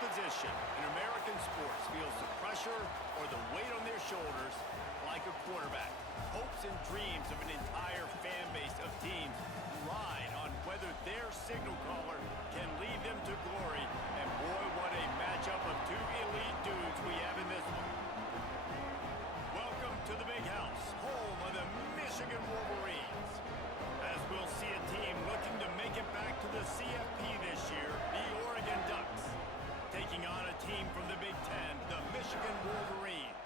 position in American sports feels the pressure or the weight on their shoulders like a quarterback. Hopes and dreams of an entire fan base of teams ride on whether their signal caller can lead them to glory. And boy, what a matchup of two elite dudes we have in this one. Welcome to the Big House, home of the Michigan Wolverines. As we'll see a team looking to make it back to the CFP this year, the Oregon Ducks, taking on a team from the Big Ten, the Michigan Wolverines.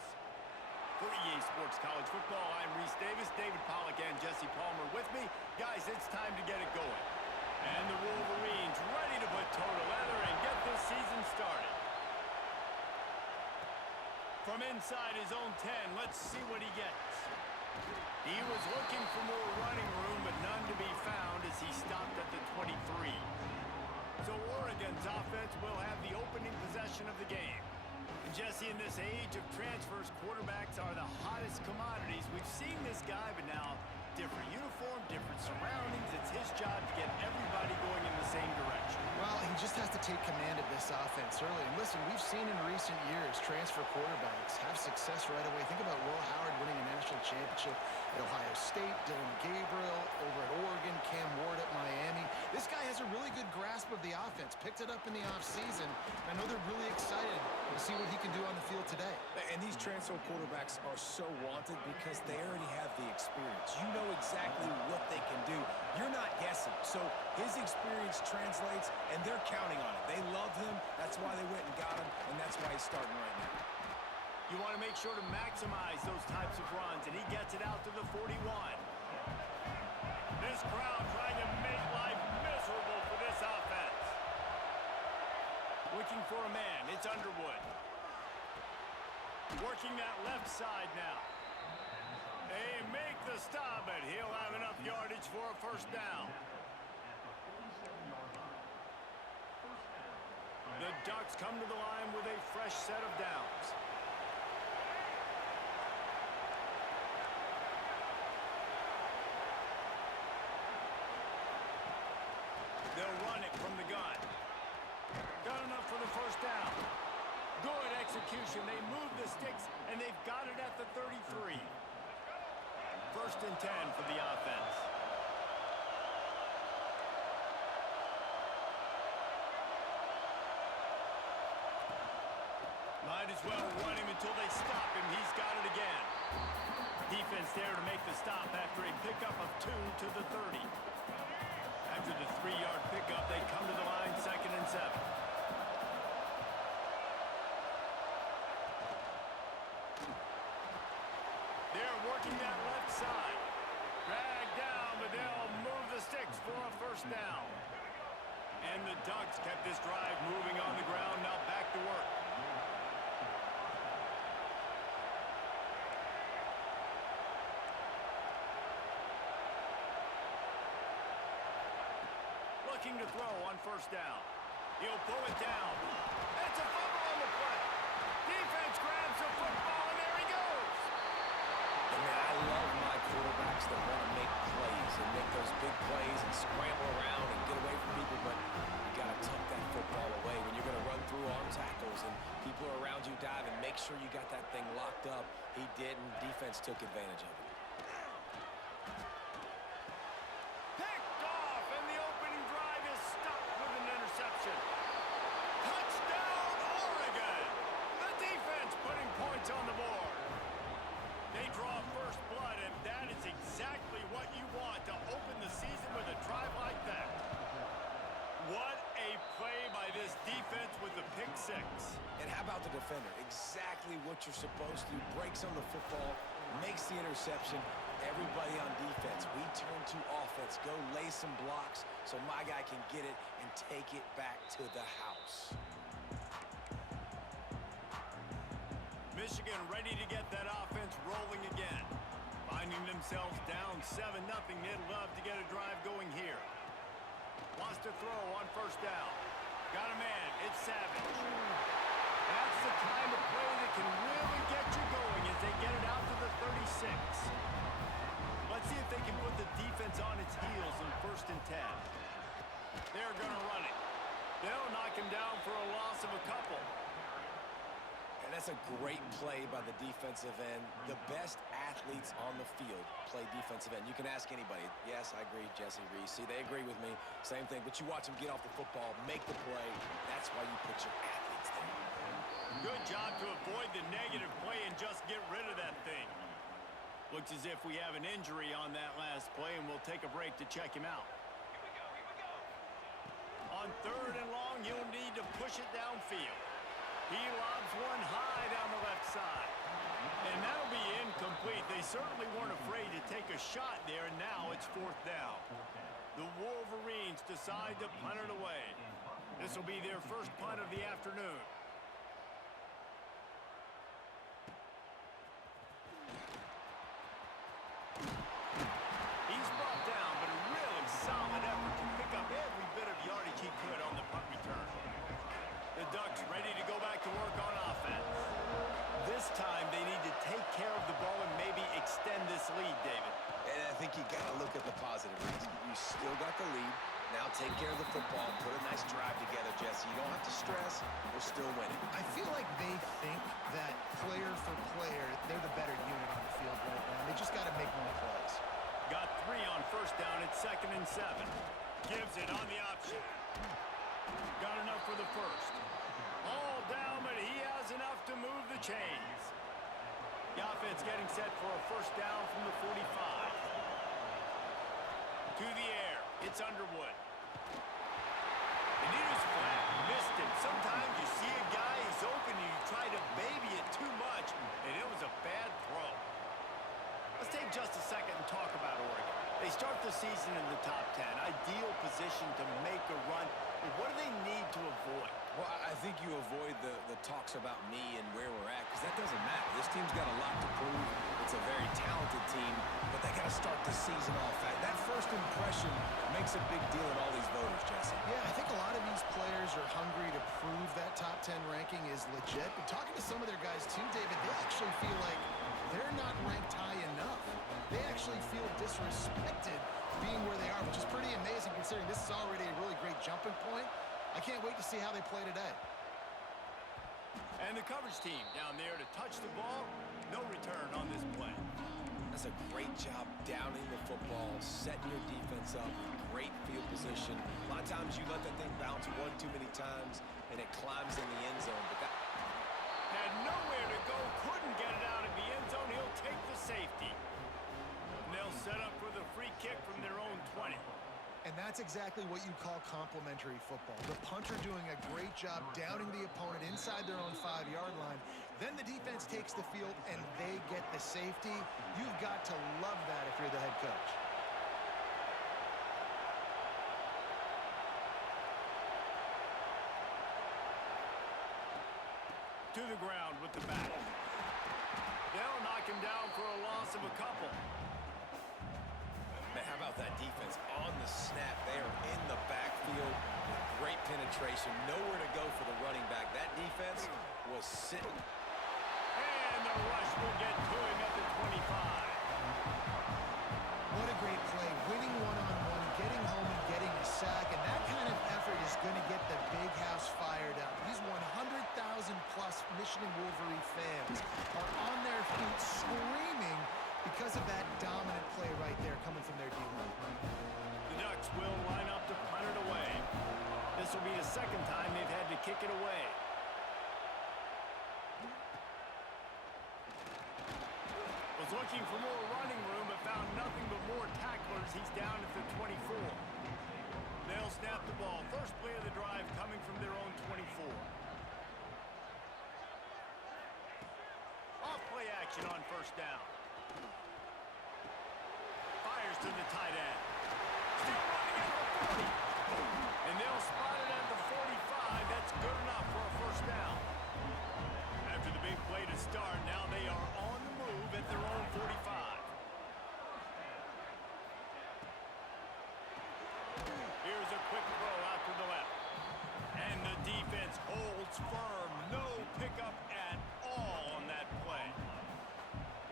For EA Sports College Football, I'm Reese Davis, David Pollack, and Jesse Palmer with me. Guys, it's time to get it going. And the Wolverines ready to put toe to leather and get this season started. From inside his own 10, let's see what he gets. He was looking for more running room, but none to be found as he stopped at the 23. So Oregon's offense will have the opening possession of the game. And Jesse, in this age of transfers, quarterbacks are the hottest commodities. We've seen this guy, but now different uniform, different surroundings. It's his job to get everybody going in the same direction. Well, he just has to take command of this offense early. And listen, we've seen in recent years transfer quarterbacks have success right away. Think about Will Howard winning a national championship at Ohio State, Dylan Gabriel over at Oregon, Cam Ward at Miami. This guy has a really good grasp of the offense, picked it up in the offseason. I know they're really excited to see what he can do on the field today. And these transfer quarterbacks are so wanted because they already have the experience. You know exactly what they can do. You're not guessing. So his experience translates, and they're counting on it. They love him. That's why they went and got him, and that's why he's starting right now. You want to make sure to maximize those types of runs, and he gets it out to the 41. This crowd trying to make life miserable for this offense. Looking for a man, it's Underwood. Working that left side now. They make the stop, but he'll have enough yardage for a first down. The Ducks come to the line with a fresh set of downs. They'll run it from the gun. Got enough for the first down. Good execution. They move the sticks, and they've got it at the 33. First and 10 for the offense. Might as well run him until they stop him. He's got it again. Defense there to make the stop after a pickup of 2 to the 30. After the 3-yard pickup, they come to the line, 2nd and 7. They're working that left side. Drag down, but they'll move the sticks for a first down. And the Ducks kept this drive moving on the ground, now back to work. Looking to throw on first down. He'll pull it down. It's a fumble on the play. Defense grabs the football, and there he goes. And man, I love my quarterbacks that want to make plays and make those big plays and scramble around and get away from people, but you got to tuck that football away when you're going to run through arm tackles and people are around you diving. Make sure you got that thing locked up. He did, and defense took advantage of it. Picked off, and the opening drive is stopped with an interception. Touchdown, Oregon! The defense putting points on the board. They draw first blood, and that is exactly what you want to open the season with a drive like that. What a play by this defense with the pick 6. And how about the defender? Exactly what you're supposed to. Breaks on the football, makes the interception. Everybody on defense, we turn to offense. Go lay some blocks so my guy can get it and take it back to the house. Michigan ready to get that offense rolling again. Finding themselves down 7-0, they'd love to get a drive going here. Wants to throw on first down. Got a man, it's Savage. That's the kind of play that can really get you going as they get it out to the 36. Let's see if they can put the defense on its heels in 1st and 10. They're going to run it. They'll knock him down for a loss of a couple. And that's a great play by the defensive end. The best athletes on the field play defensive end. You can ask anybody. Yes, I agree, Jesse Reese. See, they agree with me. Same thing. But you watch them get off the football, make the play. That's why you put your athletes there. Good job to avoid the negative play and just get rid of that thing. Looks as if we have an injury on that last play, and we'll take a break to check him out. Here we go. On 3rd and long, you'll need to push it downfield. He lobs one high down the left side. And that'll be incomplete. They certainly weren't afraid to take a shot there, and now it's 4th down. The Wolverines decide to punt it away. This will be their first punt of the afternoon. He's brought down, but a really solid effort to pick up every bit of yardage he could on the punt return. The Ducks ready to go back to work on offense. This time they need to take care of the ball and maybe extend this lead, David. And I think you got to look at the positive. You still got the lead. Now take care of the football. Put a nice drive together, Jesse. You don't have to stress. We're still winning. I feel like they think that player for player, they're the better unit on the field right now. They just got to make more plays. Got 3 on 1st down at 2nd and 7. Gives it on the option. Got enough for the first. All down, but he has enough to move the chains. The offense getting set for a 1st down from the 45. To the air. It's Underwood. And he was flat. Missed him. Sometimes you see a guy, he's open, and you try to baby it too much, and it was a bad throw. Let's take just a second and talk about Oregon. They start the season in the top 10. Ideal position to make a run. But what do they need to avoid? Well, I think you avoid the talks about me and where we're at, because that doesn't matter. This team's got a lot to prove. It's a very talented team, but they got to start the season off. That first impression makes a big deal in all these voters, Jesse. Yeah, I think a lot of these players are hungry to prove that top 10 ranking is legit. But talking to some of their guys too, David, they actually feel like they're not ranked high enough. They actually feel disrespected being where they are, which is pretty amazing considering this is already a really great jumping point. I can't wait to see how they play today. And the coverage team down there to touch the ball. No return on this play. That's a great job downing the football, setting your defense up, great field position. A lot of times you let that thing bounce one too many times, and it climbs in the end zone. But that had nowhere to go, couldn't get it out of the end zone. He'll take the safety. And they'll set up for the free kick from their own 20. And that's exactly what you call complementary football. The punter doing a great job downing the opponent inside their own 5-yard line. Then the defense takes the field and they get the safety. You've got to love that if you're the head coach. To the ground with the back. They'll knock him down for a loss of a couple. Man, how about that defense on the snap? They are in the backfield with great penetration. Nowhere to go for the running back. That defense was sitting. And the rush will get to him at the 25. What a great play. Winning one-on-one, getting home and getting a sack. And that kind of effort is going to get the big house fired up. These 100,000-plus Michigan Wolverine fans are on their feet screaming because of that dominant play right there coming from their D-line. The Ducks will line up to punt it away. This will be the 2nd time they've had to kick it away. Was looking for more running room, but found nothing but more tacklers. He's down at the 24. They'll snap the ball. First play of the drive coming from their own 24. Off play action on 1st down. Fires to the tight end. Still running at the 40. And they'll spot it at the 45. That's good enough for a 1st down. After the big play to start, now they are on the move at their own 45. Here's a quick throw out to the left. And the defense holds firm. No pickup at all on that play.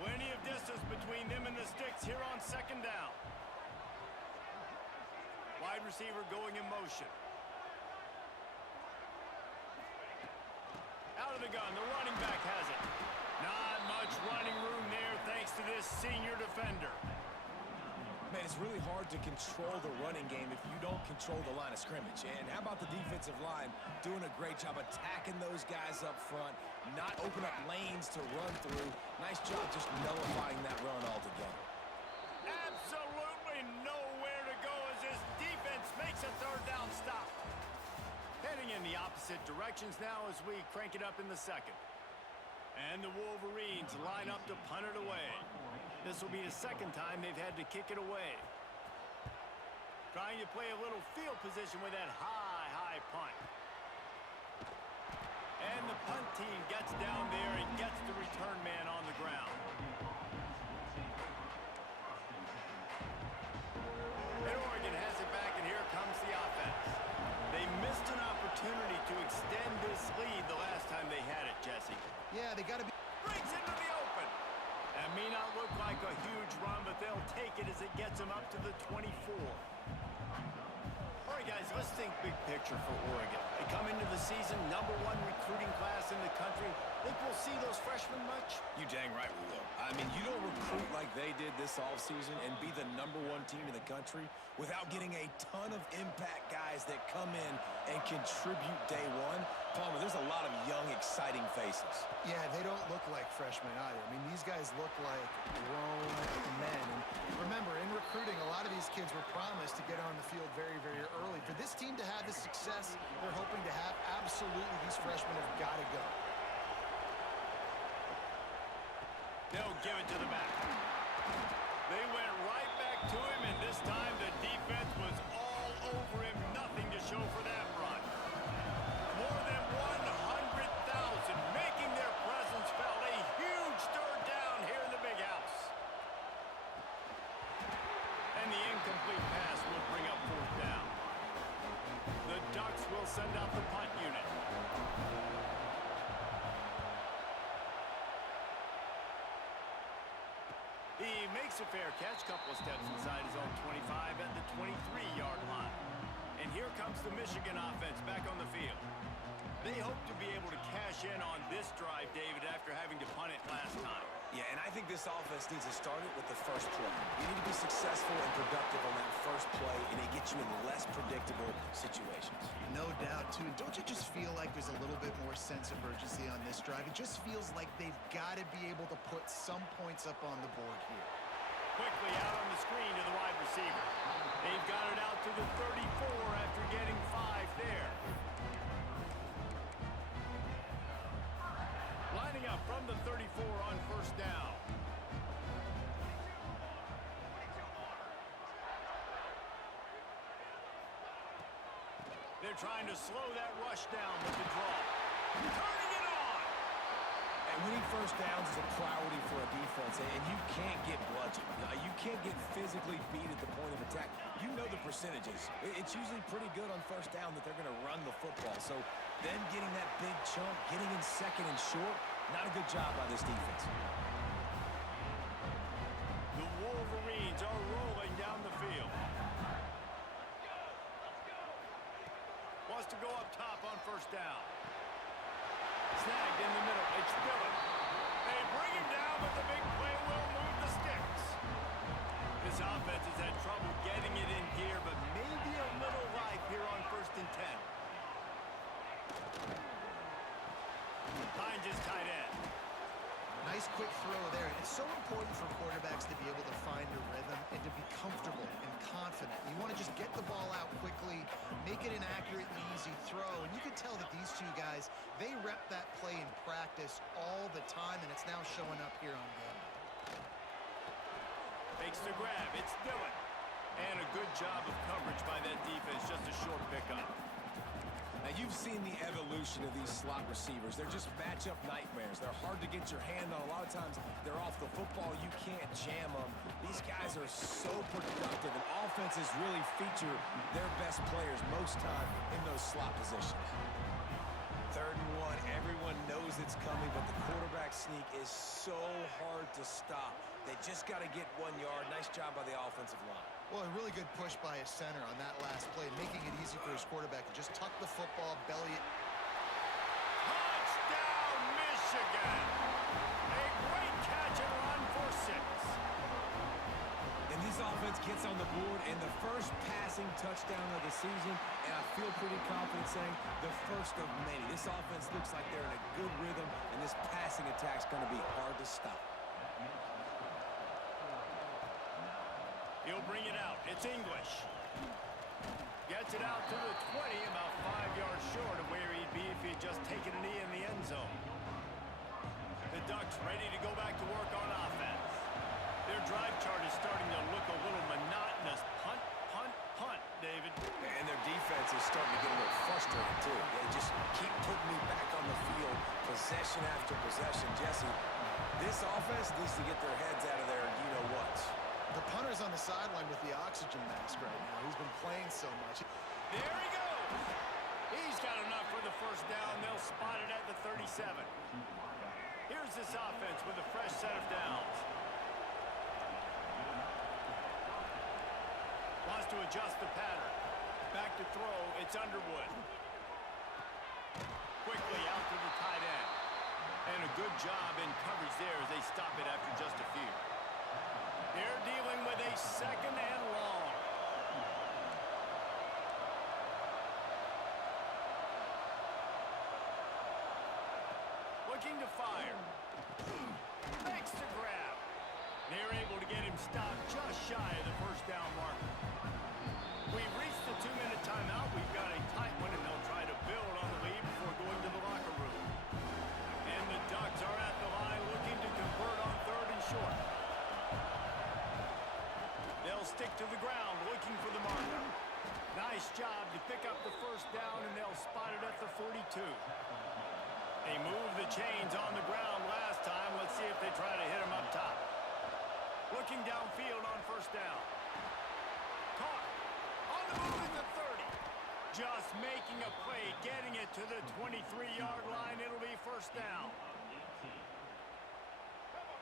Plenty of distance between them and the sticks here on 2nd down. Wide receiver going in motion. out of the gun. The running back has it. Not much running room there thanks to this senior defender. Man, it's really hard to control the running game if you don't control the line of scrimmage. And how about the defensive line doing a great job attacking those guys up front, not open up lanes to run through. Nice job just nullifying that run altogether. Absolutely nowhere to go as this defense makes a third down stop. Heading in the opposite directions now as we crank it up in the second. And the Wolverines line up to punt it away. This will be the second time they've had to kick it away. Trying to play a little field position with that high punt. And the punt team gets down there and gets the return man on the ground. And Oregon has it back, and here comes the offense. They missed an opportunity to extend this lead the last time they had it, Jesse. Yeah, they got to be... Brings into the open. That may not look like a huge run, but they'll take it as it gets them up to the 24. All right, guys, let's think big picture for Oregon. They come into the season, #1 recruiting class in the country. Think we'll see those freshmen much? You dang right we will. I mean, you don't recruit like they did this offseason and be the #1 team in the country without getting a ton of impact guys that come in and contribute day one. Palmer, there's a lot of young, exciting faces. Yeah, they don't look like freshmen either. I mean, these guys look like grown men. And remember, in recruiting, a lot of these kids were promised to get on the field very, very early. For this team to have the success they're hoping to have, absolutely these freshmen have got to go. They'll give it to the back. They went right back to him, and this time the defense was all over him. Nothing to show for that run. More than 100,000 making their presence felt. A huge third down here in the big house. And the incomplete pass will bring up fourth down. The Ducks will send out the punt unit. He makes a fair catch, couple of steps inside his own 25 at the 23-yard line. And here comes the Michigan offense back on the field. They hope to be able to cash in on this drive, David, after having to punt it last time. Yeah, and I think this offense needs to start it with the first play. You need to be successful and productive on that first play, and it gets you in less predictable situations. No doubt, too. Don't you just feel like there's a little bit more sense of urgency on this drive? It just feels like they've got to be able to put some points up on the board here. Quickly out on the screen to the wide receiver. They've got it out to the 34 after getting 5 there. Lining up from the 34 on first down. They're trying to slow that rush down with the draw. Turning it on! And winning first downs is a priority for a defense, and you can't get bludgeoned. You can't get physically beat at the point of attack. You know the percentages. It's usually pretty good on first down that they're going to run the football. So then getting that big chunk, getting in second and short, not a good job by this defense. The Wolverines are rolling down the field. Wants to go up top on first down. Snagged in the middle. It's Dillon. They bring him down, but the big play will move the sticks. This offense has had trouble getting it in gear, but maybe a little life here on 1st and 10. Finds his tight end. Nice quick throw there. It's so important for quarterbacks to be able to find a rhythm and to be comfortable and confident. You want to just get the ball out quickly, make it an accurate and easy throw. And you can tell that these two guys, they rep that play in practice all the time, and it's now showing up here on game. Fakes the grab. It's Dillon. And a good job of coverage by that defense. Just a short pickup. Now, you've seen the evolution of these slot receivers. They're just matchup nightmares. They're hard to get your hand on. A lot of times, they're off the football. You can't jam them. These guys are so productive, and offenses really feature their best players most time in those slot positions. 3rd and 1. Everyone knows it's coming, but the quarterback sneak is so hard to stop. They just got to get 1 yard. Nice job by the offensive line. Well, a really good push by his center on that last play, making it easy for his quarterback to just tuck the football, belly it. Touchdown, passing touchdown of the season, and I feel pretty confident saying the first of many. This offense looks like they're in a good rhythm, and this passing attack's going to be hard to stop. He'll bring it out. It's English. Gets it out to the 20, about 5 yards short of where he'd be if he had just taken a knee in the end zone. The Ducks ready to go back to work on offense. Their drive chart is starting to look a little monotonous. Punt, punt, punt, David. And their defense is starting to get a little frustrated, too. They just keep putting me back on the field, possession after possession. Jesse, this offense needs to get their heads out of there, you-know-what. The punter's on the sideline with the oxygen mask right now. He's been playing so much. There he goes. He's got enough for the first down. They'll spot it at the 37. Here's this offense with a fresh set of downs. Wants to adjust the pattern. Back to throw. It's Underwood. Quickly out to the tight end. And a good job in coverage there as they stop it after just a few. They're dealing with a second and long. Looking to fire. Makes the grab. They're able to get him stopped just shy of the first down marker. We've reached the 2-minute timeout. We've got a tight one, and they'll try to build on the lead before going to the locker room. And the Ducks are at the line looking to convert on 3rd and short. They'll stick to the ground looking for the marker. Nice job to pick up the first down, and they'll spot it at the 42. They moved the chains on the ground last time. Let's see if they try to hit him up top. Looking downfield on first down. Caught. On the move at the 30. Just making a play, getting it to the 23-yard line. It'll be first down.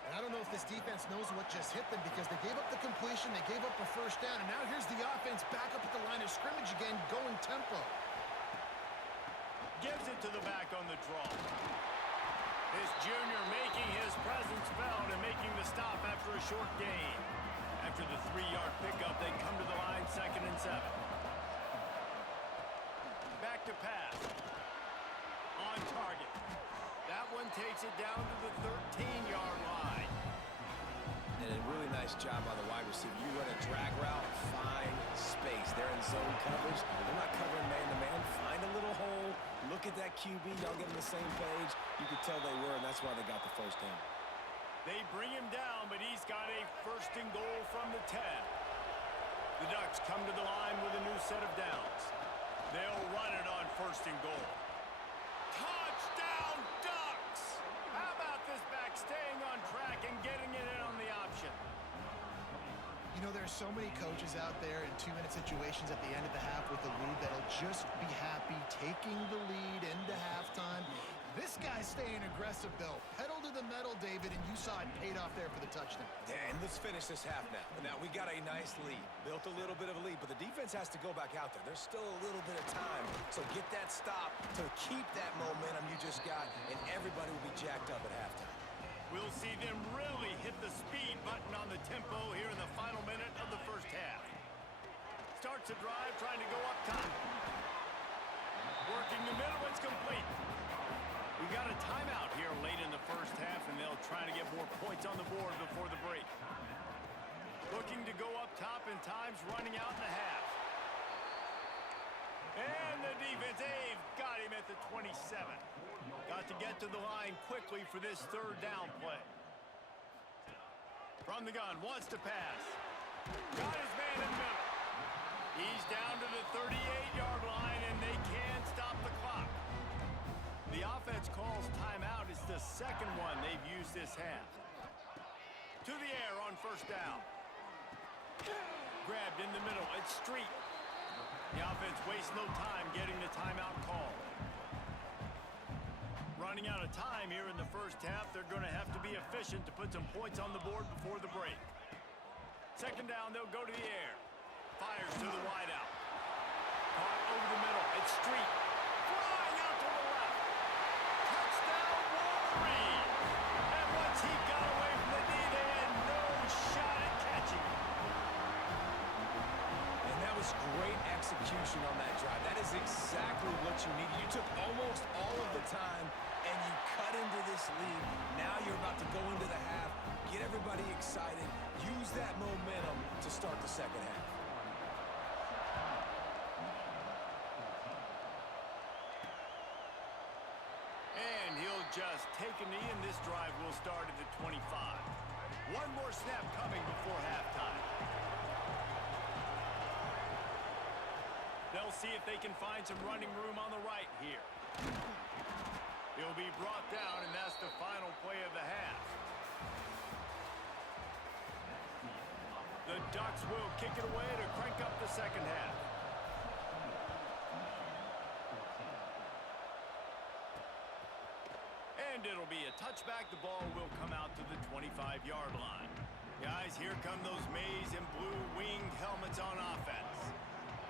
And I don't know if this defense knows what just hit them because they gave up the completion, they gave up a first down, and now here's the offense back up at the line of scrimmage again, going tempo. Gives it to the back on the draw. This junior making his presence felt and making the stop after a short gain. After the 3-yard pickup, they come to the line 2nd and 7. Back to pass. On target. That one takes it down to the 13-yard line. And a really nice job on the wide receiver. You run a drag route, find space. They're in zone coverage. They're not covering man-to-man. Find a little hole. Look at that QB. Y'all get on the same page. You could tell they were, and that's why they got the first down. They bring him down, but he's got a 1st and goal from the 10. The Ducks come to the line with a new set of downs. They'll run it on 1st and goal. Touchdown, Ducks! How about this back staying on track and getting it in on the option? You know, there's so many coaches out there in 2-minute situations at the end of the half with the lead that'll just be happy taking the lead into halftime. This guy's staying aggressive, though. Pedal to the metal, David, and you saw it paid off there for the touchdown. And let's finish this half now. Now, we got a nice lead. Built a little bit of a lead, but the defense has to go back out there. There's still a little bit of time. So get that stop to keep that momentum you just got, and everybody will be jacked up at halftime. We'll see them really hit the speed button on the tempo here in the final minute of the first half. Starts a drive, trying to go up top. Working the middle, it's complete. We got a timeout here late in the first half, and they'll try to get more points on the board before the break. Looking to go up top, and time's running out in the half. And the defense, they've got him at the 27. Got to get to the line quickly for this 3rd down play. From the gun, wants to pass. Got his man in the middle. He's down to the 38-yard line, and they can't stop the clock. The offense calls timeout. It's the 2nd one they've used this half. To the air on first down. Grabbed in the middle. It's Street. The offense wastes no time getting the timeout call. Running out of time here in the first half. They're going to have to be efficient to put some points on the board before the break. 2nd down, they'll go to the air. Fires to the wideout. Caught over the middle. It's Street. Flying out to the left. Touchdown, Wolverines. And once he got away from the D, they had no shot at catching him. And that was great execution on that drive. That is exactly what you needed. You took almost all of the time, and you cut into this lead. Now you're about to go into the half, get everybody excited, use that momentum to start the second half. And he'll just take a knee, and this drive will start at the 25. One more snap coming before halftime. They'll see if they can find some running room on the right here. He'll be brought down, and that's the final play of the half. The Ducks will kick it away to crank up the second half. And it'll be a touchback. The ball will come out to the 25-yard line. Guys, here come those maize and blue winged helmets on offense.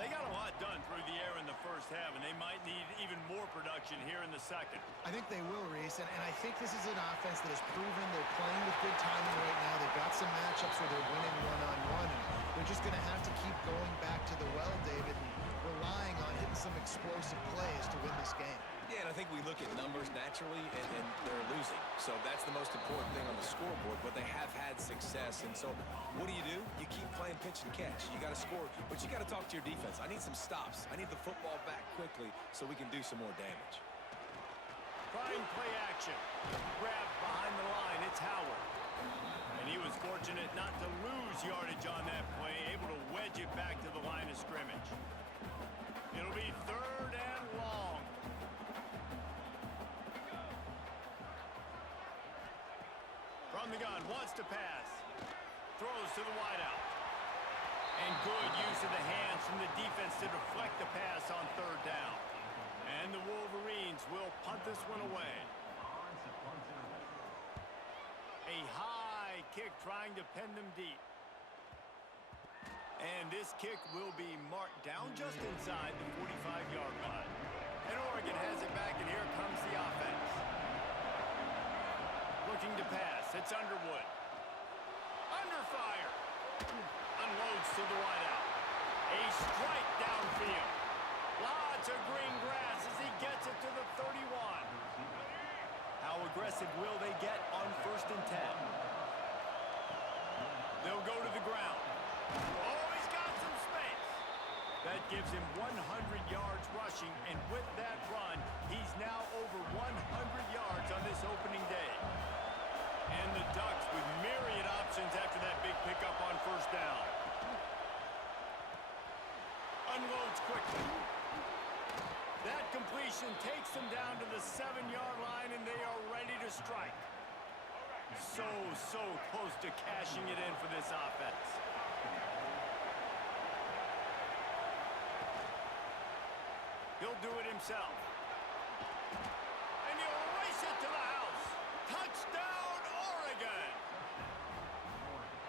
They got a lot done through the air in the first half, and they might need even more production here in the second. I think they will, Reese, and I think this is an offense that has proven they're playing with good timing right now. They've got some matchups where they're winning one-on-one, and they're just going to have to keep going back to the well, David, and relying on hitting some explosive plays to win this game. Yeah, and I think we look at numbers naturally, and they're losing. So that's the most important thing on the scoreboard, but they have had success. And so what do? You keep playing pitch and catch. You got to score, but you got to talk to your defense. I need some stops. I need the football back quickly so we can do some more damage. Trying play action. Grabbed behind the line. It's Howard. And he was fortunate not to lose yardage on that play, able to wedge it back to the line of scrimmage. It'll be third and long. From the gun, wants to pass. Throws to the wideout. And good use of the hands from the defense to deflect the pass on third down. And the Wolverines will punt this one away. A high kick trying to pen them deep. And this kick will be marked down just inside the 45-yard line. And Oregon has it back, and here comes the offense. Looking to pass. It's Underwood. Under fire. Unloads to the wideout. A strike downfield. Lots of green grass as he gets it to the 31. How aggressive will they get on 1st and 10? They'll go to the ground. Oh, he's got some space. That gives him 100 yards rushing, and with that run, he's now over 100 yards on this opening day. And the Ducks with myriad options after that big pickup on 1st down. Unloads quickly. That completion takes them down to the 7-yard line, and they are ready to strike. So close to cashing it in for this offense. He'll do it himself. And he'll race it to the house. Touchdown, Oregon!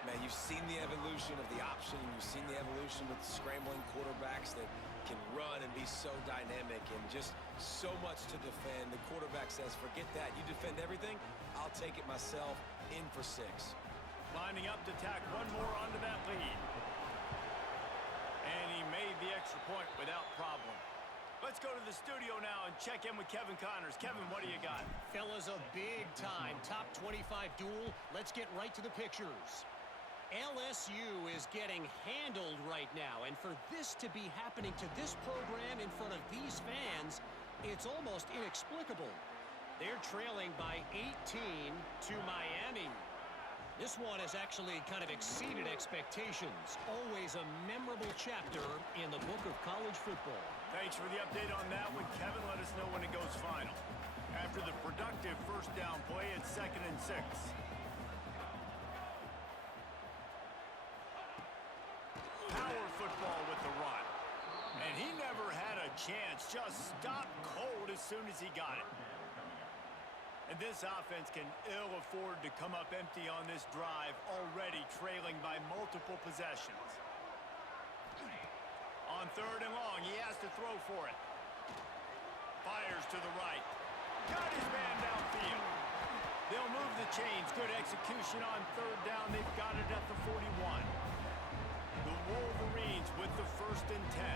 Man, you've seen the evolution of the option. You've seen the evolution with scrambling quarterbacks that can run and be so dynamic and just so much to defend. The quarterback says, forget that. You defend everything, I'll take it myself. In for 6. Lining up to tack one more onto that lead. And he made the extra point without problem. Let's go to the studio now and check in with Kevin Connors. Kevin, what do you got? Fellas, a big-time top 25 duel. Let's get right to the pictures. LSU is getting handled right now, and for this to be happening to this program in front of these fans, it's almost inexplicable. They're trailing by 18 to Miami. This one has actually kind of exceeded expectations. Always a memorable chapter in the book of college football. Thanks for the update on that one, Kevin. Let us know when it goes final. After the productive 1st down play, it's 2nd and 6. Power football with the run. And he never had a chance. Just stopped cold as soon as he got it. And this offense can ill afford to come up empty on this drive, already trailing by multiple possessions. On 3rd and long, he has to throw for it. Fires to the right. Got his man downfield. They'll move the chains. Good execution on 3rd down. They've got it at the 41. The Wolverines with the 1st and 10.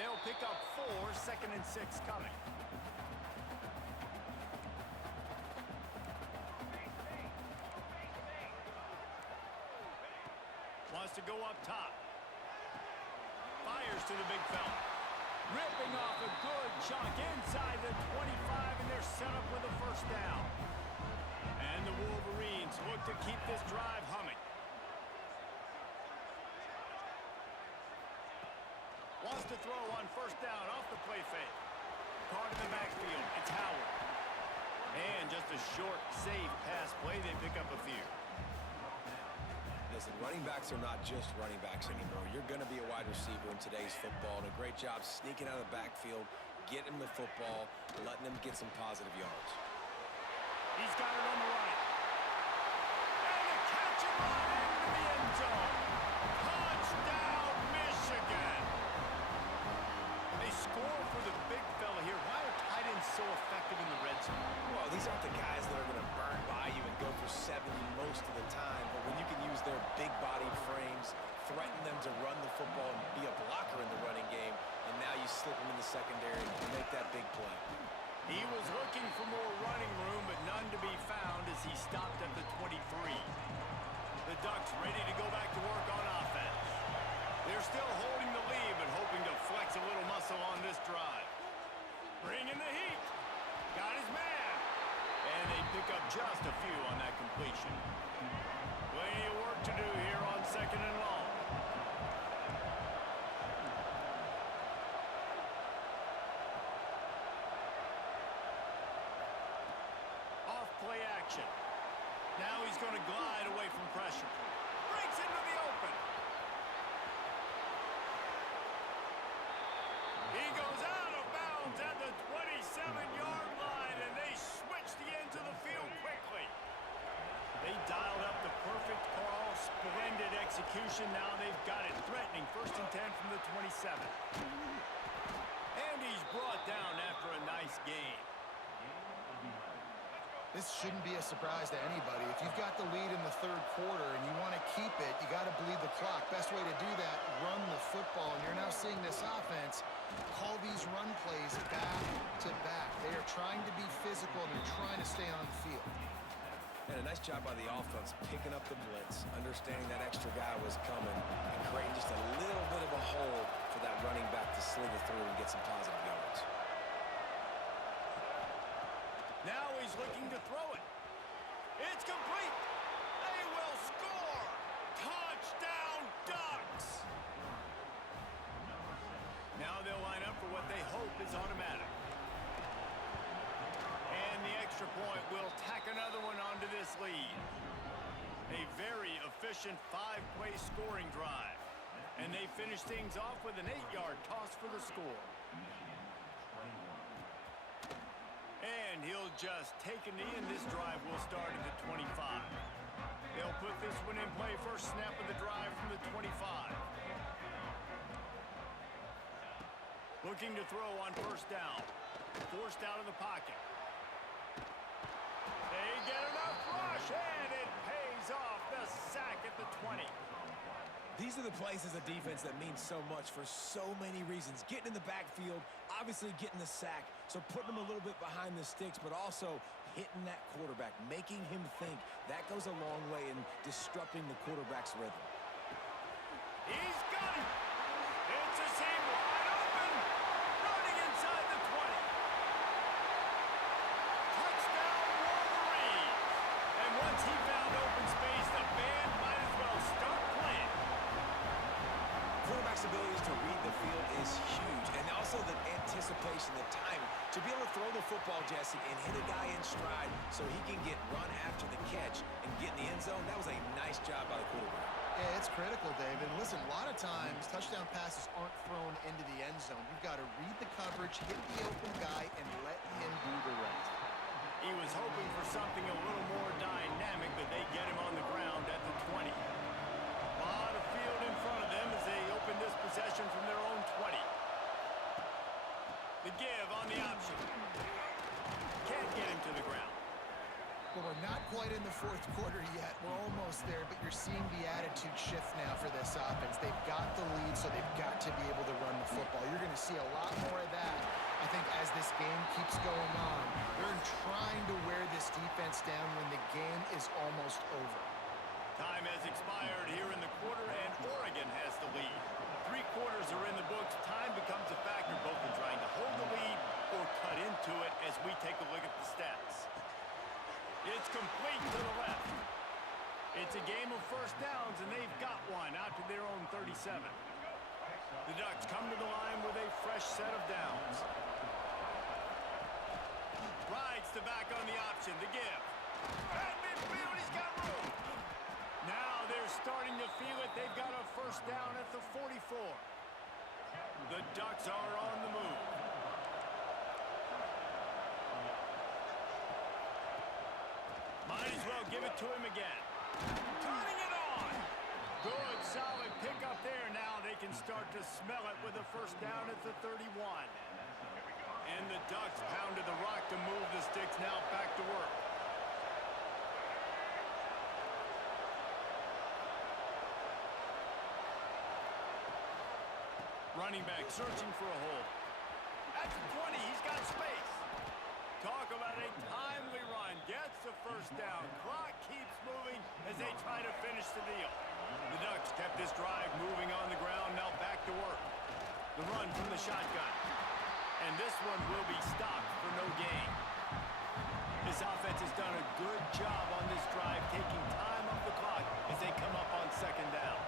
They'll pick up 4, 2nd and 6 coming. Wants to go up top. Fires to the big fella. Ripping off a good chunk inside the 25, and they're set up with a first down. And the Wolverines look to keep this drive humming. Wants to throw on first down off the play fake. Caught in the backfield. It's Howard. And just a short, safe pass play. They pick up a few. Listen, running backs are not just running backs anymore. You're going to be a wide receiver in today's football, and a great job sneaking out of the backfield, getting the football, letting them get some positive yards. He's got it on the right. And a catch and run into the end zone. Touchdown, Michigan. They score for the big fella here. Why are tight ends so effective in the red zone? Well, these aren't the guys that are going to burn by you and go for 70 most of the time, but when you can use their big-bodied frames, threaten them to run the football and be a blocker in the running game, and now you slip them in the secondary and make that big play. He was looking for more running room, but none to be found as he stopped at the 23. The Ducks ready to go back to work on offense. They're still holding the lead, but hoping to flex a little muscle on this drive. Bringing the heat. Got his man. And they pick up just a few on that completion. Plenty of work to do here on 2nd and long. Off-play action. Now he's going to glide away from pressure. Breaks into the open. He goes out of bounds at the 27-yard line, and they switch the ends of the field quickly. They dialed up the perfect call, splendid execution. Now they've got it threatening. 1st and 10 from the 27. And he's brought down after a nice gain. This shouldn't be a surprise to anybody. If you've got the lead in the 3rd quarter and you want to keep it, you got to bleed the clock. Best way to do that, run the football. And you're now seeing this offense call these run plays back to back. They are trying to be physical, and they're trying to stay on the field. And a nice job by the offense picking up the blitz, understanding that extra guy was coming, and creating just a little bit of a hole for that running back to slither through and get some positive yards. Now he's looking to throw it. It's complete. They will score. Touchdown, Ducks. Now they'll line up for what they hope is automatic. And the extra point will tack another one onto this lead. A very efficient 5-play scoring drive. And they finish things off with an 8-yard toss for the score. And he'll just take a knee, and this drive will start at the 25. They'll put this one in play. First snap of the drive from the 25. Looking to throw on first down. Forced out of the pocket. They get enough rush, and it pays off. The sack at the 20. These are the plays as a defense that mean so much for so many reasons. Getting in the backfield, obviously getting the sack, so putting them a little bit behind the sticks, but also hitting that quarterback, making him think. That goes a long way in disrupting the quarterback's rhythm. He's got it. It's a seam wide open. Running inside the 20. Touchdown, Wolverines. And once he found open space, the band might as well start playing. Quarterback's abilities to read the field is huge, and also the anticipation, the time to be able to throw the football, Jesse, and hit a guy in stride so he can get run after the catch and get in the end zone. That was a nice job by the quarterback. Yeah, it's critical, David. Listen, a lot of times touchdown passes aren't thrown into the end zone. You've got to read the coverage, hit the open guy, and let him do the rest. He was hoping for something a little more dynamic, but they get him on the ground at the 20. A lot of field in front of them as they open this possession from their own 20. The give on the option. Can't get him to the ground. Well, we're not quite quite in the fourth quarter yet. We're almost there, but you're seeing the attitude shift now for this offense. They've got the lead, so they've got to be able to run the football. You're going to see a lot more of that, I think, as this game keeps going on. They're trying to wear this defense down when the game is almost over. Time has expired here in the quarter, and Oregon has the lead. 3 quarters are in the books. Time becomes a factor both in trying to hold the lead or cut into it as we take a look at the stats. It's complete to the left. It's a game of first downs, and they've got one out to their own 37. The Ducks come to the line with a fresh set of downs. Rides the back on the option, the give. At midfield, he's got room. Now they're starting to feel it. They've got a first down at the 44. The Ducks are on the move. Might as well give it to him again. Turning it on. Good, solid pickup there. Now they can start to smell it with a first down at the 31. And the Ducks pounded the rock to move the sticks. Now back to work. Running back searching for a hole. At the 20, he's got space. Talk about a timely run. Gets the first down. Clock keeps moving as they try to finish the deal. The Ducks kept this drive moving on the ground. Now back to work. The run from the shotgun. And this one will be stopped for no gain. This offense has done a good job on this drive, taking time off the clock as they come up on second down.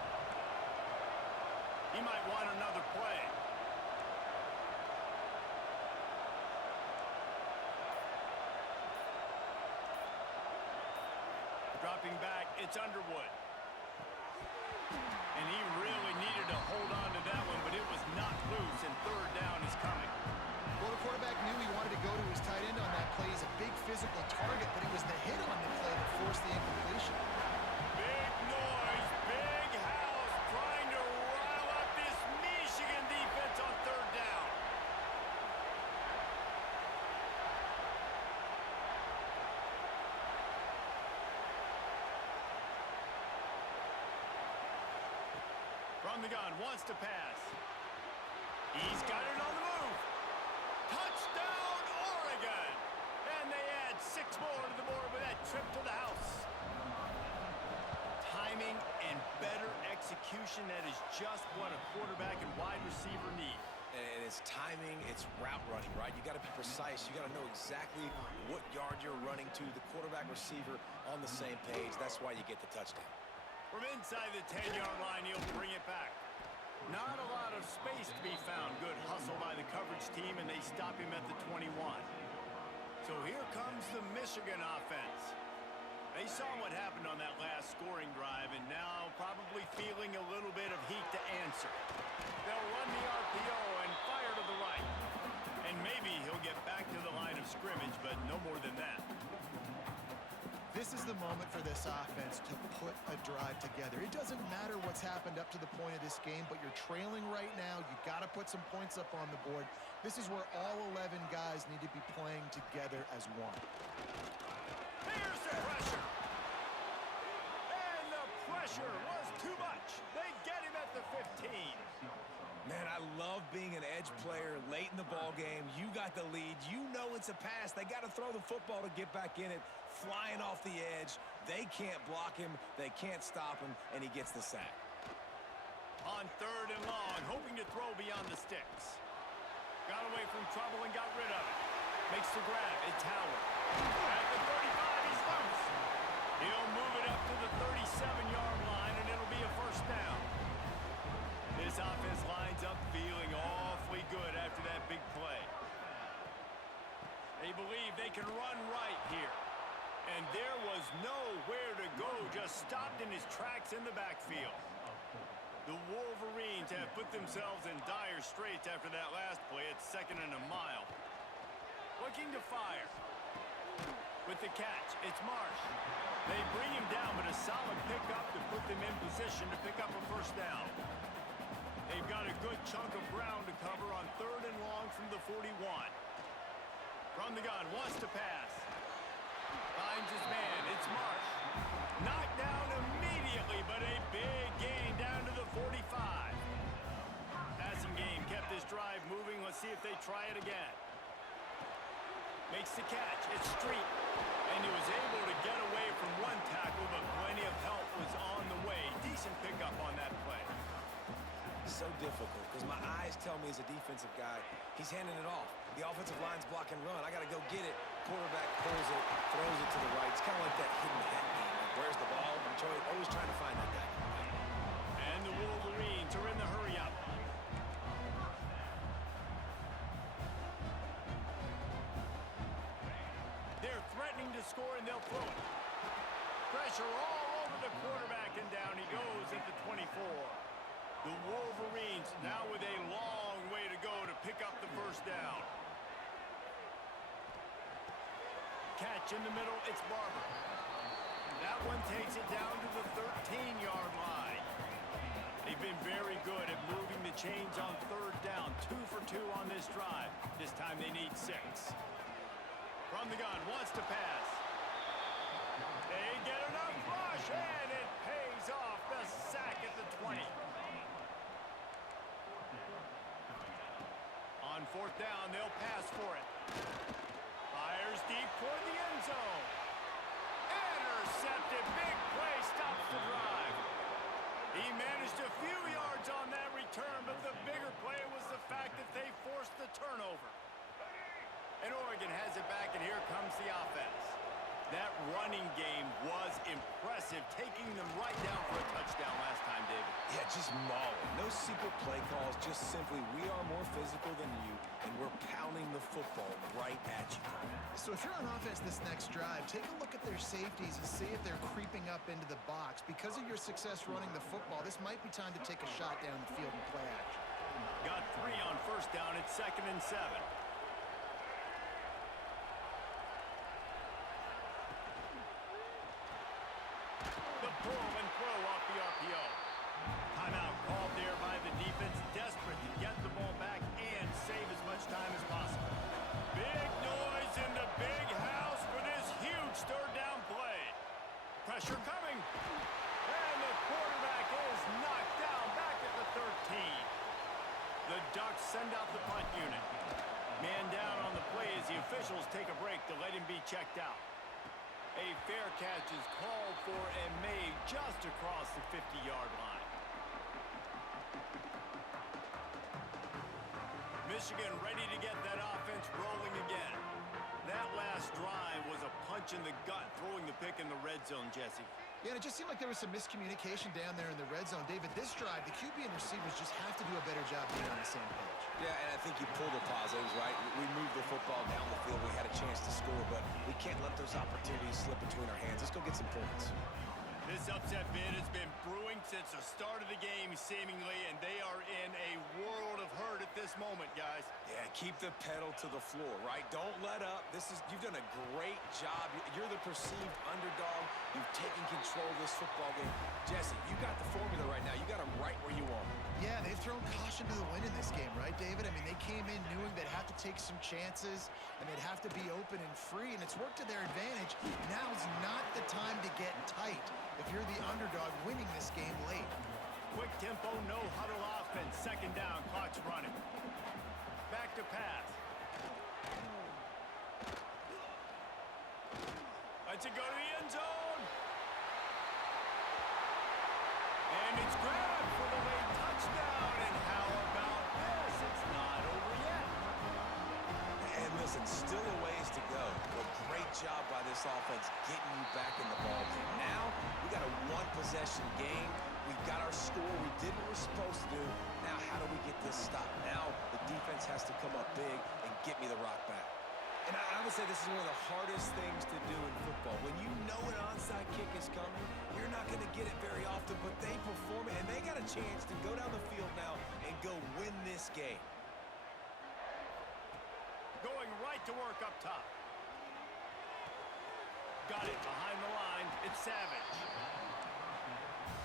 He might want another play. Dropping back, it's Underwood. And he really needed to hold on to that one, but it was not loose, and third down is coming. Well, the quarterback knew he wanted to go to his tight end on that play. He's a big physical target, but it was the hit on the play that forced the incompletion. Big noise, big house, trying to rile up this Michigan defense on third down. From the gun, wants to pass. He's got it on the move. Touchdown, Oregon! And they add 6 more to the board with that trip to the house. Timing and better execution, that is just what a quarterback and wide receiver need. And it's timing, it's route running, right? You got to be precise. You got to know exactly what yard you're running to. The quarterback receiver on the same page. That's why you get the touchdown. From inside the 10-yard line, he'll bring it back. Not a lot of space to be found. Good hustle by the coverage team, and they stop him at the 21. So here comes the Michigan offense. They saw what happened on that last scoring drive, and now probably feeling a little bit of heat to answer. They'll run the RPO and fire to the right. And maybe he'll get back to the line of scrimmage, but no more than that. This is the moment for this offense to put a drive together. It doesn't matter what's happened up to the point of this game, but you're trailing right now. You got to put some points up on the board. This is where all 11 guys need to be playing together as one. Here's the pressure. And the pressure was too much. They get him at the 15. Man, I love being an edge player late in the ball game. You got the lead. You know it's a pass. They got to throw the football to get back in it. Flying off the edge. They can't block him. They can't stop him, and he gets the sack. On third and long, hoping to throw beyond the sticks. Got away from trouble and got rid of it. Makes the grab. It's Howard. At the 35, he's loose. He'll move it up to the 37-yard line, and it'll be a first down. This offense lines up feeling awfully good after that big play. They believe they can run right here. And there was nowhere to go, just stopped in his tracks in the backfield. The Wolverines have put themselves in dire straits after that last play at 2nd and a mile. Looking to fire. With the catch, it's Marsh. They bring him down, but a solid pickup to put them in position to pick up a first down. They've got a good chunk of ground to cover on third and long from the 41. From the gun, wants to pass. Finds his man. It's Marsh. Knocked down immediately, but a big gain down to the 45. Passing game kept this drive moving. Let's see if they try it again. Makes the catch. It's Street. And he was able to get away from one tackle, but plenty of help was on the way. Decent pickup on that play. So difficult because my eyes tell me as a defensive guy, he's handing it off. The offensive line's block and run. I got to go get it. Quarterback pulls it, throws it to the right. It's kind of like that hidden hat game. Like, where's the ball? I'm always trying to find that guy. And the Wolverines are in the hurry-up. They're threatening to score, and they'll throw it. Pressure all over the quarterback, and down he goes at the 24. The Wolverines now with a long way to go to pick up the first down. Catch in the middle, it's Barber. That one takes it down to the 13-yard line. They've been very good at moving the chains on third down. 2 for 2 on this drive. This time they need 6. From the gun, wants to pass. They get enough rush, and it pays off. The sack at the 20. On fourth down, they'll pass for it. Fires deep toward the end zone. Intercepted. Big play stops the drive. He managed a few yards on that return, but the bigger play was the fact that they forced the turnover. And Oregon has it back, and here comes the offense. That running game was impressive, taking them right down for a touchdown last time, David. Yeah, just mauling. No secret play calls, just simply we are more physical than you, and we're pounding the football right at you. So if you're on offense this next drive, take a look at their safeties and see if they're creeping up into the box. Because of your success running the football, this might be time to take a shot down the field and play action. Got 3 on first down. It's 2nd and 7. Pull and throw off the RPO. Timeout called there by the defense, desperate to get the ball back and save as much time as possible. Big noise in the big house for this huge third down play. Pressure coming. And the quarterback is knocked down back at the 13. The Ducks send out the punt unit. Man down on the play as the officials take a break to let him be checked out. A fair catch is called for and made just across the 50-yard line. Michigan ready to get that offense rolling again. That last drive was a punch in the gut, throwing the pick in the red zone, Jesse. Yeah, and it just seemed like there was some miscommunication down there in the red zone. David, this drive, the QB and receivers just have to do a better job being on the same page. Yeah, and I think you pulled the positives, right? We moved the football down the field. We had a chance to score, but we can't let those opportunities slip between our hands. Let's go get some points. This upset bid has been brewing since the start of the game, seemingly, and they are in a world of hurt at this moment, guys. Yeah, keep the pedal to the floor, right? Don't let up. You've done a great job. You're the perceived underdog. You've taken control of this football game. Jesse, you got the formula right now. You got them right where you want. Yeah, they've thrown caution to the wind in this game, right, David? I mean, they came in knowing they'd have to take some chances, and they'd have to be open and free, and it's worked to their advantage. Now's not the time to get tight if you're the underdog winning this game late. Quick tempo, no huddle offense. 2nd down, clock's running. Back to pass. Lets it go to the end zone. And it's grabbed for the late touchdown. And how about this? It's not over yet. And listen, still a ways to go. But great job by this offense getting you back in the ball game. Now, we got a one-possession game. We got our score. We did what we're supposed to do. Now, how do we get this stopped? Now, the defense has to come up big and get me the rock back. And I would say this is one of the hardest things to do in football. When you know an onside kick is coming, you're not going to get it very often, but they perform it, and they got a chance to go down the field now and go win this game. Going right to work up top. Got it behind the line. It's Savage.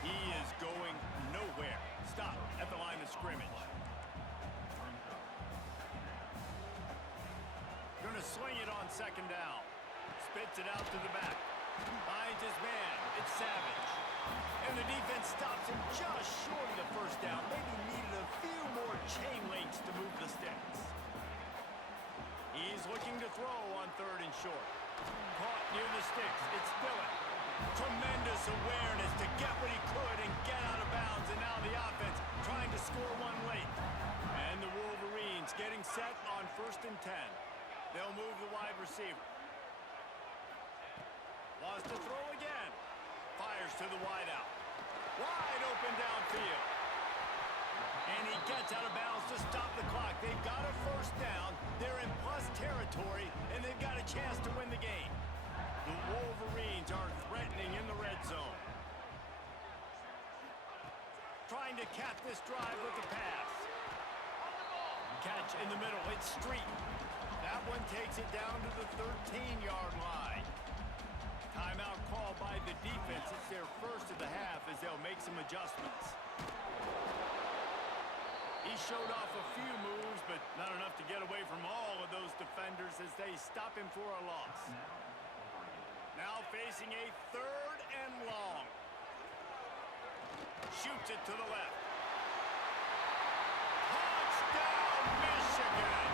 He is going nowhere. Stop at the line of scrimmage. Going to sling it on 2nd down. spits it out to the back. Finds his man. It's Savage. And the defense stops him just short of the first down. Maybe needed a few more chain links to move the sticks. He's looking to throw on 3rd and short. Caught near the sticks. It's Dillon. Tremendous awareness to get what he could and get out of bounds. And now the offense trying to score one late. And the Wolverines getting set on 1st and 10. They'll move the wide receiver. Wants to throw again. Fires to the wideout. Wide open downfield. And he gets out of bounds to stop the clock. They've got a 1st down. They're in plus territory, and they've got a chance to win the game. The Wolverines are threatening in the red zone. Trying to cap this drive with the pass. Catch in the middle. It's Street. That one takes it down to the 13-yard line. Timeout called by the defense. It's their first of the half as they'll make some adjustments. He showed off a few moves, but not enough to get away from all of those defenders as they stop him for a loss. Now facing a 3rd and long. Shoots it to the left. Touchdown, Michigan!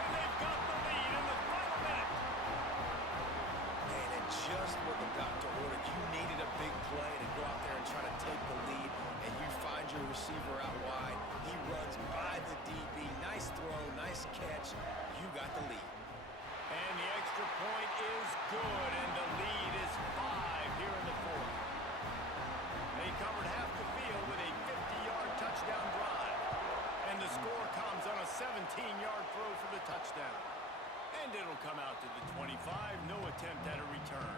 And they've got the lead in the final minute. And just what the doctor ordered. You needed a big play to go out there and try to take the lead, and you find your receiver out wide. He runs by the DB. Nice throw, nice catch. You got the lead. And the extra point is good, and the lead is 5 here in the 4th. They covered half the field with a 50-yard touchdown drive. And the score comes on a 17-yard throw for the touchdown. And it'll come out to the 25. No attempt at a return.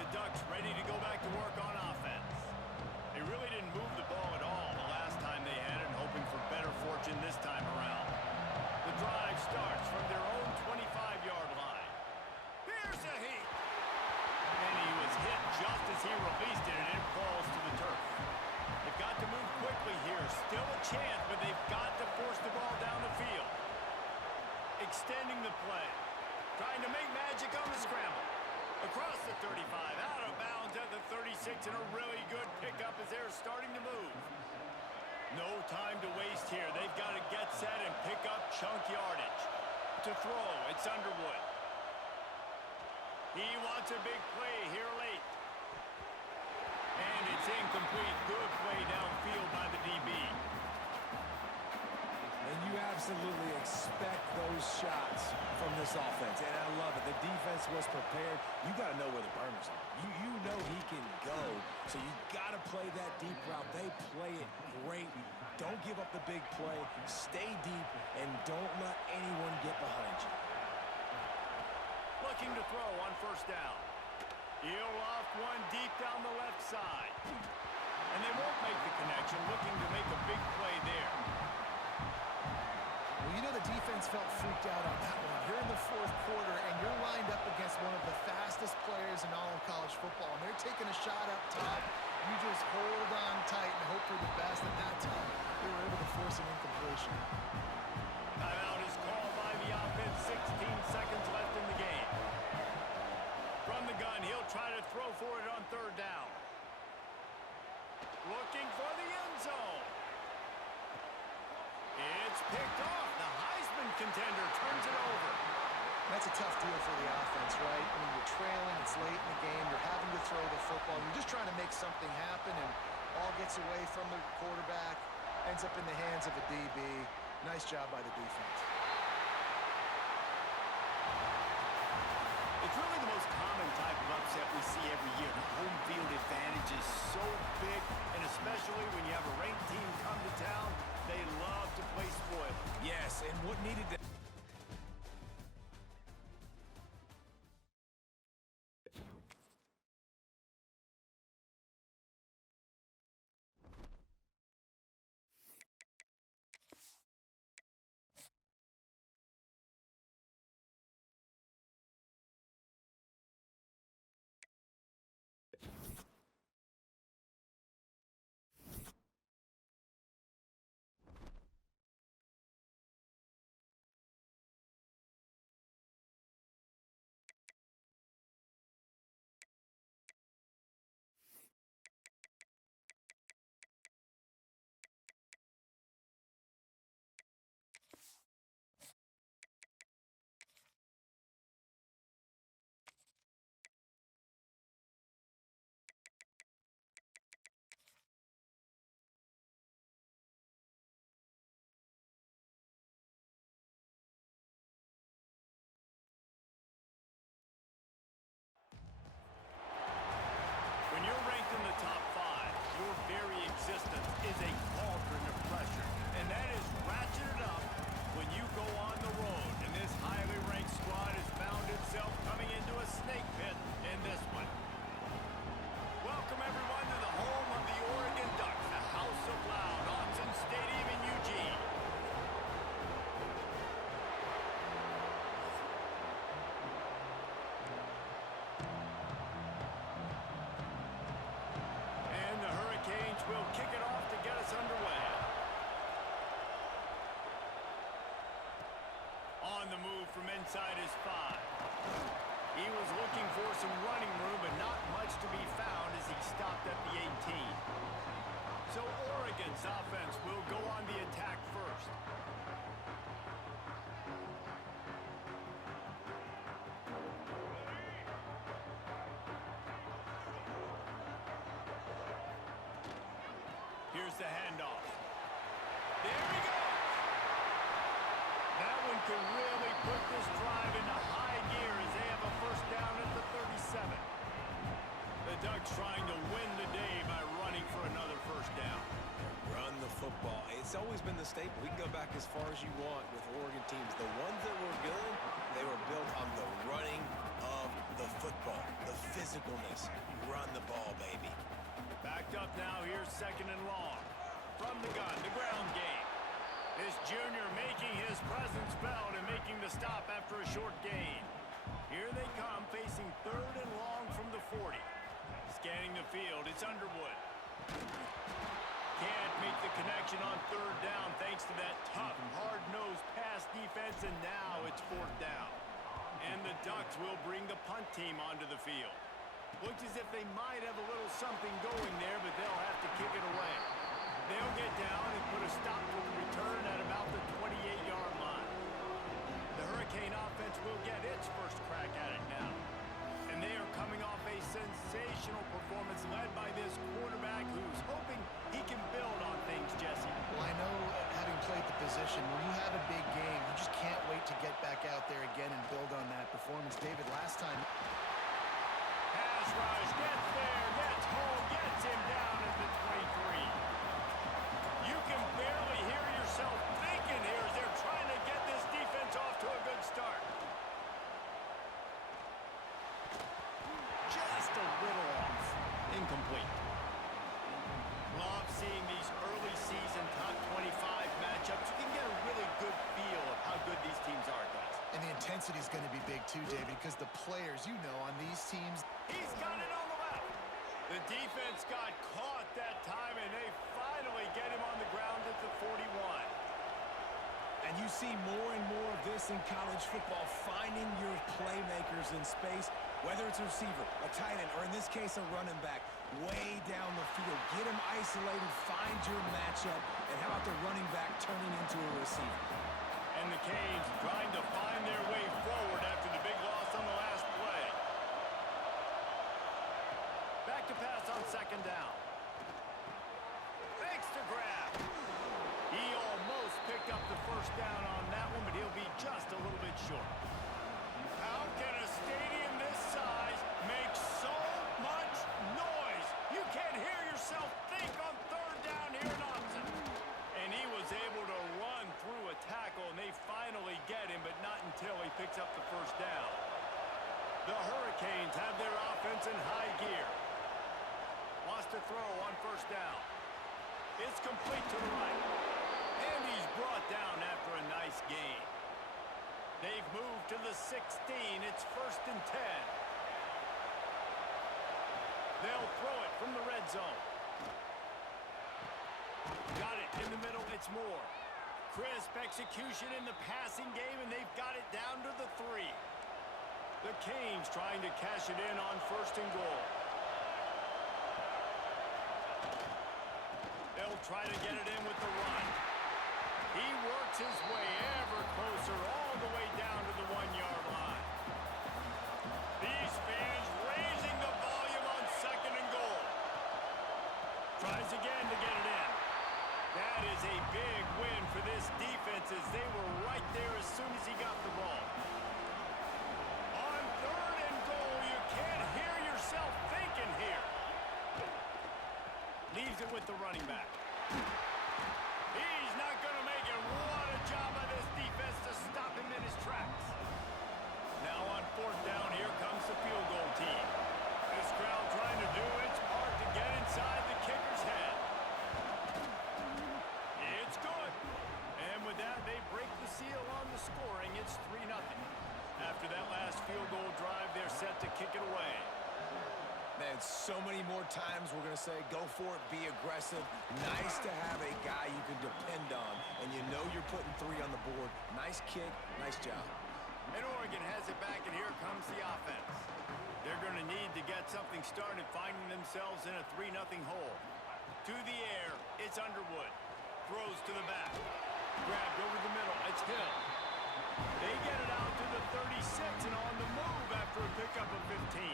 The Ducks ready to go back to work on offense. They really didn't move the ball at all the last time they had it, hoping for better fortune this time around. The drive starts from their own 25-yard line. Here's a heat. And he was hit just as he released it, and it falls to the turf. They've got to move quickly here. Still a chance, but they've got to force the ball down the field. Extending the play. Trying to make magic on the scramble. Across the 35, out of bounds at the 36, and a really good pickup as they're starting to move. No time to waste here. They've got to get set and pick up chunk yardage. To throw, it's Underwood. He wants a big play here late. And it's incomplete. Good play downfield by the DB. And you absolutely expect those shots from this offense, and I love it. The defense was prepared. You got to know where the burners are. You know he can go, so you got to play that deep route. They play it great. Don't give up the big play. Stay deep, and don't let anyone get behind you. Looking to throw on 1st down. He'll off one deep down the left side. And they won't make the connection, looking to make a big play there. Well, you know the defense felt freaked out on that one. You're in the 4th quarter, and you're lined up against one of the fastest players in all of college football, and they're taking a shot up top. You just hold on tight and hope for the best. At that time, they were able to force an incompletion. Timeout is called by the offense. 16 seconds left in the game. From the gun, he'll try to throw for it on 3rd down. Looking for the end zone. It's picked off. The Heisman contender turns it over. That's a tough deal for the offense, right? I mean, you're trailing, it's late in the game, you're having to throw the football. You're just trying to make something happen, and ball gets away from the quarterback, ends up in the hands of a DB. Nice job by the defense. It's really the most common type of upset we see every year. The home field advantage is so big, and especially when you have a ranked team come to town, they love to play spoiler. Yes, and what needed to resistance is a cauldron of pressure, and that is ratcheted up when you go on the road. And this highly ranked squad has found itself coming into a snake pit in this one. Welcome, everyone, to the home of the Oregon Ducks, the House of Loud, Autzen Stadium in Eugene. And the Hurricanes will kick it off to get us underway. On the move from inside his 5. He was looking for some running room, but not much to be found as he stopped at the 18. So Oregon's offense will go on the attack first. Here's the handoff. There he goes. That one could really put this drive into high gear as they have a first down at the 37. The Ducks trying to win the day by running for another first down. Run the football. It's always been the staple. We can go back as far as you want with Oregon teams. The ones that were good, they were built on the running of the football, the physicalness. Run the ball, baby. Backed up now, here's second and long. From the gun, the ground game. This junior making his presence felt and making the stop after a short gain. Here they come, facing third and long from the 40. Scanning the field, it's Underwood. Can't make the connection on third down thanks to that tough, hard-nosed pass defense, and now it's fourth down. And the Ducks will bring the punt team onto the field. Looks as if they might have a little something going there, but they'll have to kick it away. They'll get down and put a stop to the return at about the 28-yard line. The Hurricane offense will get its first crack at it now. And they are coming off a sensational performance led by this quarterback who's hoping he can build on things, Jesse. Well, I know, having played the position, when you have a big game, you just can't wait to get back out there again and build on that performance. David, last time... Pass rush, gets there, gets home, gets him down at the 23. You can barely hear yourself thinking here as they're trying to get this defense off to a good start. Just a little off. Incomplete. Love seeing these early season top 25 matchups. You can get a really good feel of how good these teams are, guys. And the intensity is going to be big too, David, because the players, you know, on these teams... He's got it on the left. The defense got caught that time, and they finally get him on the ground at the 41. And you see more and more of this in college football, finding your playmakers in space, whether it's a receiver, a tight end, or in this case, a running back, way down the field. Get them isolated, find your matchup, and how about the running back turning into a receiver? And the Canes trying to find their way forward after the big loss on the last play. Back to pass on second down. Thanks to grab. He almost picked up the first down on that one, but he'll be just a little bit short. How can a stadium this size make so much noise? You can't hear yourself think on third down here in Autzen. And he was able to run through a tackle, and they finally get him, but not until he picks up the first down. The Hurricanes have their offense in high gear. Wants to throw on first down. It's complete to the right. And he's brought down after a nice gain. They've moved to the 16. It's first and 10. They'll throw it from the red zone. Got it in the middle. It's Moore. Crisp execution in the passing game, and they've got it down to the 3. The Canes trying to cash it in on first and goal. They'll try to get it in with the run. He works his way ever closer all the way down to the 1-yard line. These fans raising the volume on second and goal. Tries again to get it in. That is a big win for this defense as they were right there as soon as he got the ball. On third and goal, you can't hear yourself thinking here. Leaves it with with the running back. He's not going to make it. What a job by this defense to stop him in his tracks. Now on fourth down, here comes the field goal team. This crowd trying to do its part to get inside the kicker's head. It's good. And with that, they break the seal on the scoring. It's 3-0. After that last field goal drive, they're set to kick it away. Man, so many more times we're going to say, go for it, be aggressive. Nice to have a guy you can depend on, and you know you're putting 3 on the board. Nice kick, nice job. And Oregon has it back, and here comes the offense. They're going to need to get something started, finding themselves in a 3-0 hole. To the air, it's Underwood. Throws to the back. Grabbed over the middle, it's Hill. They get it out to the 36 and on the move after a pickup of 15.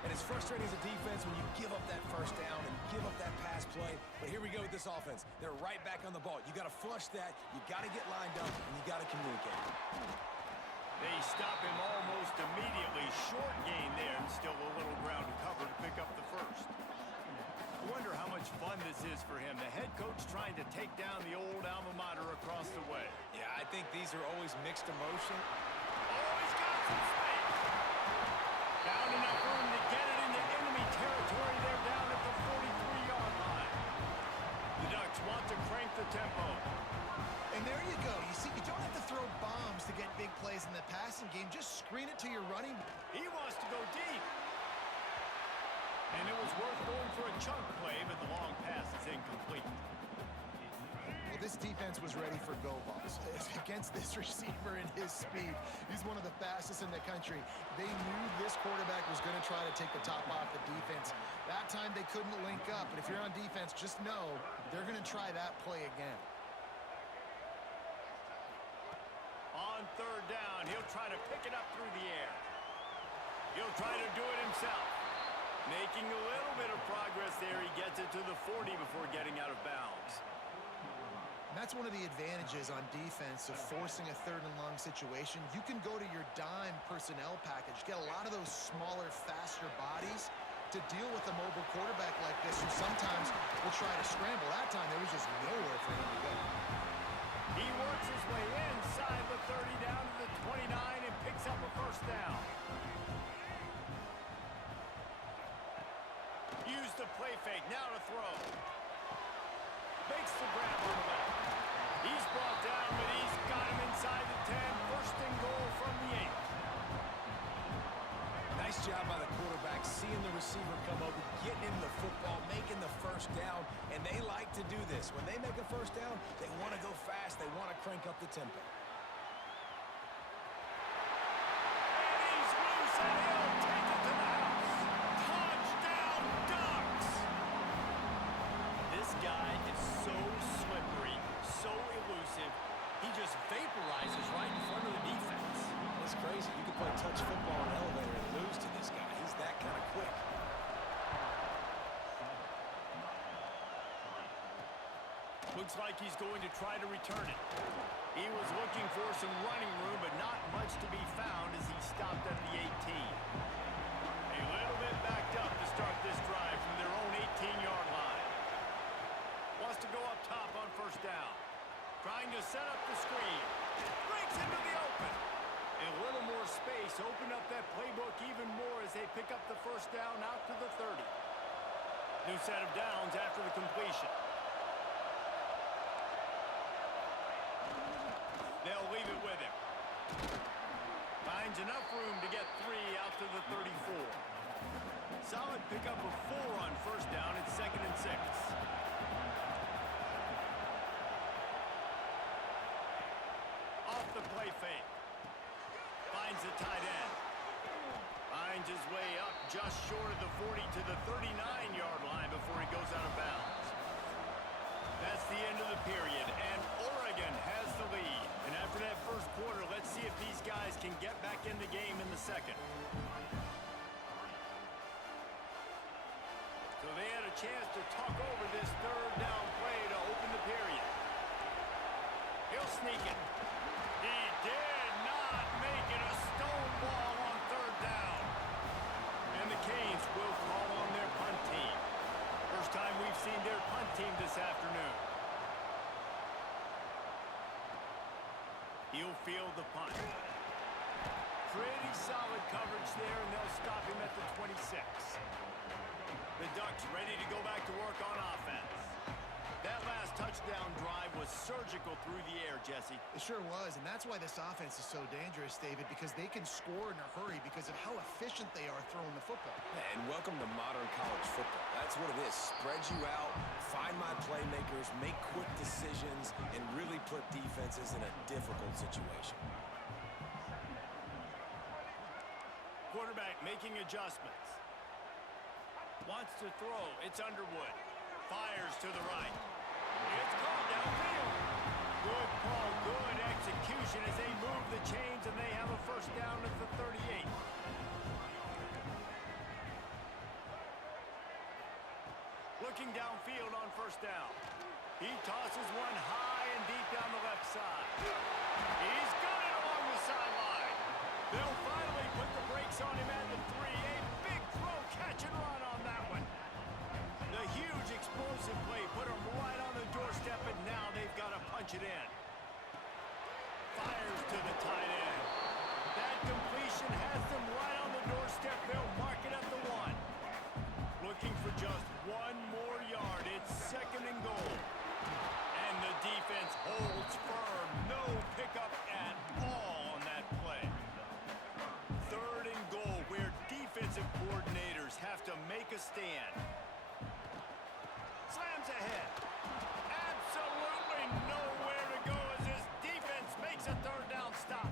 And it's frustrating as a defense when you give up that first down and give up that pass play. But here we go with this offense. They're right back on the ball. You got to flush that. You got to get lined up, and you got to communicate. They stop him almost immediately. Short gain there, and still a little ground to cover to pick up the first. I wonder how much fun this is for him. The head coach trying to take down the old alma mater across the way. Yeah, I think these are always mixed emotion. Oh, he's got some space. Found enough room to get it into enemy territory. They're down at the 43-yard line. The Ducks want to crank the tempo. And there you go. You see, you don't have to throw bombs to get big plays in the passing game. Just screen it to your running. He wants to go deep. And it was worth going for a chunk play, but the long pass is incomplete. Well, this defense was ready for go balls. Against this receiver and his speed, he's one of the fastest in the country. They knew this quarterback was going to try to take the top off the defense. That time they couldn't link up, but if you're on defense, just know they're going to try that play again. On third down, he'll try to pick it up through the air. He'll try to do it himself. Making a little bit of progress there. He gets it to the 40 before getting out of bounds. And that's one of the advantages on defense of forcing a third and long situation. You can go to your dime personnel package, get a lot of those smaller, faster bodies to deal with a mobile quarterback like this who sometimes will try to scramble. That time there was just nowhere for him to go. He works his way inside the 30 down to the 29 and picks up a first down. Use the play fake, now to throw. Makes the grab on the back. He's brought down, but he's got him inside the 10. First and goal from the 8. Nice job by the quarterback, seeing the receiver come over, getting him the football, making the first down, and they like to do this. When they make a first down, they want to go fast, they want to crank up the tempo. And he's loose, and he'll take it to the house. Touchdown, Ducks! This guy is so slippery, so elusive. He just vaporizes right in front of the defense. It's crazy. You can play touch football in an elevator and lose to this guy. He's that kind of quick. Looks like he's going to try to return it. He was looking for some running room, but not much to be found as he stopped at the 18. A little bit backed up to start this drive from their own 18-yard line. Wants to go up top on first down. Trying to set up the screen. Breaks into the open. A little more space. Open up that playbook even more as they pick up the first down out to the 30. New set of downs after the completion. They'll leave it with him. Finds enough room to get 3 out to the 34. Solid pickup of 4 on first down. It's 2nd and 6. Off the play fake. Finds the tight end. Finds his way up just short of the 40 to the 39-yard line before he goes out of bounds. That's the end of the period, and Oregon has the lead. And after that first quarter, let's see if these guys can get back in the game in the second. So they had a chance to talk over this third down play to open the period. He'll sneak it. He did not make it. A stone wall on third down. And the Canes will call on their punt team. First time we've field the punt. Pretty solid coverage there, and they'll stop him at the 26. The Ducks ready to go back to work on offense. That last touchdown drive was surgical through the air, Jesse. It sure was, and that's why this offense is so dangerous, David, because they can score in a hurry because of how efficient they are throwing the football. And welcome to modern college football. That's what it is. Spread you out, find my playmakers, make quick decisions, and really put defenses in a difficult situation. Quarterback making adjustments. Wants to throw. It's Underwood. Fires to the right. It's called downfield. Good call, good execution as they move the chains, and they have a first down at the 38. Looking downfield on first down. He tosses one high and deep down the left side. He's got it along the sideline. They'll finally put the brakes on him at the 3. A big throw, catch and run on that one. The huge explosive play put him right on the doorstep, and now they've got to punch it in. Fires to the tight end. That completion has them right on the doorstep. They'll mark it at the 1. Looking for just one more yard. It's second and goal. And the defense holds firm. No pickup at all on that play. Third and goal, where defensive coordinators have to make a stand. Slams ahead. Absolutely nowhere to go as this defense makes a third down stop.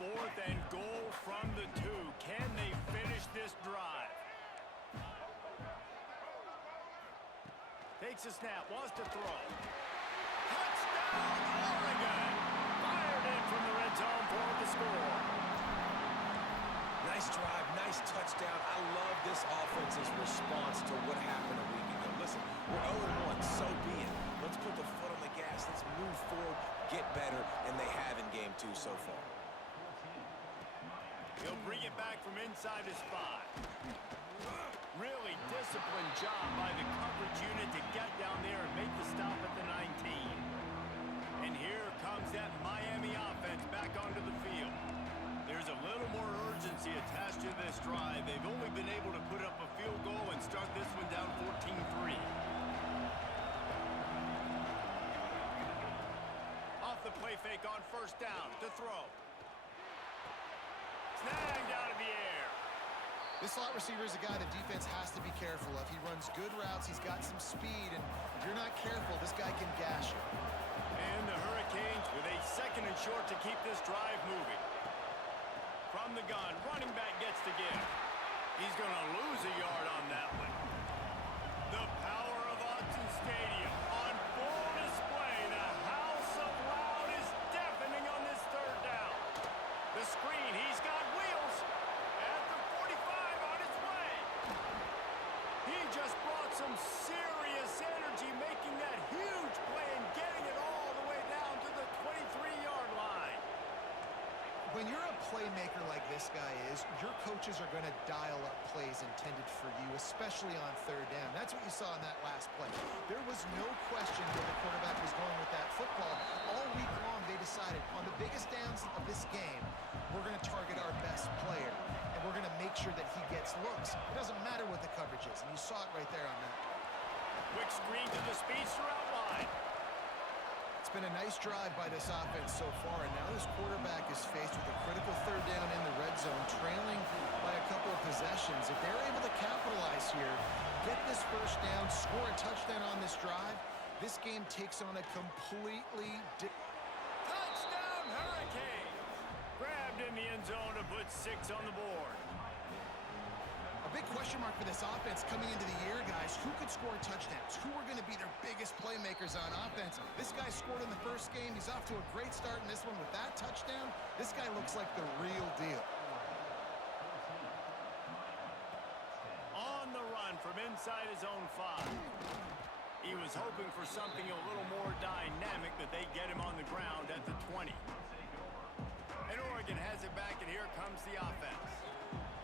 Fourth and goal from the 2. Can they finish this drive? Takes a snap, wants to throw. Touchdown, Oregon! Fired in from the red zone for the score. Nice drive, nice touchdown. I love this offense's response to what happened a week ago. Listen, we're 0-1, so be it. Let's put the foot on the gas. Let's move forward, get better, and they have in game 2 so far. He'll bring it back from inside his 5. Really disciplined job by the coverage unit to get down there and make the stop at the 19. And here comes that Miami offense back onto the field. There's a little more urgency attached to this drive. They've only been able to put up a field goal and start this one down 14-3. Off the play fake on first down to throw. Snagged out of the air. This slot receiver is a guy the defense has to be careful of. He runs good routes. He's got some speed, and if you're not careful, this guy can gash you. And the Hurricanes with a second and short to keep this drive moving. From the gun, running back gets to give. He's going to lose a yard on that one. The power of Autzen Stadium on full display. The house of loud is deafening on this third down. The screen, he's got wheels. At the 45 on his way. He just brought some serious energy, making that huge play and getting it all the way down to the 23-yard line. When you're a playmaker like this guy is, your coaches are going to dial up plays intended for you, especially on third down. That's what you saw in that last play. There was no question where the quarterback was going with that football. All week long, they decided on the biggest downs of this game, we're going to target our best player, and we're going to make sure that he gets looks. It doesn't matter what the coverage is, and you saw it right there on that. Quick screen to the speedster out wide. It's been a nice drive by this offense so far, and now this quarterback is faced with a critical third down in the red zone, trailing by a couple of possessions. If they're able to capitalize here, get this first down, score a touchdown on this drive, this game takes on a completely Touchdown, Hurricane! Grabbed in the end zone to put 6 on the board. A big question mark for this offense coming into the year, guys. Who could score touchdowns? Who are going to be their biggest playmakers on offense? This guy scored in the first game. He's off to a great start in this one with that touchdown. This guy looks like the real deal. On the run from inside his own 5. He was hoping for something a little more dynamic, but they get him on the ground at the 20. And Oregon has it back, and here comes the offense.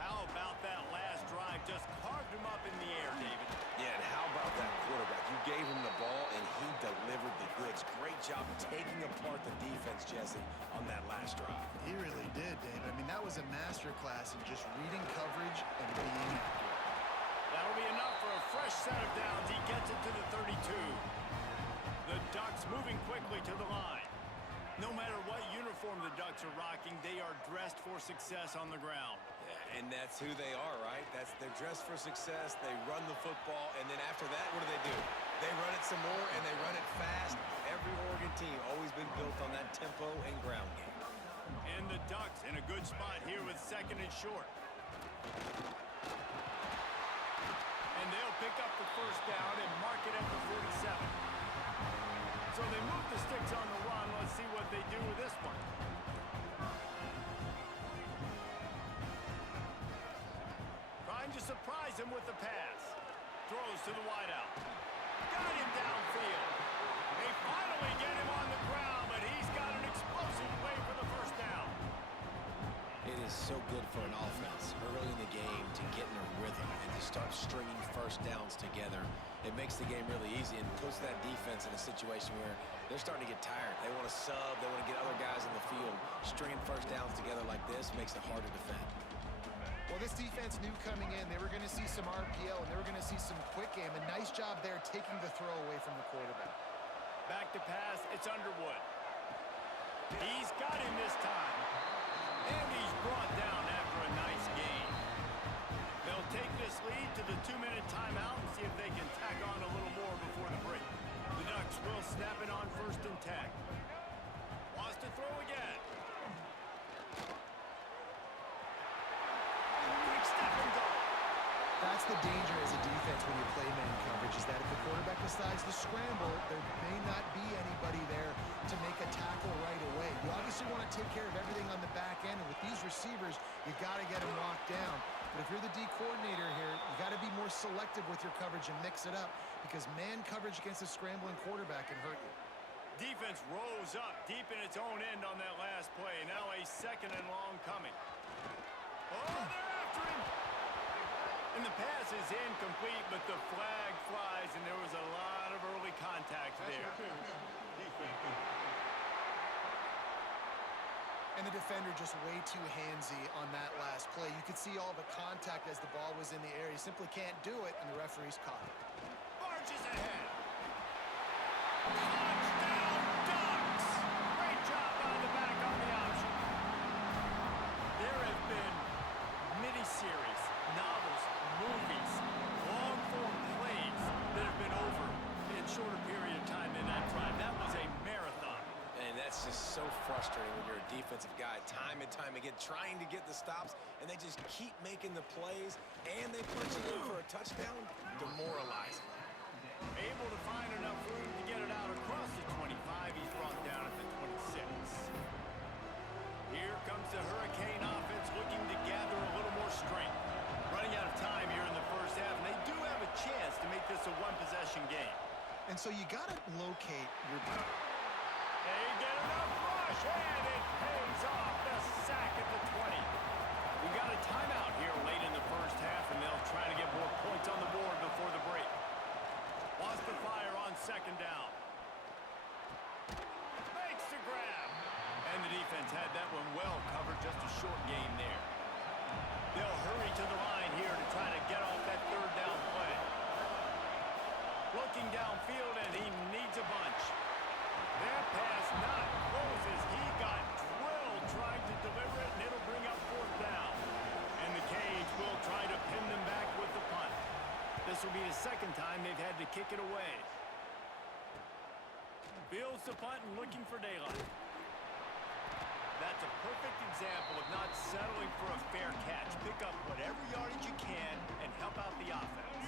How about that last drive? Just carved him up in the air, David. Yeah, and how about that quarterback? You gave him the ball, and he delivered the goods. Great job taking apart the defense, Jesse, on on that last drive. He really did, Dave. I mean, that was a masterclass in just reading coverage and being accurate. That'll be enough for a fresh set of downs. He gets it to the 32. The Ducks moving quickly to the line. No matter what uniform the Ducks are rocking, they are dressed for success on the ground. Yeah, and that's who they are, right? They're dressed for success. They run the football, and then after that, what do? They run it some more, and they run it fast. Every Oregon team always been built on that tempo and ground game. And the Ducks in a good spot here with 2nd and short. And they'll pick up the first down and mark it at the 47. So they move the sticks on the run. Let's see what they do with this one. Trying to surprise him with the pass. Throws to the wideout. Got him downfield. They finally get him on the ground, but he's got an explosive play for the first down. It is so good for an offense early in the game to get in a rhythm and to start stringing first downs together. It makes the game really easy and puts that defense in a situation where they're starting to get tired. They want to sub. They want to get other guys in the field. Stringing first downs together like this makes it hard to defend. Well, this defense knew coming in they were going to see some RPO and they were going to see some quick game. A nice job there taking the throw away from the quarterback. Back to pass. It's Underwood. He's got him this time. And he's brought down after a nice gain. They'll take this lead to the 2-minute timeout and see if they can tack on a little more before the break. The Ducks will snap it on 1st and 10. Wants to throw again. Quick step and go. That's the danger as a defense when you play man coverage, is that if the quarterback decides to scramble, there may not be anybody there to make a tackle right away. You obviously want to take care of everything on the back end, and with these receivers, you got to get them locked down. But if you're the D coordinator here, you got to be more selective with your coverage and mix it up, because man coverage against a scrambling quarterback can hurt you. Defense rose up deep in its own end on that last play. Now a 2nd and long coming. Oh, they're after him. And the pass is incomplete, but the flag flies, and there was a lot of early contact there. And the defender just way too handsy on that last play. You could see all the contact as the ball was in the air. He simply can't do it, and the referee's caught it. Marches ahead. Touchdown, Ducks! Great job by the back on the option. There have been mini-series, novels, movies, long-form plays that have been over in shorter period of time than that drive. That was a marathon. And that's just so frustrating when you're a defensive guy, time and time again, trying to get the stops, and they just keep making the plays, and they punch it in for a touchdown. Demoralizing. Able to find enough room to get it out across the 25. He's brought down at the 26. Here comes the Hurricane offense looking to gather a little more strength. Running out of time here in the first half, and they do have a chance to make this a one-possession game. And so you got to locate your... They get enough rush, and it pays off. The sack at the 20. We got a timeout here late in the first half, and they'll try to get more points on the board before the break. Wants to fire on 2nd down. Makes the grab. And the defense had that one well covered, just a short gain there. They'll hurry to the line here to try to get off that 3rd down play. Looking downfield, and he needs a bunch. That pass not close as he got drilled trying to deliver it, and it'll bring up 4th down. And the Canes will try to pin them back with the punt. This will be the 2nd time they've had to kick it away. Fields the punt and looking for daylight. That's a perfect example of not settling for a fair catch. Pick up whatever yardage you can and help out the offense.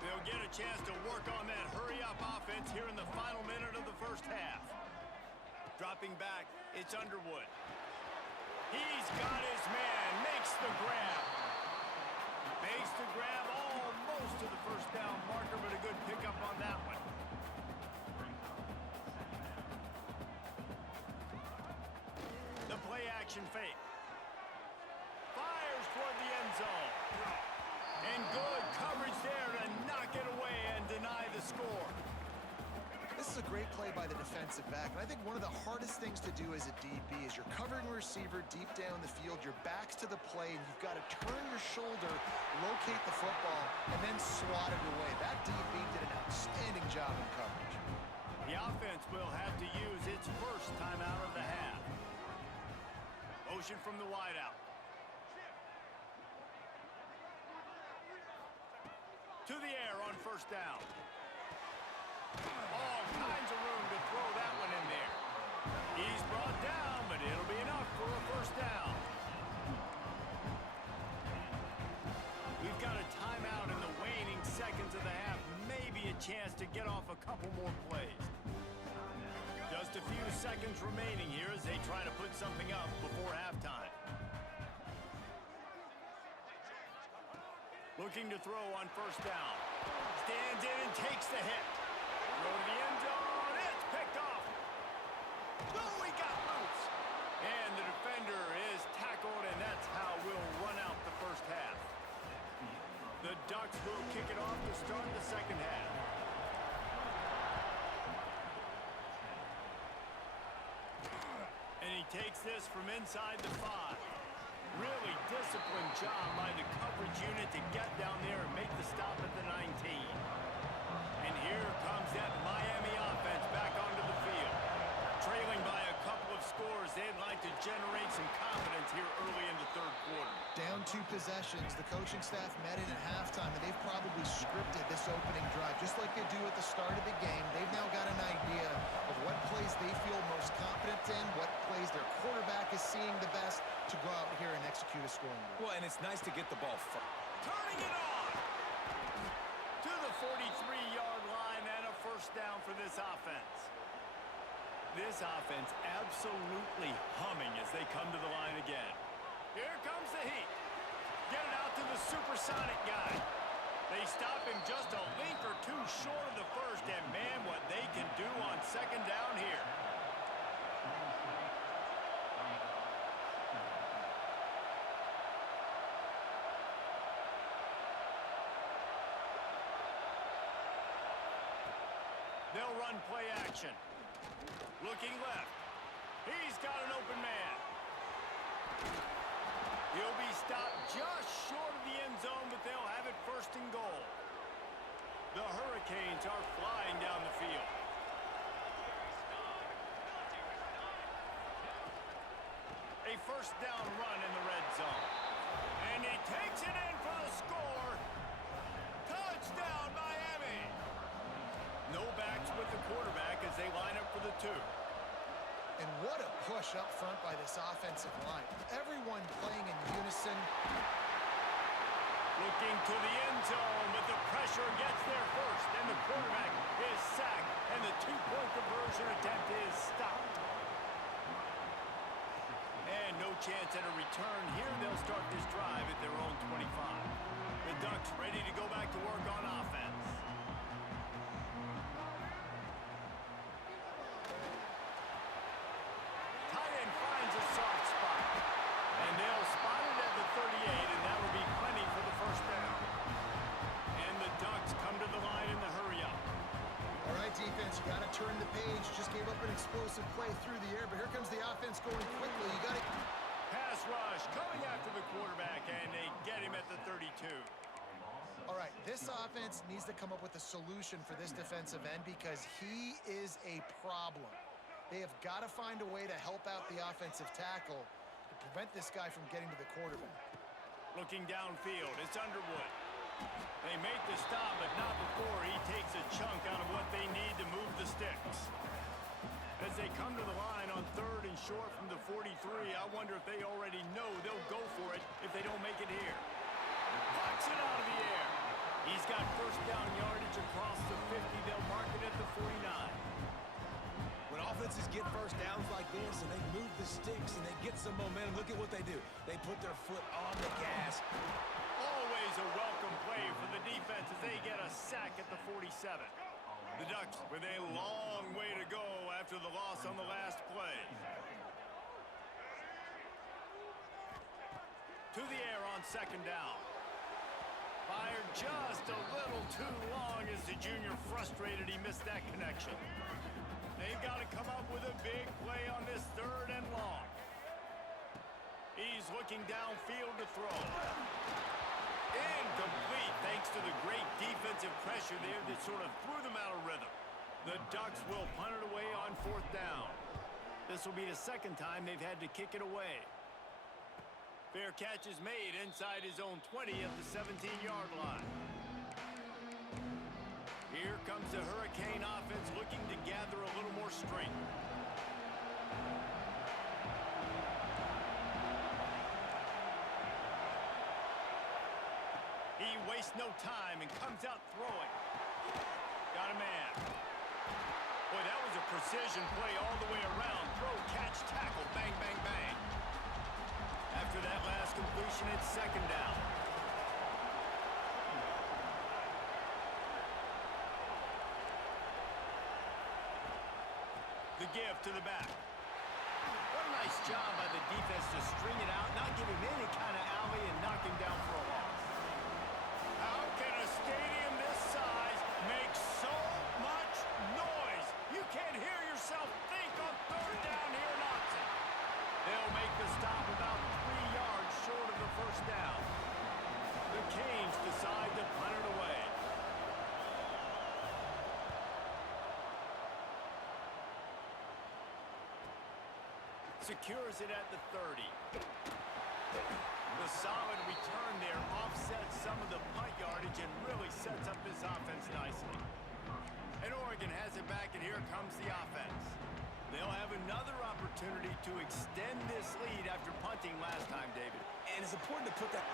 They'll get a chance to work on that hurry-up offense here in the final minute of the first half. Dropping back, it's Underwood. He's got his man, makes the grab. Makes the grab almost to the first down marker, but a good pickup on that one. The play-action fake. Fires toward the end zone. And good coverage there to knock it away and deny the score. This is a a great play by the defensive back. And I think one of the hardest things to do as a DB is you're covering a receiver deep down the field, your back's to the play, and you've got to turn your shoulder, locate the football, and then swat it away. That DB did an outstanding job in coverage. The offense will have to use its first timeout of the half. Motion from the wideout. To the air on first down. All kinds of room to throw that one in there. He's brought down, but it'll be enough for a first down. We've got a timeout in the waning seconds of the half. Maybe a chance to get off a couple more plays. Just a few seconds remaining here as they try to put something up before halftime. Looking to throw on first down. Stands in and takes the hit. Throw to the end zone. It's picked off. Oh, he got loose. And the defender is tackled, and that's how we'll run out the first half. The Ducks will kick it off to start the second half. And he takes this from inside the 5. Really disciplined job by the coverage unit to get down there and make the stop at the 19. And here comes that Miami offense back onto the field. Trailing by a couple of scores, they'd like to generate some confidence here early in the third quarter. Down 2 possessions, the coaching staff met in at halftime, and they've probably scripted this opening drive. Just like they do at the start of the game, they've now got an idea of what plays they feel most confident in, what plays their quarterback is seeing the best to go out here and execute a scoring drive. Well, and it's nice to get the ball first. Turning it on! To the 43-yard line and a first down for this offense. This offense absolutely humming as they come to the line again. Here comes the heat. Get it out to the supersonic guy. They stop him just a link or two short of the first, and man, what they can do on second down here. They'll run play action. Looking left. He's got an open man. He'll be stopped just short of the end zone, but they'll have it first and goal. The Hurricanes are flying down the field. A first down run in the red zone. And he takes it in for the score. Touchdown, Miami! No backs with the quarterback as they line up for the 2. And what a push up front by this offensive line. Everyone playing in unison. Looking to the end zone, but the pressure gets there first, and the quarterback is sacked, and the 2-point conversion attempt is stopped. And no chance at a return. Here they'll start this drive at their own 25. The Ducks ready to go back to work on offense. Tight end finds a soft spot. And they'll spot it at the 38, and that will be plenty for the first down. And the Ducks come to the line in the hurry-up. All right, defense, you got to turn the page. Just gave up an explosive play through the air, but here comes the offense going quickly. You got to... Pass rush coming after the quarterback, and they get him at the 32. All right, this offense needs to come up with a solution for this defensive end because he is a problem. They have got to find a way to help out the offensive tackle to prevent this guy from getting to the quarterback. Looking downfield, it's Underwood. They make the stop, but not before he takes a chunk out of what they need to move the sticks. As they come to the line on 3rd and short from the 43, I wonder if they already know they'll go for it if they don't make it here. Blocks it out of the air. He's got first down yardage across the 50. They'll mark it at the 49. When offenses get first downs like this and they move the sticks and they get some momentum, look at what they do. They put their foot on the gas. Always a welcome play for the defense as they get a sack at the 47. The Ducks with a long way to go after the loss on the last play. To the air on second down. Fired just a little too long as the junior frustrated he missed that connection. They've got to come up with a big play on this 3rd and long. He's looking downfield to throw. Incomplete thanks to the great defensive pressure there that sort of threw them out of rhythm. The Ducks will punt it away on 4th down. This will be the 2nd time they've had to kick it away. Fair catch is made inside his own 20 at the 17-yard line. Here comes the Hurricane offense looking to gather a little more strength. He wastes no time and comes out throwing. Got a man. Boy, that was a precision play all the way around. Throw, catch, tackle, bang, bang, bang. After that last completion, it's 2nd down. The give to the back. What a nice job by the defense to string it out, not give him any kind of alley, and knock him down for a loss. How can a stadium this size make so much noise? You can't hear yourself think on 3rd down here in Autzen. They'll make the stop about 3 yards short of the 1st down. The Canes decide to punt it away. Secures it at the 30. The solid return there offsets some of the punt yardage and really sets up this offense nicely. And Oregon has it back, and here comes the offense. They'll have another opportunity to extend this lead after punting last time, David. And it's important to put that...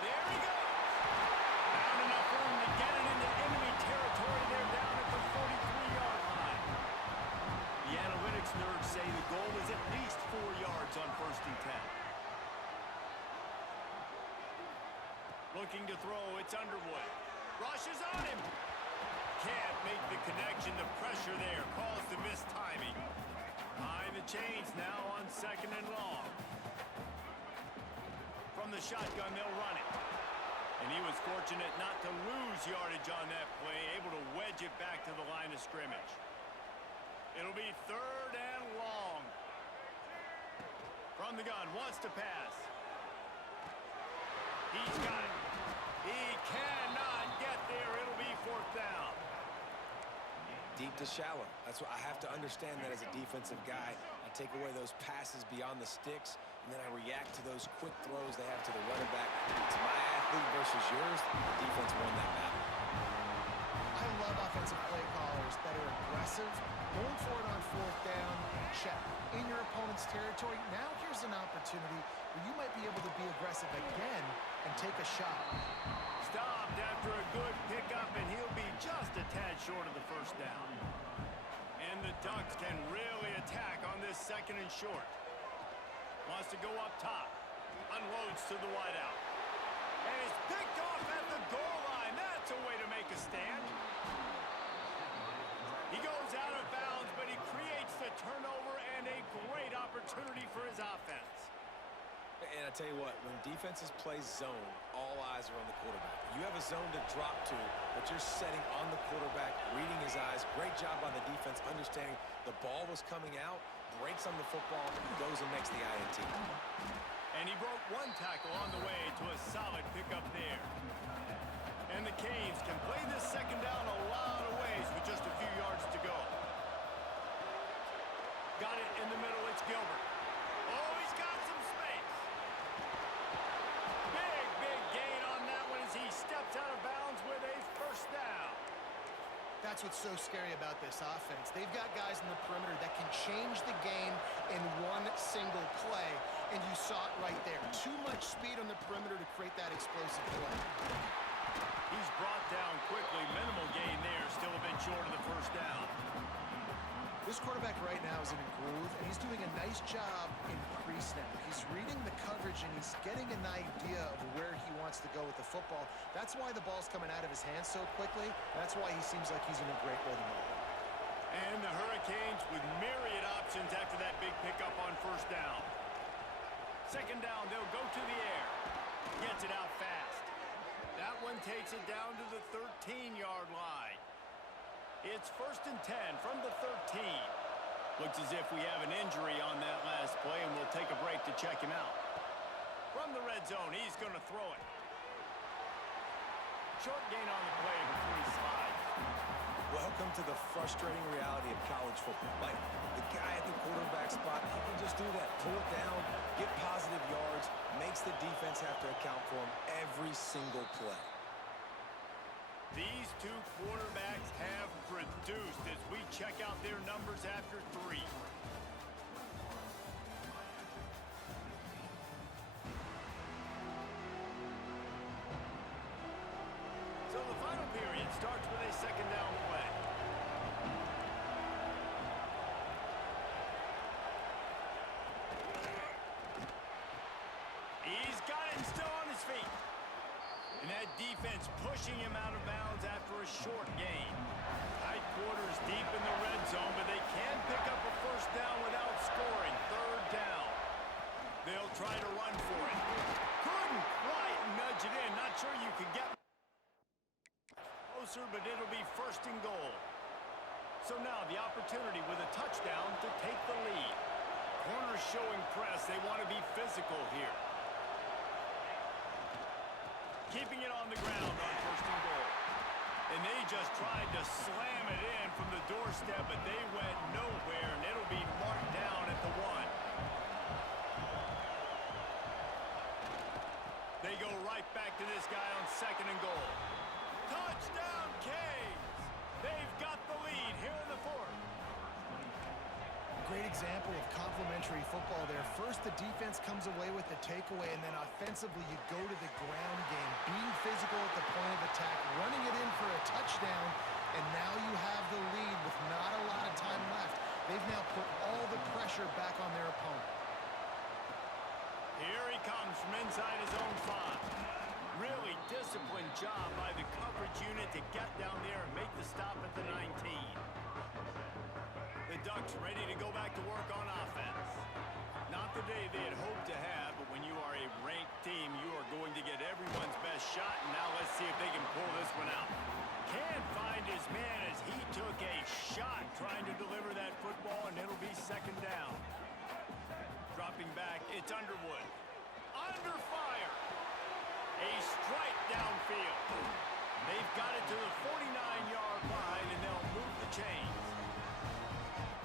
There he goes! Found enough room to get it into enemy territory there down at the 43-yard line. The analytics nerds say the goal is at least 4 yards on 1st and 10. Looking to throw, it's Underwood. Rushes on him. Can't make the connection. The pressure there caused the missed timing. Behind the chains now on 2nd and long. From the shotgun, they'll run it. And he was fortunate not to lose yardage on that play, able to wedge it back to the line of scrimmage. It'll be 3rd and long. From the gun, wants to pass. He's got it. He cannot get there. It'll be 4th down. Deep to shallow. That's what I have to understand that as a defensive guy. I take away those passes beyond the sticks, and then I react to those quick throws they have to the running back. It's my athlete versus yours. The defense won that battle. I love offensive play callers that are aggressive, going for it on 4th down, check. In your opponent's territory, now here's an opportunity where you might be able to be aggressive again and take a shot. Stopped after a good pickup, and he'll be just a tad short of the 1st down. And the Ducks can really attack on this 2nd and short. Wants to go up top. Unloads to the wideout. And is picked off at the goal line. That's a way to make a stand. He goes out of bounds, but he creates the turnover and a great opportunity for his offense. And I tell you what, when defenses play zone, all eyes are on the quarterback. You have a zone to drop to, but you're setting on the quarterback, reading his eyes. Great job by the defense, understanding the ball was coming out, breaks on the football, and goes and makes the INT. And he broke one tackle on the way to a solid pickup there. And the Canes can play this 2nd down a lot of ways with just a few yards to go. Got it in the middle, it's Gilbert. Oh, he's got some space. Big gain on that one as he steps out of bounds with a 1st down. That's what's so scary about this offense. They've got guys in the perimeter that can change the game in one single play, and you saw it right there. Too much speed on the perimeter to create that explosive play. He's brought down quickly. Minimal gain there, still a bit short of the 1st down. This quarterback right now is in a groove, and he's doing a nice job in pre-snap. He's reading the coverage, and he's getting an idea of where he wants to go with the football. That's why the ball's coming out of his hands so quickly. That's why he seems like he's in a great rhythm right now. And the Hurricanes with myriad options after that big pickup on 1st down. 2nd down, they'll go to the air. Gets it out fast. That one takes it down to the 13-yard line. It's 1st and 10 from the 13. Looks as if we have an injury on that last play, and we'll take a break to check him out. From the red zone, he's going to throw it. Short gain on the play before he slides. Welcome to the frustrating reality of college football. Like, the guy at the quarterback spot, he can just do that. Pull it down, get positive yards, makes the defense have to account for him every single play. These two quarterbacks have produced as we check out their numbers after 3. So the final period starts with a second down play. He's got it and still on his feet. And that defense pushing him out of bounds after a short gain. Tight quarters deep in the red zone, but they can pick up a first down without scoring. Third down. They'll try to run for it. Couldn't quite nudge it in. Not sure you could get closer, but it'll be first and goal. So now the opportunity with a touchdown to take the lead. Corners showing press. They want to be physical here. Keeping it on the ground on first and goal. And they just tried to slam it in from the doorstep, but they went nowhere, and it'll be marked down at the 1. They go right back to this guy on second and goal. Touchdown, Canes! They've got the lead here in the 4th. Great example of complementary football there. First, the defense comes away with the takeaway, and then offensively, you go to the ground game, being physical at the point of attack, running it in for a touchdown, and now you have the lead with not a lot of time left. They've now put all the pressure back on their opponent. Here he comes from inside his own 5. Really disciplined job by the coverage unit to get down there and make the stop at the 19. The Ducks ready to go back to work on offense. Not the day they had hoped to have, but when you are a ranked team, you are going to get everyone's best shot, and now let's see if they can pull this one out. Can't find his man as he took a shot trying to deliver that football, and it'll be second down. Dropping back, it's Underwood. Under fire. A strike downfield. They've got it to the 49-yard line, and they'll move the chains.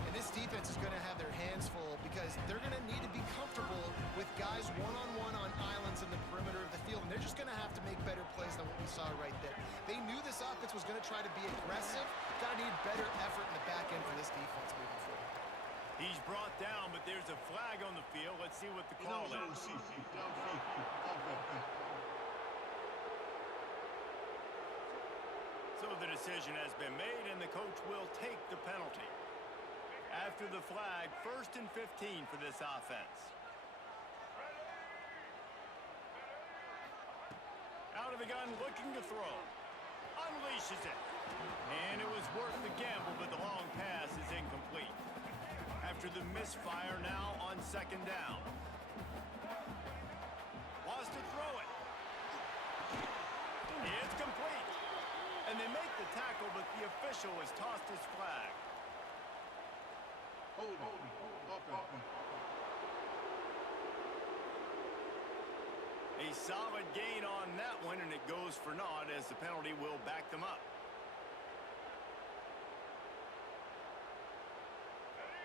And this defense is going to have their hands full because they're going to need to be comfortable with guys one-on-one on islands in the perimeter of the field. And they're just going to have to make better plays than what we saw right there. They knew this offense was going to try to be aggressive. Got to need better effort in the back end for this defense moving forward. He's brought down, but there's a flag on the field. Let's see what the call is. So the decision has been made, and the coach will take the penalty. After the flag, 1st and 15 for this offense. Out of the gun, looking to throw. Unleashes it. And it was worth the gamble, but the long pass is incomplete. After the misfire, now on second down. Wants to throw it. It's complete. And they make the tackle, but the official has tossed his flag. A solid gain on that one, and it goes for naught as the penalty will back them up.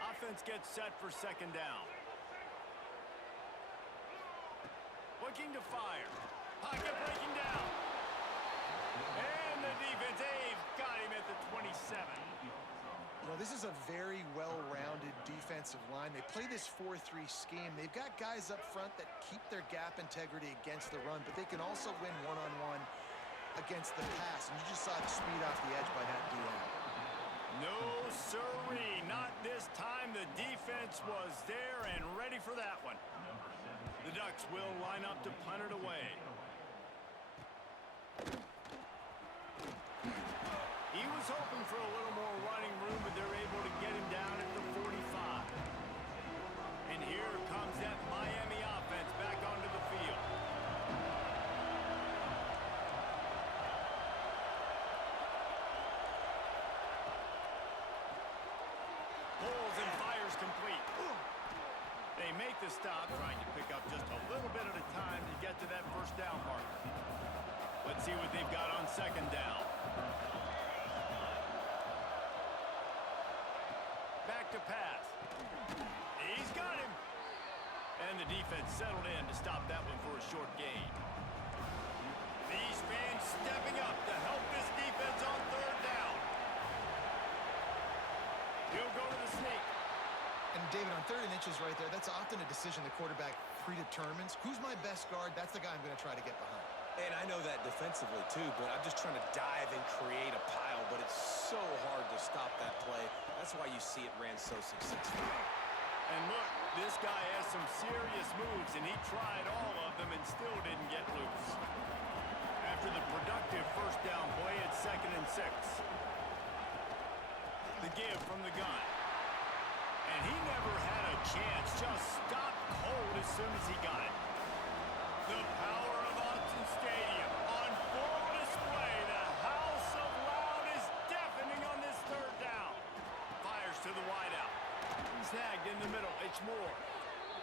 Offense gets set for second down. Looking to fire. Pocket breaking down. And the defense, they've got him at the 27. Well, this is a very well-rounded defensive line. They play this 4-3 scheme. They've got guys up front that keep their gap integrity against the run, but they can also win one-on-one against the pass. And you just saw the speed off the edge by that DN. No, sirree. Not this time. The defense was there and ready for that one. The Ducks will line up to punt it away. He was hoping for a little more running room, but they're able to get him down at the 45. And here comes that Miami offense back onto the field. Pulls and fires They make the stop, trying to pick up just a little bit at a time to get to that first down mark. Let's see what they've got on second down. Back to pass. He's got him. And the defense settled in to stop that one for a short gain. These fans stepping up to help this defense on third down. He'll go to the sneak. And David, on 3rd and inches right there, that's often a decision the quarterback predetermines. Who's my best guard? That's the guy I'm going to try to get behind. And I know that defensively, too, but I'm just trying to dive and create a pile, but it's so hard to stop that play. That's why you see it ran so successfully. And look, this guy has some serious moves, and he tried all of them and still didn't get loose. After the productive first down play, it's 2nd and 6. The give from the gun. And he never had a chance, just stopped cold as soon as he got it. The power of Autzen Stadium on full display. The house of loud is deafening on this third down. Fires to the wideout. Snagged in the middle. It's Moore.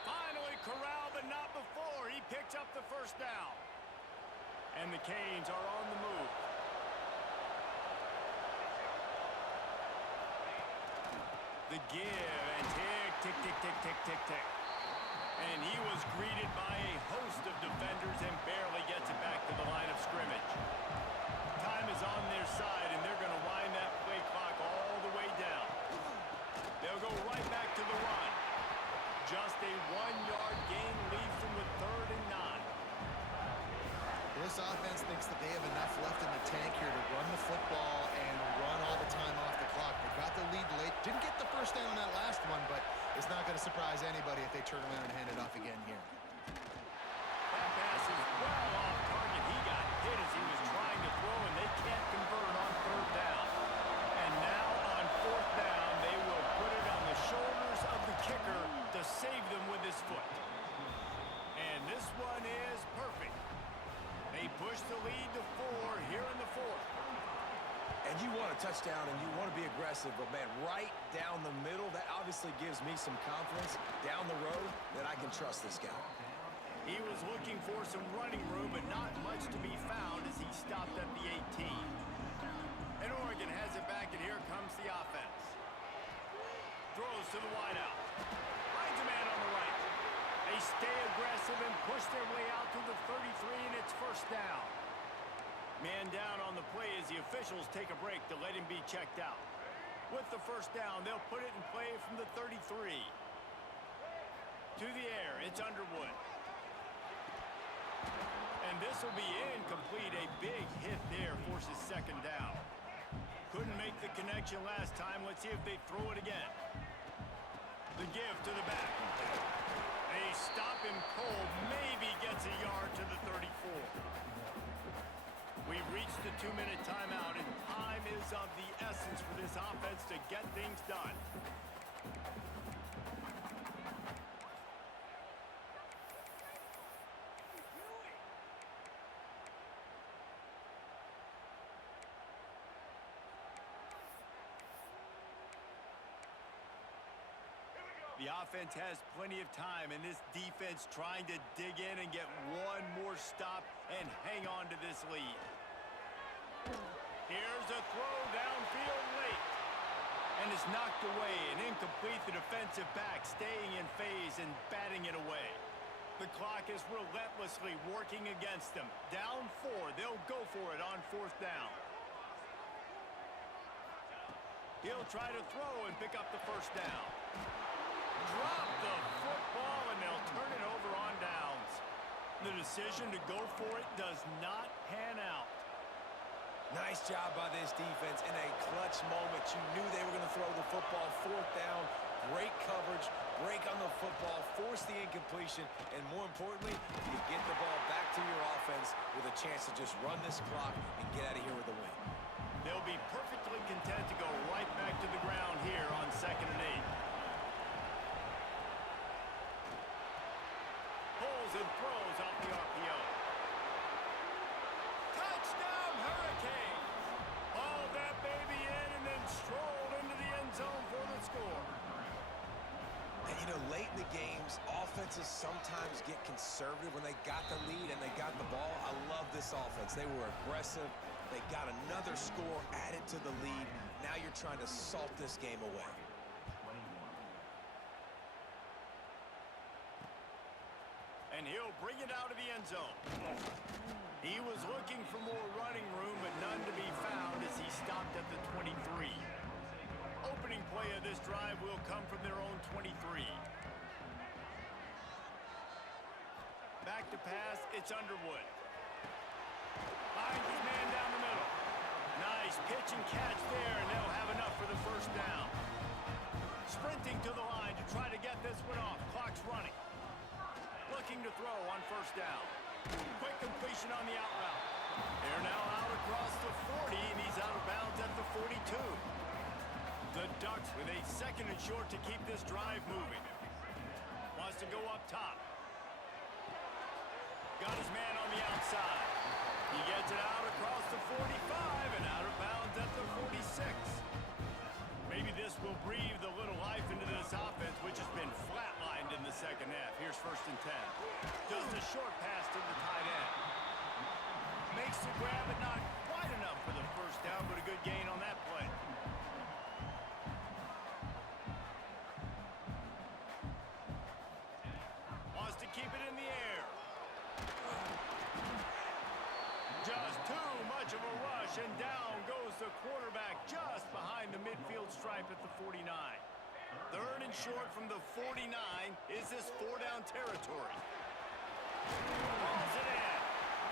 Finally corralled, but not before. He picks up the first down. And the Canes are on the move. The give, and tick, tick, tick, tick, tick, tick, tick. And he was greeted by a host of defenders and barely gets it back to the line of scrimmage. Time is on their side, and they're going to wind that play clock all the way down. They'll go right back to the run. Just a 1-yard gain leaves them with 3rd and 9. This offense thinks that they have enough left in the tank here to run the football and run all the time off the clock. They got the lead late. Didn't get the first down on that last one, but it's not going to surprise anybody if they turn around and hand it off again here. That pass is well off target. He got hit as he was trying to throw, and they can't convert on 3rd down. And now on 4th down, they will put it on the shoulders of the kicker to save them with his foot. And this one is perfect. They push the lead to 4 here in the 4th. And you want a touchdown and you want to be aggressive, but, man, right down the middle, that obviously gives me some confidence down the road that I can trust this guy. He was looking for some running room, but not much to be found as he stopped at the 18. And Oregon has it back, and here comes the offense. Throws to the wideout. Finds a man on the right. They stay aggressive and push their way out to the 33, and it's first down. Man down on the play as the officials take a break to let him be checked out. With the first down, they'll put it in play from the 33. To the air, it's Underwood. And this will be incomplete. A big hit there forces 2nd down. Couldn't make the connection last time. Let's see if they throw it again. The give to the back. They stop him cold. Maybe gets a yard to the 34. We've reached the 2-minute timeout, and time is of the essence for this offense to get things done. The offense has plenty of time, and this defense trying to dig in and get one more stop and hang on to this lead. Here's a throw downfield late. And it's knocked away and incomplete. The defensive back staying in phase and batting it away. The clock is relentlessly working against them. Down 4. They'll go for it on 4th down. He'll try to throw and pick up the first down. Drop the football, and they'll turn it over on downs. The decision to go for it does not pan out. Nice job by this defense in a clutch moment. You knew they were going to throw the football. 4th down, great coverage, break on the football, force the incompletion, and more importantly, you get the ball back to your offense with a chance to just run this clock and get out of here with a win. They'll be perfectly content to go right back to the ground here on 2nd and 8. Pulls and throws off the RPO. Touchdown, Hurricanes! Hauled that baby in and then strolled into the end zone for the score. And, you know, late in the games, defenses sometimes get conservative when they got the lead and they got the ball. I love this offense. They were aggressive. They got another score added to the lead. Now you're trying to salt this game away. And he'll bring it out of the end zone. He was looking for more running room, but none to be found as he stopped at the 23. Opening play of this drive will come from their own 23. Back to pass, it's Underwood. Finds his man down the middle. Nice pitch and catch there, and they'll have enough for the first down. Sprinting to the line to try to get this one off. Clock's running. Looking to throw on first down. Quick completion on the out route. They're now out across the 40, and he's out of bounds at the 42. The Ducks with a second and short to keep this drive moving. Wants to go up top. Got his man on the outside. He gets it out across the 45 and out of bounds at the 46. Maybe this will breathe a little life into this offense, which has been flatlined in the second half. Here's first and 10. Just a short pass to the tight end. Makes the grab, but not quite enough for the first down, but a good gain on that play. Wants to keep it in the air. Just too much of a rush, and down goes the quarterback just behind the midfield stripe at the 49. Third and short from the 49. Is this four-down territory? Balls it in.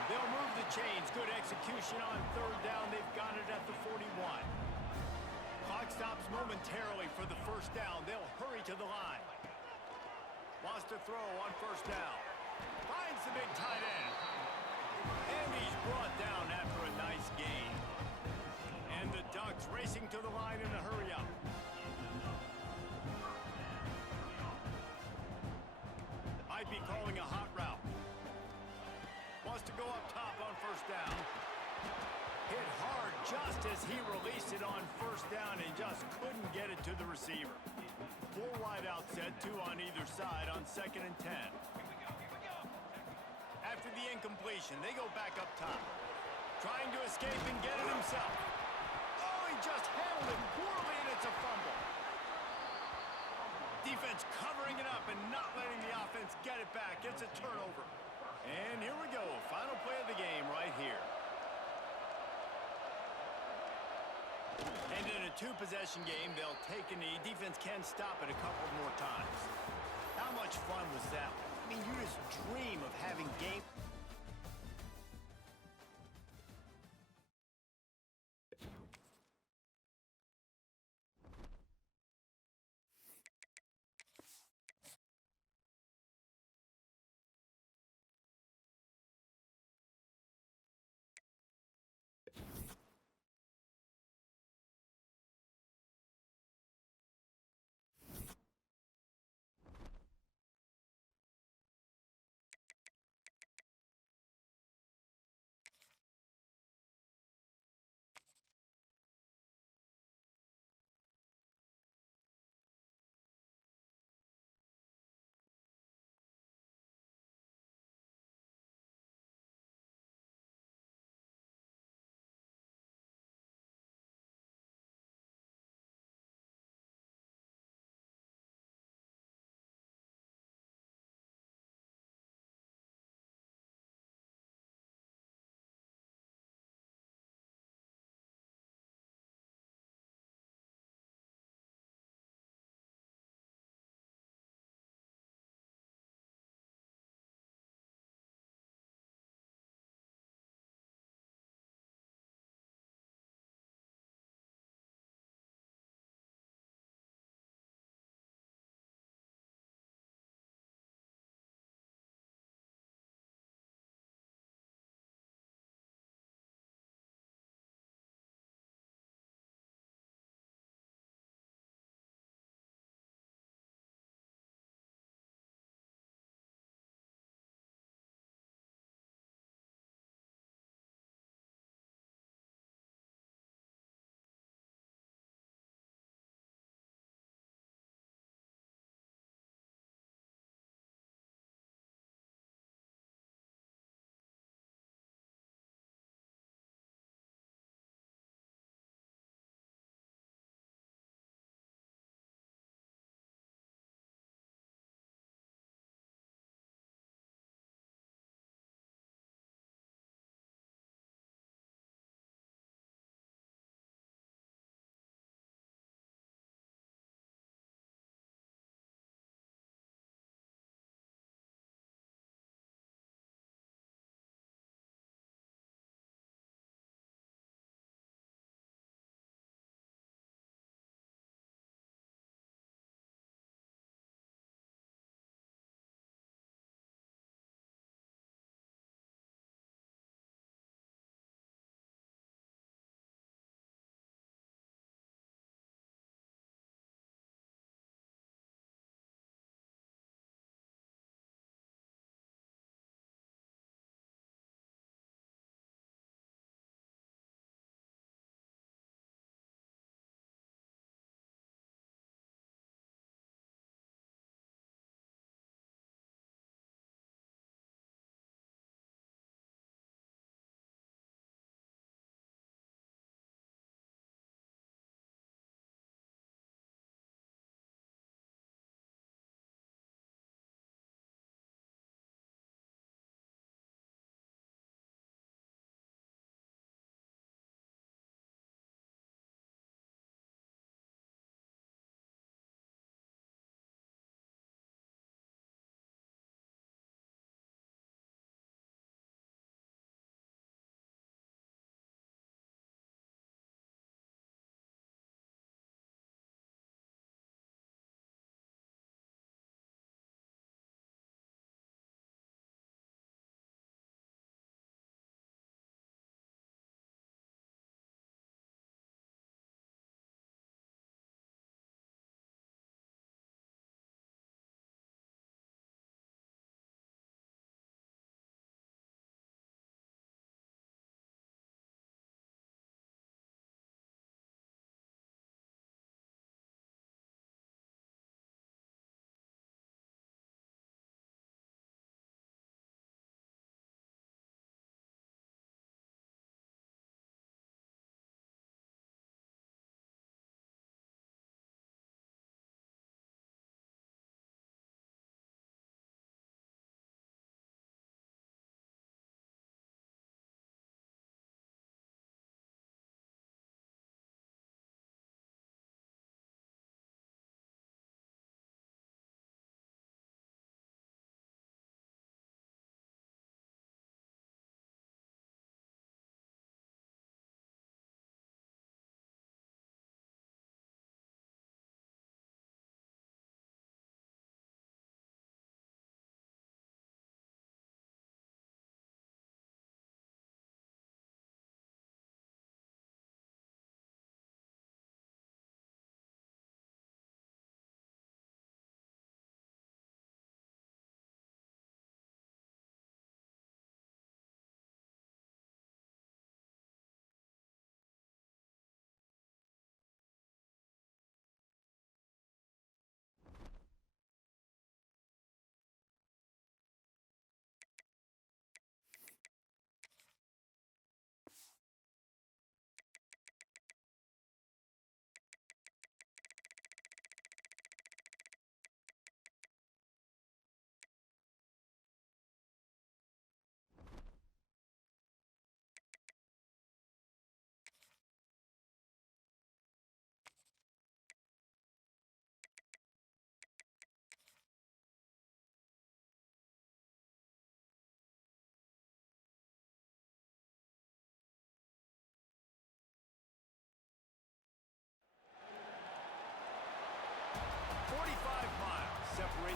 They'll move the chains. Good execution on third down. They've got it at the 41. Clock stops momentarily for the first down. They'll hurry to the line. Wants to throw on first down. Finds the big tight end. And he's brought down after a nice gain. And the Ducks racing to the line in a hurry-up. Might be calling a hot route. Wants to go up top on first down. Hit hard just as he released it on first down and just couldn't get it to the receiver. Four wide out set, two on either side on second and 10. After the incompletion, they go back up top. Trying to escape and get it himself. Oh, he just handled it poorly, and it's a fumble. Defense covering it up and not letting the offense get it back. It's a turnover. And here we go. Final play of the game right here. And in a two-possession game, they'll take a knee. Defense can stop it a couple more times. How much fun was that? I mean, you just dream of having game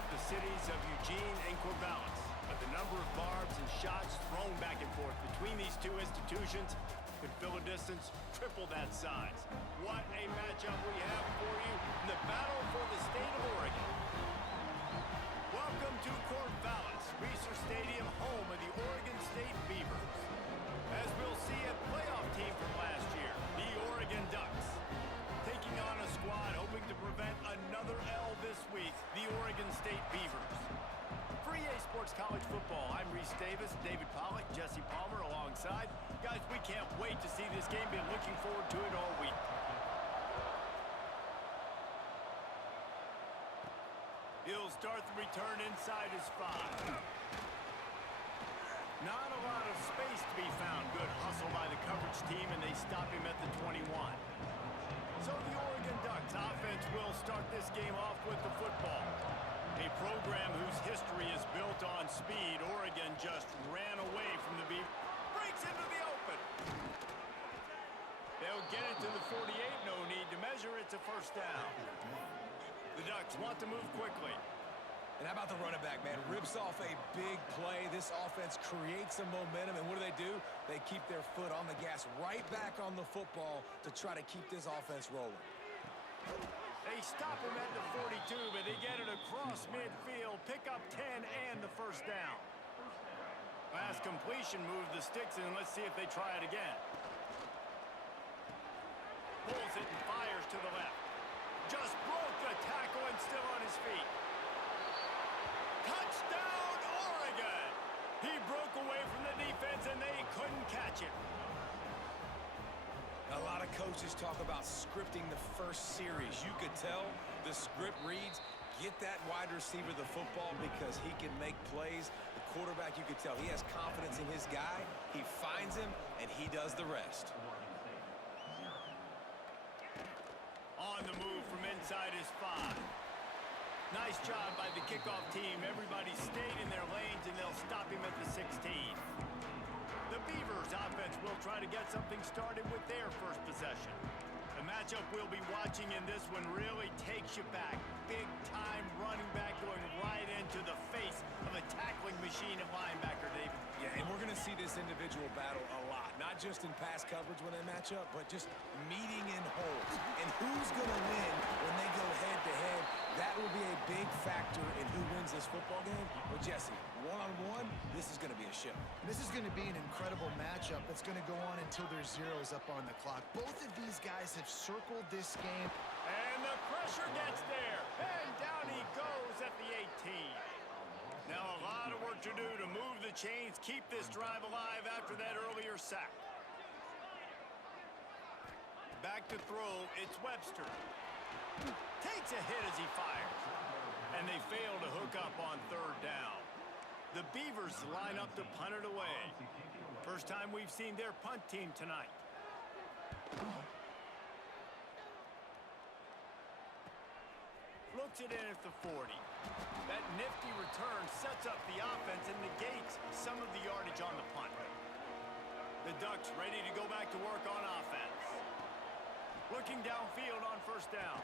separated the cities of Eugene and Corvallis, but the number of barbs and shots thrown back and forth between these two institutions could fill a distance triple that size. What a matchup we have for you in the battle for the state of Oregon. Welcome to Corvallis, Reser Stadium, home of the Oregon State Beavers. As we'll see, a playoff team from last year, the Oregon Ducks, taking on a squad hoping to prevent another L this week, the Oregon State Beavers. For EA Sports College Football, I'm Reese Davis, David Pollack, Jesse Palmer alongside. Guys, we can't wait to see this game. Been looking forward to it all week. He'll start the return inside his 5. Not a lot of space to be found. Good hustle by the coverage team, and they stop him at the 21. So the Oregon Ducks offense will start this game off with the football. A program whose history is built on speed. Oregon just ran away from the Beavers. Breaks into the open. They'll get it to the 48. No need to measure. It's a first down. The Ducks want to move quickly. And how about the running back, man? Rips off a big play. This offense creates some momentum, and what do? They keep their foot on the gas right back on the football to try to keep this offense rolling. They stop him at the 42, but they get it across midfield. Pick up 10 and the first down. Last completion moved the sticks in. Let's see if they try it again. Pulls it and fires to the left. Just broke the tackle and still on his feet. Touchdown, Oregon! He broke away from the defense, and they couldn't catch it. A lot of coaches talk about scripting the first series. You could tell the script reads, get that wide receiver the football because he can make plays. The quarterback, you could tell, he has confidence in his guy. He finds him, and he does the rest. On the move from inside his 5. Nice job by the kickoff team. Everybody stayed in their lanes, and they'll stop him at the 16. The Beavers offense will try to get something started with their first possession. The matchup we'll be watching in this one really takes you back. Big-time running back going right into the face of a tackling machine of linebacker, David. Yeah, and we're going to see this individual battle a lot. Not just in pass coverage when they match up, but just meeting in holes. And who's going to win when they go head-to-head? That will be a big factor in who wins this football game. But, Jesse, one-on-one, this is going to be a show. This is going to be an incredible matchup that's going to go on until there's zeros up on the clock. Both of these guys have circled this game. And the pressure gets there. And down he goes at the 18. Now a lot of work to do to move the chains, keep this drive alive after that earlier sack. Back to throw, it's Webster. Takes a hit as he fires. And they fail to hook up on third down. The Beavers line up to punt it away. First time we've seen their punt team tonight. Looks it in at the 40. That nifty return sets up the offense and negates some of the yardage on the punt. The Ducks ready to go back to work on offense. Looking downfield on first down.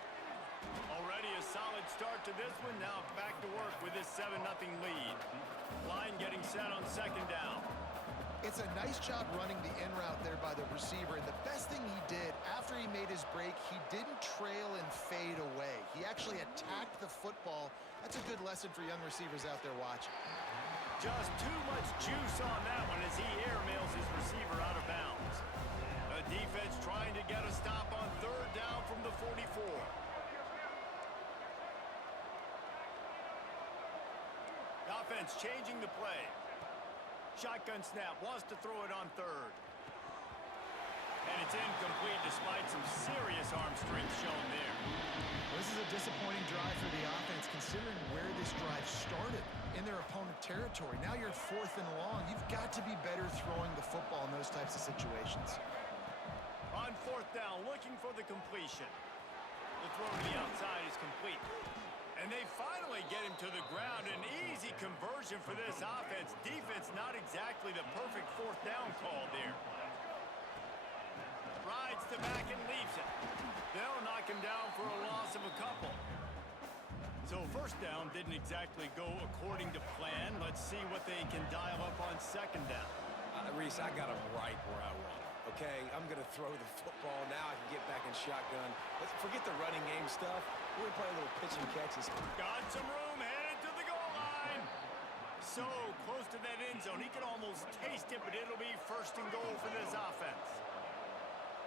Already a solid start to this one. Now back to work with this 7-0 lead. Line getting set on second down. It's a nice job running the in route there by the receiver. And the best thing he did after he made his break, he didn't trail and fade away. He actually attacked the football. That's a good lesson for young receivers out there watching. Just too much juice on that one as he airmails his receiver out of bounds. The defense trying to get a stop on third down from the 44. Offense changing the play. Shotgun snap, wants to throw it on third. And it's incomplete despite some serious arm strength shown there. Well, this is a disappointing drive for the offense considering where this drive started in their opponent territory. Now you're 4th and long. You've got to be better throwing the football in those types of situations. On fourth down, looking for the completion. The throw to the outside is complete. And they finally get him to the ground. An easy conversion for this offense. Defense not exactly the perfect fourth down call there. Rides the back and leaves it. They'll knock him down for a loss of a couple. So first down didn't exactly go according to plan. Let's see what they can dial up on second down. Reese, I got him right where I want him. Okay, I'm going to throw the football. Now I can get back in shotgun. Let's forget the running game stuff. We're going to play a little pitch and catches. Got some room, headed to the goal line. So close to that end zone, he can almost taste it, but it'll be first and goal for this offense.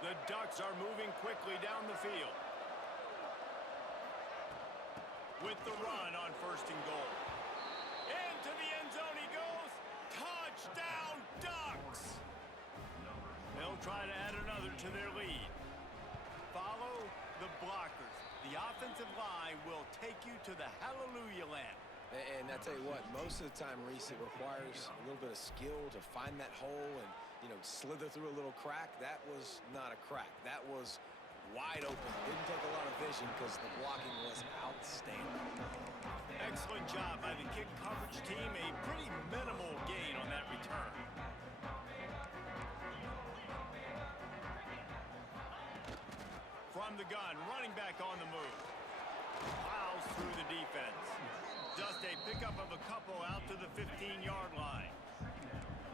The Ducks are moving quickly down the field. With the run on first and goal. Into the end zone he goes. Touchdown, Ducks! They'll try to add another to their lead. Follow the blockers. The offensive line will take you to the hallelujah land. And I tell you what, most of the time, Reese, it requires a little bit of skill to find that hole and, you know, slither through a little crack. That was not a crack. That was wide open. Didn't take a lot of vision because the blocking was outstanding. Excellent job by the kick coverage team. A pretty minimal gain on that return. From the gun, running back on the move. Plows through the defense. Just a pickup of a couple out to the 15-yard line.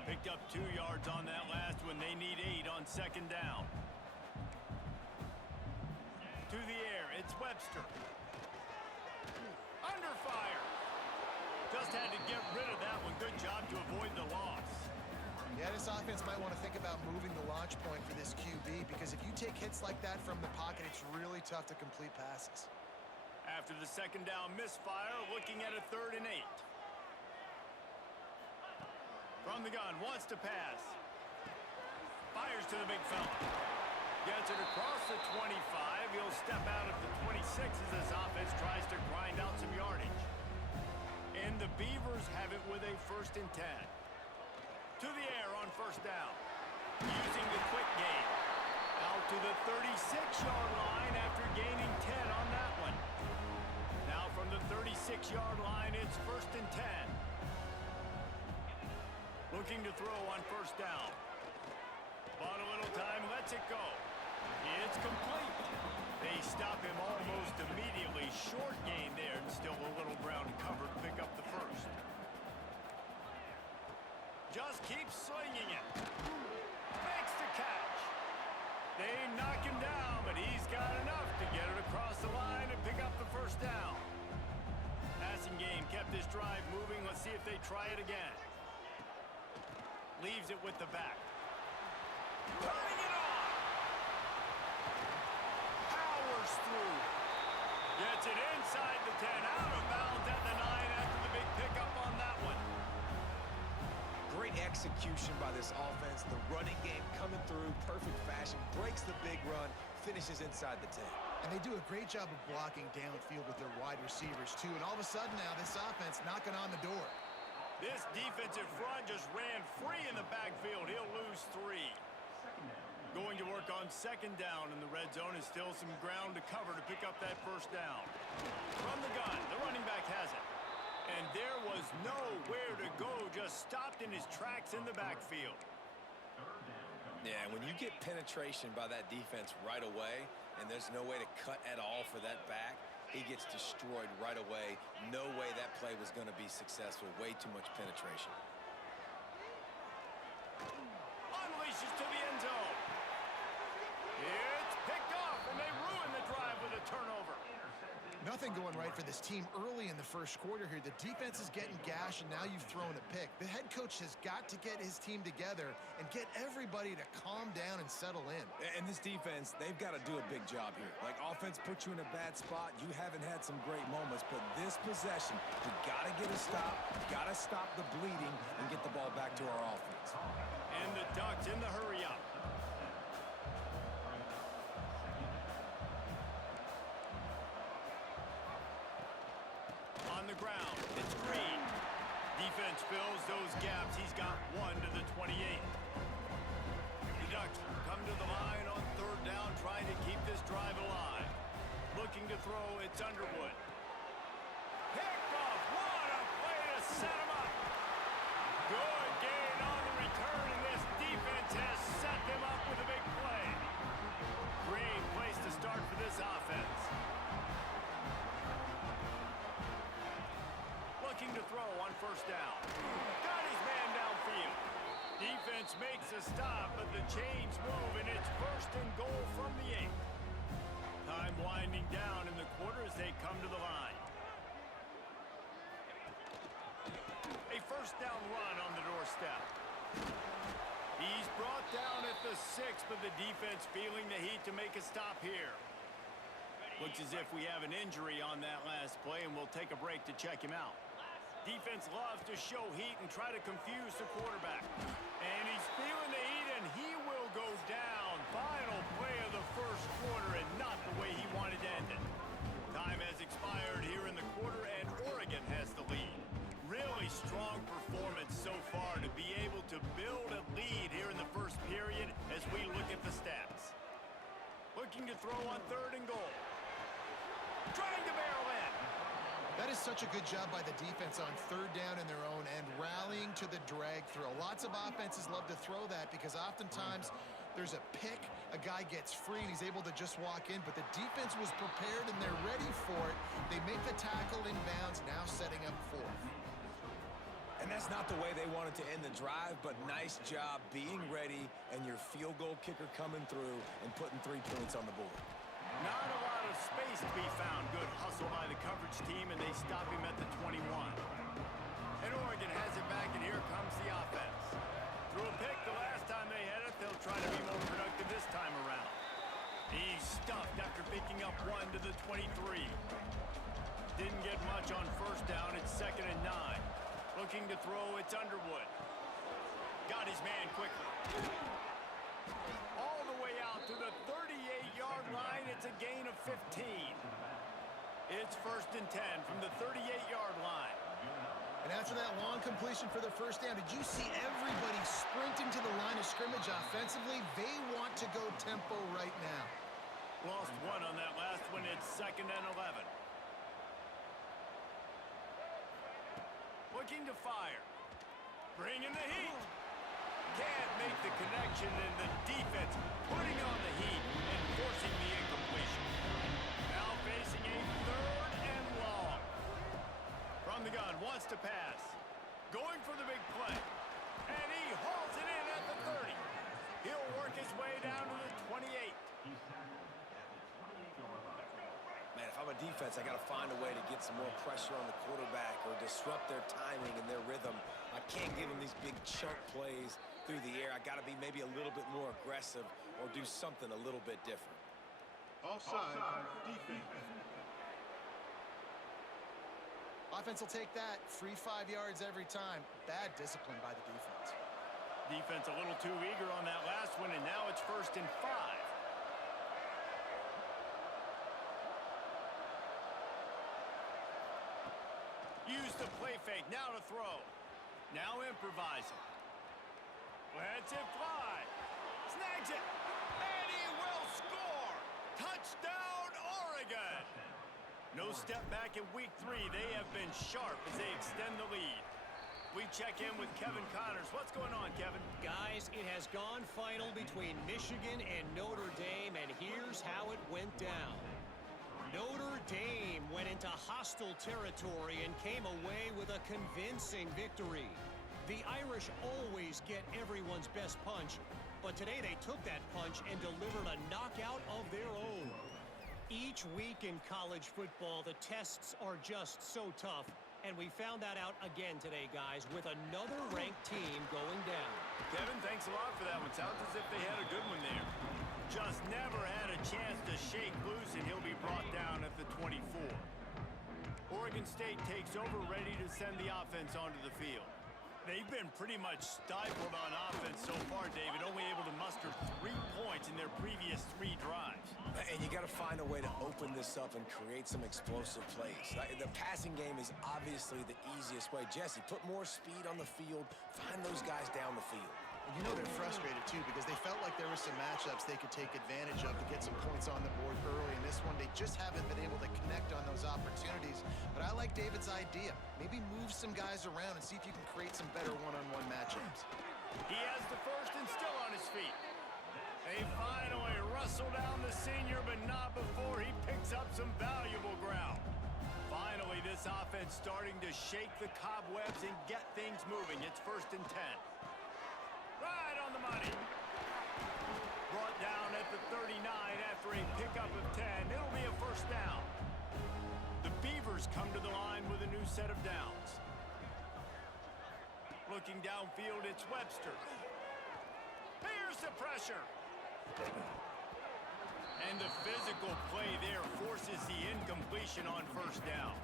Picked up 2 yards on that last one. They need 8 on second down. To the air, it's Webster. Under fire. Just had to get rid of that one. Good job to avoid the loss. Yeah, this offense might want to think about moving the launch point for this QB because if you take hits like that from the pocket, it's really tough to complete passes. After the second down misfire, looking at a 3rd and 8. From the gun, wants to pass. Fires to the big fella. Gets it across the 25. He'll step out at the 26 as this offense tries to grind out some yardage. And the Beavers have it with a 1st and 10. To the air on first down. Using the quick game. Out to the 36-yard line after gaining 10 on that one. Now from the 36-yard line, it's 1st and 10. Looking to throw on first down. Bought a little time, lets it go. It's complete. They stop him almost immediately. Short gain there, and still a little ground covered to pick up the 1st. Just keeps slinging it. Makes the catch. They knock him down, but he's got enough to get it across the line and pick up the 1st down. Passing game kept this drive moving. Let's see if they try it again. Leaves it with the back. Putting it on. Powers through. Gets it inside the 10. Out of bounds at the 9 after the big pickup on that one. Great execution by this offense. The running game coming through, perfect fashion, breaks the big run, finishes inside the 10. And they do a great job of blocking downfield with their wide receivers, too. And all of a sudden now, this offense knocking on the door. This defensive front just ran free in the backfield. He'll lose 3. Going to work on second down in the red zone. Is still some ground to cover to pick up that 1st down. From the gun, the running back has it. And there was nowhere to go, just stopped in his tracks in the backfield. Yeah, when you get penetration by that defense right away, and there's no way to cut at all for that back, he gets destroyed right away. No way that play was going to be successful. Way too much penetration. Unleashes to the end zone. It's picked off, and they ruin the drive with a turnover. Nothing going right for this team early in the 1st quarter here. The defense is getting gashed, and now you've thrown a pick. The head coach has got to get his team together and get everybody to calm down and settle in. And this defense, they've got to do a big job here. Like, offense puts you in a bad spot. You haven't had some great moments, but this possession, you got to get a stop, got to stop the bleeding, and get the ball back to our offense. And the Ducks in the hurry up. On the ground, it's Green. Defense fills those gaps. He's got 1 to the 28. The Ducks come to the line on 3rd down, trying to keep this drive alive. Looking to throw, it's Underwood. Picked off. What a play to set him up. Good gain on the return, and this defense has set them up with a big play. Great place to start for this offense. defense makes a stop, but the chains move, and it's first and goal from the 8. Time winding down in the quarter as they come to the line. A first down run on the doorstep. He's brought down at the 6, but the defense feeling the heat to make a stop here. Looks as if we have an injury on that last play, and we'll take a break to check him out. Defense loves to show heat and try to confuse the quarterback. And he's feeling the heat, and he will go down. Final play of the first quarter, and not the way he wanted to end it. Time has expired here in the quarter, and Oregon has the lead. Really strong performance so far to be able to build a lead here in the first period as we look at the stats. Looking to throw on 3rd and goal. Trying to barrel in. That is such a good job by the defense on 3rd down in their own end, rallying to the drag throw. Lots of offenses love to throw that because oftentimes there's a pick, a guy gets free, and he's able to just walk in, but the defense was prepared and they're ready for it. They make the tackle inbounds, now setting up 4th. And that's not the way they wanted to end the drive, but nice job being ready and your field goal kicker coming through and putting 3 points on the board. Not a lot of space to be found. Good hustle by the coverage team, and they stop him at the 21. And Oregon has it back, and here comes the offense. Threw a pick the last time they had it. They'll try to be more productive this time around. He's stuffed after picking up 1 to the 23. Didn't get much on first down. It's 2nd and 9. Looking to throw, it's Underwood. Got his man quickly. All the way out to the 38-yard line. It's a gain of 15. It's 1st and 10 from the 38-yard line. And after that long completion for the first down, did you see everybody sprinting to the line of scrimmage offensively? They want to go tempo right now. Lost 1 on that last one. It's 2nd and 11. Looking to fire. Bringing the heat. Can't make the connection, and the defense putting on the heat and forcing the incompletion. Now facing a 3rd and long. From the gun, wants to pass. Going for the big play. And he hauls it in at the 30. He'll work his way down to the 28. Man, if I'm a defense, I got to find a way to get some more pressure on the quarterback or disrupt their timing and their rhythm. I can't give them these big chunk plays through the air. I got to be maybe a little bit more aggressive or do something a little bit different. Offside, defense. Offense will take that. Free 5 yards every time. Bad discipline by the defense. Defense a little too eager on that last one, and now it's 1st and 5. Use the play fake, now to throw. Now improvising. Lets it fly. Snags it. And he will score. Touchdown, Oregon. No step back in week 3. They have been sharp as they extend the lead. We check in with Kevin Connors. What's going on, Kevin? Guys, it has gone final between Michigan and Notre Dame, and here's how it went down. Notre Dame went into hostile territory and came away with a convincing victory. The Irish always get everyone's best punch, but today they took that punch and delivered a knockout of their own. Each week in college football, the tests are just so tough, and we found that out again today, guys, with another ranked team going down. Kevin, thanks a lot for that one. Sounds as if they had a good one there. Just never had a chance to shake loose, and he'll be brought down at the 24. Oregon State takes over, ready to send the offense onto the field. They've been pretty much stifled on offense so far, David, only able to muster 3 points in their previous 3 drives. And you got to find a way to open this up and create some explosive plays. The passing game is obviously the easiest way. Jesse, put more speed on the field, find those guys down the field. And you know they're frustrated, too, because they felt like there were some matchups they could take advantage of to get some points on the board early. In this one, they just haven't been able to connect on those opportunities. But I like David's idea. Maybe move some guys around and see if you can create some better one-on-one matchups. He has the first and still on his feet. They finally wrestle down the senior, but not before he picks up some valuable ground. Finally, this offense starting to shake the cobwebs and get things moving. It's 1st and 10. Right money. Brought down at the 39 after a pickup of 10. It'll be a first down. The Beavers come to the line with a new set of downs. Looking downfield, it's Webster. Here's the pressure. And the physical play there forces the incompletion on first down.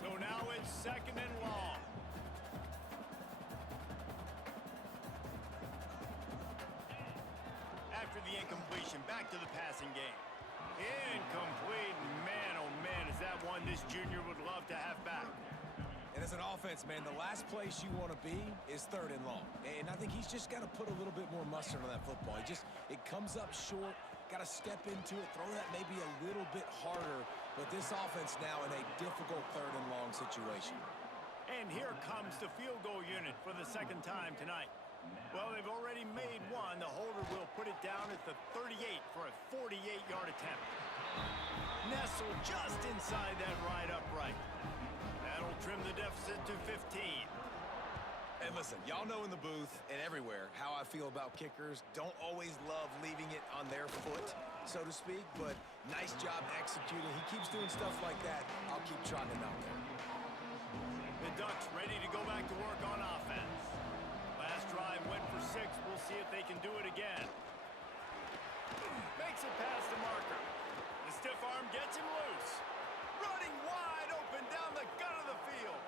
So now it's second and long. After the incompletion, back to the passing game. Incomplete. Man, oh man, is that one this junior would love to have back. And as an offense, man, the last place you want to be is third and long. And I think he's just got to put a little bit more mustard on that football. It comes up short, got to step into it, throw that maybe a little bit harder. But this offense now in a difficult third and long situation. And here comes the field goal unit for the second time tonight. Well, they've already made one. The holder will put it down at the 38 for a 48-yard attempt. Nestled just inside that right upright. That'll trim the deficit to 15. And listen, y'all know in the booth and everywhere how I feel about kickers. Don't always love leaving it on their foot, so to speak, but nice job executing. He keeps doing stuff like that. I'll keep trotting out there. The Ducks ready to go back to work on offense. Last drive went for 6. We'll see if they can do it again. Makes it past the marker. The stiff arm gets him loose. Running wide open down the gut of the field.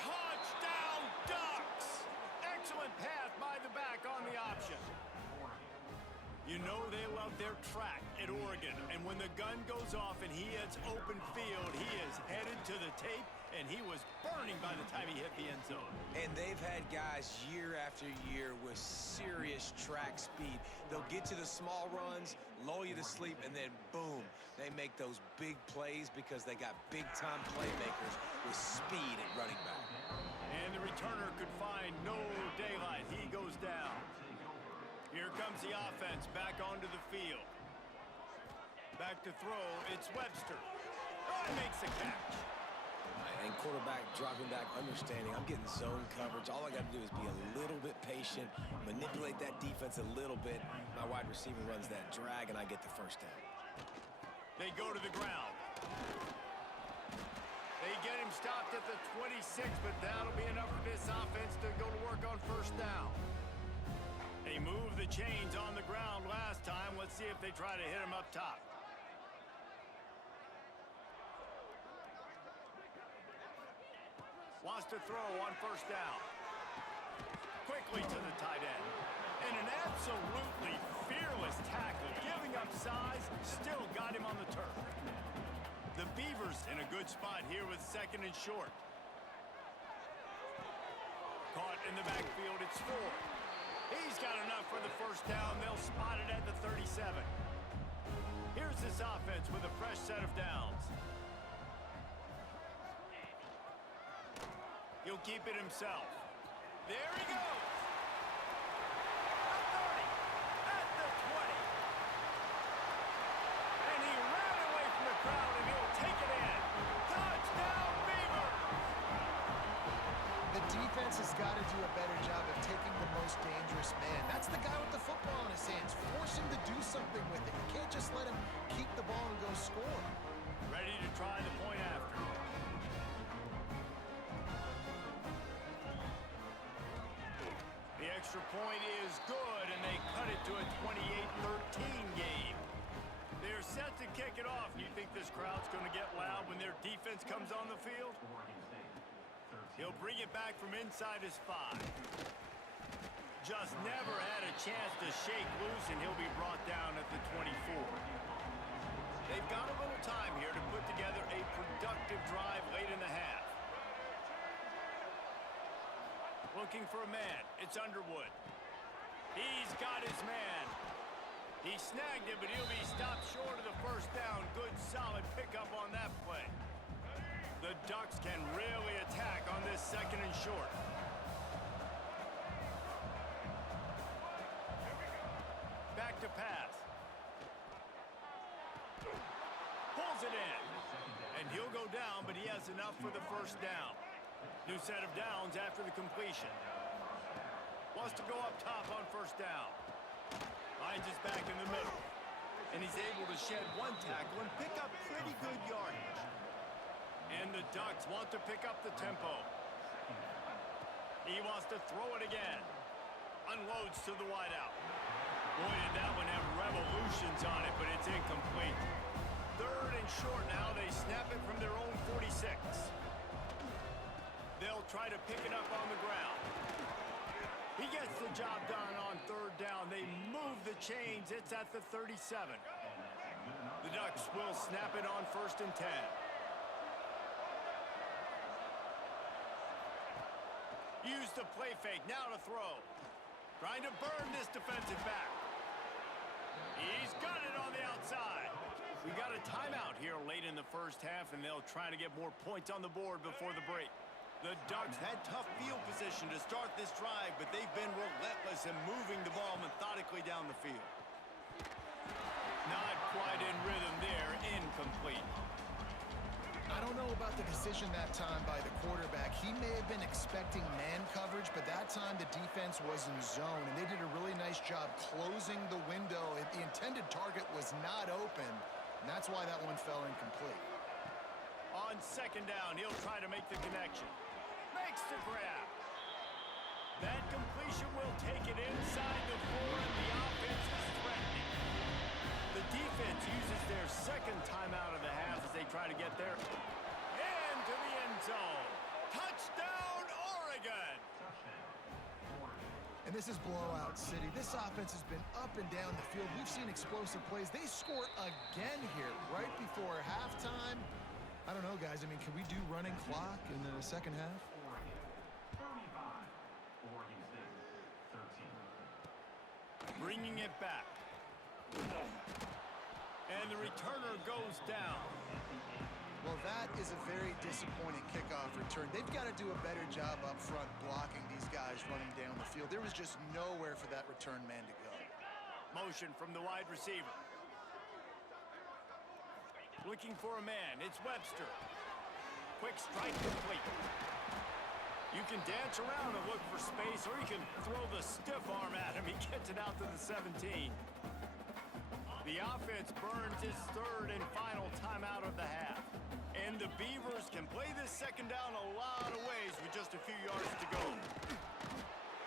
Touchdown, Ducks! Excellent pass by the back on the option. You know they love their track at Oregon, and when the gun goes off and he hits open field, he is headed to the tape, and he was burning by the time he hit the end zone. And they've had guys year after year with serious track speed. They'll get to the small runs, lull you to sleep, and then boom, they make those big plays because they got big-time playmakers with speed at running back. And the returner could find no daylight. He goes down. Here comes the offense back onto the field. Back to throw, it's Webster. Oh, he makes the catch. And quarterback dropping back, understanding I'm getting zone coverage. All I got to do is be a little bit patient, manipulate that defense a little bit. My wide receiver runs that drag, and I get the first down. They go to the ground. They get him stopped at the 26, but that'll be enough for this offense to go to work on first down. They moved the chains on the ground last time. Let's see if they try to hit him up top. Wants to throw on first down. Quickly to the tight end. And an absolutely fearless tackle. Giving up size, still got him on the turf. The Beavers in a good spot here with second and short. Caught in the backfield, it's 4. He's got enough for the first down. They'll spot it at the 37. Here's this offense with a fresh set of downs. He'll keep it himself. There he goes. At 30. At the 20. And he ran away from the crowd, and he'll take it in. Touchdown, Beavers! The defense has got to do a better job of taking the most dangerous man. That's the guy with the football in his hands. Force him to do something with it. You can't just let him keep the ball and go score. Ready to try the point after. The extra point is good, and they cut it to a 28-13 game. They're set to kick it off. You think this crowd's going to get loud when their defense comes on the field? He'll bring it back from inside his 5. Just never had a chance to shake loose, and he'll be brought down at the 24. They've got a little time here to put together a productive drive late in the half. Looking for a man. It's Underwood. He's got his man. He snagged it, but he'll be stopped short of the first down. Good, solid pickup on that play. The Ducks can really attack on this second and short. Back to pass. Pulls it in. And he'll go down, but he has enough for the first down. New set of downs after the completion. Wants to go up top on first down. Finds his back in the middle. And he's able to shed one tackle and pick up pretty good yardage. And the Ducks want to pick up the tempo. He wants to throw it again. Unloads to the wideout. Boy, did that one have revolutions on it, but it's incomplete. Third and short now. They snap it from their own 46. They'll try to pick it up on the ground. He gets the job done on third down. They move the chains. It's at the 37. The Ducks will snap it on 1st and 10. Use the play fake. Now to throw. Trying to burn this defensive back. He's got it on the outside. We got a timeout here late in the first half, and they'll try to get more points on the board before the break. The Ducks had tough field position to start this drive, but they've been relentless in moving the ball methodically down the field. Not quite in rhythm there. Incomplete. I don't know about the decision that time by the quarterback. He may have been expecting man coverage, but that time the defense was in zone, and they did a really nice job closing the window. The intended target was not open, and that's why that one fell incomplete. On second down, he'll try to make the connection. Makes the grab. That completion will take it inside the 4, and the offense is threatening. The defense uses their second timeout of the half as they try to get there. Into the end zone. Touchdown, Oregon! And this is blowout city. This offense has been up and down the field. We've seen explosive plays. They score again here right before halftime. I don't know, guys. I mean, can we do running clock in the second half? Bringing it back. And the returner goes down. Well, that is a very disappointing kickoff return. They've got to do a better job up front blocking these guys running down the field. There was just nowhere for that return man to go. Motion from the wide receiver. Looking for a man. It's Webster. Quick strike complete. You can dance around and look for space, or you can throw the stiff arm at him. He gets it out to the 17. The offense burns its third and final timeout of the half. And the Beavers can play this second down a lot of ways with just a few yards to go.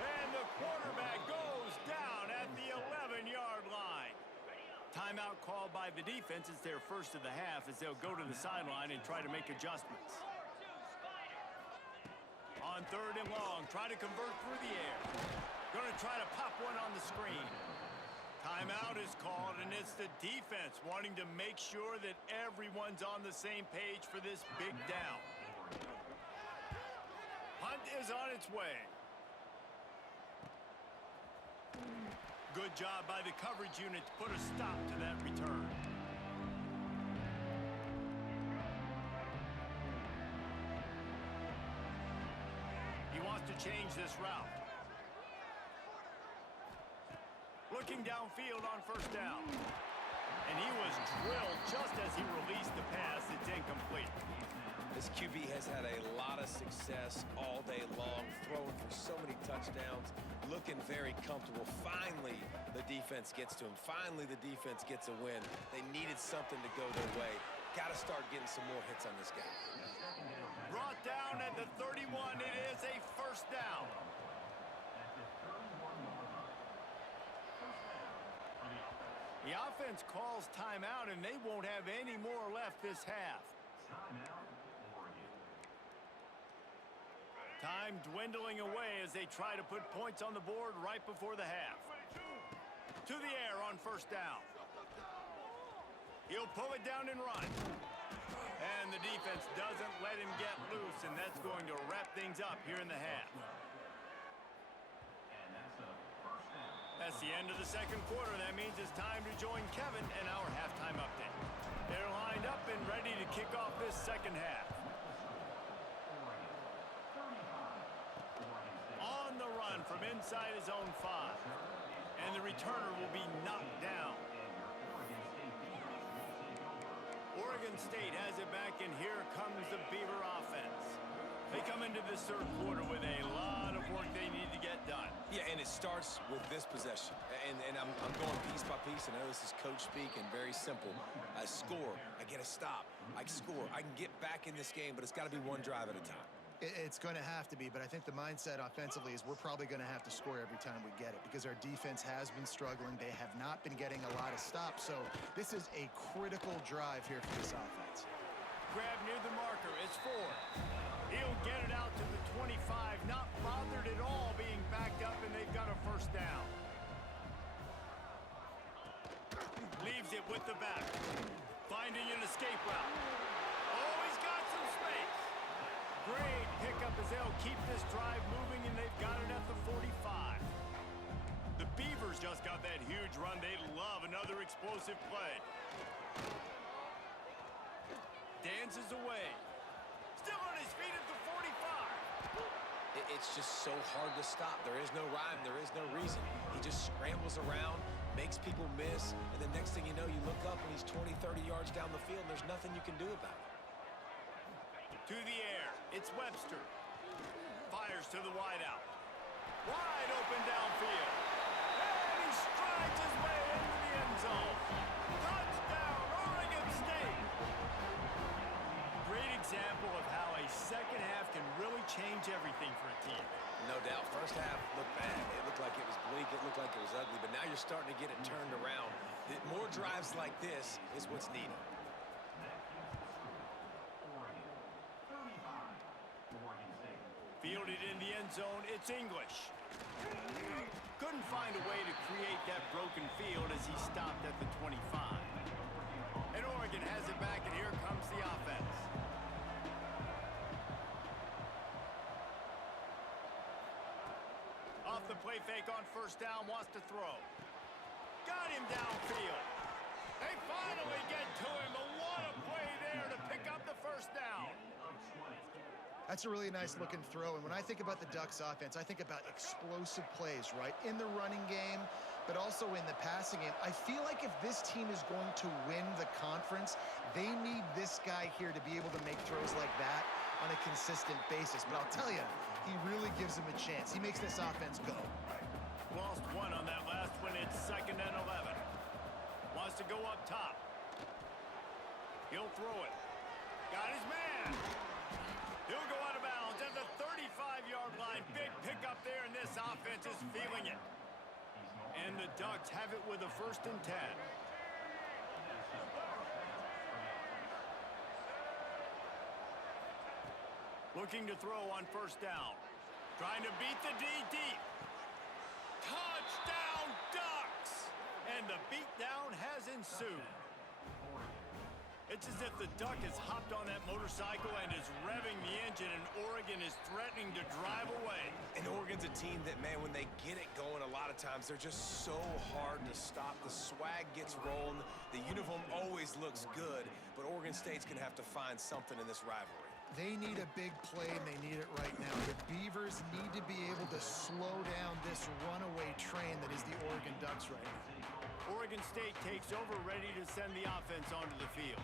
And the quarterback goes down at the 11-yard line. Timeout called by the defense. It's their first of the half as they'll go to the sideline and try to make adjustments. On third and long, try to convert through the air. Going to try to pop one on the screen. Timeout is called, and it's the defense wanting to make sure that everyone's on the same page for this big down. Punt is on its way. Good job by the coverage unit to put a stop to that return. He wants to change this route. Looking downfield on first down. And he was drilled just as he released the pass. It's incomplete. This QB has had a lot of success all day long, throwing for so many touchdowns, looking very comfortable. Finally, the defense gets to him. Finally, the defense gets a win. They needed something to go their way. Got to start getting some more hits on this guy. Brought down at the 31. It is a first down. The offense calls timeout, and they won't have any more left this half. Time dwindling away as they try to put points on the board right before the half. To the air on first down. He'll pull it down and run. And the defense doesn't let him get loose, and that's going to wrap things up here in the half. That's the end of the second quarter. That means it's time to join Kevin and our halftime update. They're lined up and ready to kick off this second half. On the run from inside his own 5. And the returner will be knocked down. Oregon State has it back, and here comes the Beaver offense. They come into this third quarter with a lot of work they need to get done. Yeah, and it starts with this possession. And I'm going piece by piece. I know this is coach speak and very simple. I score. I get a stop. I score. I can get back in this game, but it's got to be one drive at a time. It's going to have to be, but I think the mindset offensively is we're probably going to have to score every time we get it because our defense has been struggling. They have not been getting a lot of stops, so this is a critical drive here for this offense. Grab near the marker. It's 4. He'll get it out to the 25, not bothered at all being backed up, and they've got a first down. Leaves it with the back. Finding an escape route. Oh, he's got some space. Great pickup as they'll keep this drive moving, and they've got it at the 45. The Beavers just got that huge run. They love another explosive play. Dances away. Still on his feet at the 45. It's just so hard to stop. There is no rhyme. There is no reason. He just scrambles around, makes people miss, and the next thing you know, you look up and he's 20, 30 yards down the field, and there's nothing you can do about it. To the air. It's Webster. Fires to the wideout. Wide open downfield. And he strides his way into the end zone. Touchdown, Oregon State. Great example of how a second half can really change everything for a team. No doubt. First half looked bad. It looked like it was bleak. It looked like it was ugly. But now you're starting to get it turned around. More drives like this is what's needed. Fielded in the end zone, it's English. Couldn't find a way to create that broken field as he stopped at the 25. And Oregon has it back, and here comes the offense. Off the play fake on first down, wants to throw. Got him downfield. They finally get to him, but what a play there to pick up the first down. That's a really nice looking throw, and when I think about the Ducks offense, I think about explosive plays, right? In the running game, but also in the passing game. I feel like if this team is going to win the conference, they need this guy here to be able to make throws like that on a consistent basis. But I'll tell you, he really gives them a chance. He makes this offense go. Lost one on that last one. It's 2nd and 11. Wants to go up top. He'll throw it. Got his man. He'll go out of bounds at the 35-yard line. Big pickup there, and this offense is feeling it. And the Ducks have it with a 1st and 10. Looking to throw on first down. Trying to beat the D deep. Touchdown, Ducks! And the beatdown has ensued. It's as if the Duck has hopped on that motorcycle and is revving the engine, and Oregon is threatening to drive away. And Oregon's a team that, man, when they get it going, a lot of times they're just so hard to stop. The swag gets rolling. The uniform always looks good, but Oregon State's going to have to find something in this rivalry. They need a big play, and they need it right now. The Beavers need to be able to slow down this runaway train that is the Oregon Ducks right now. Oregon State takes over, ready to send the offense onto the field.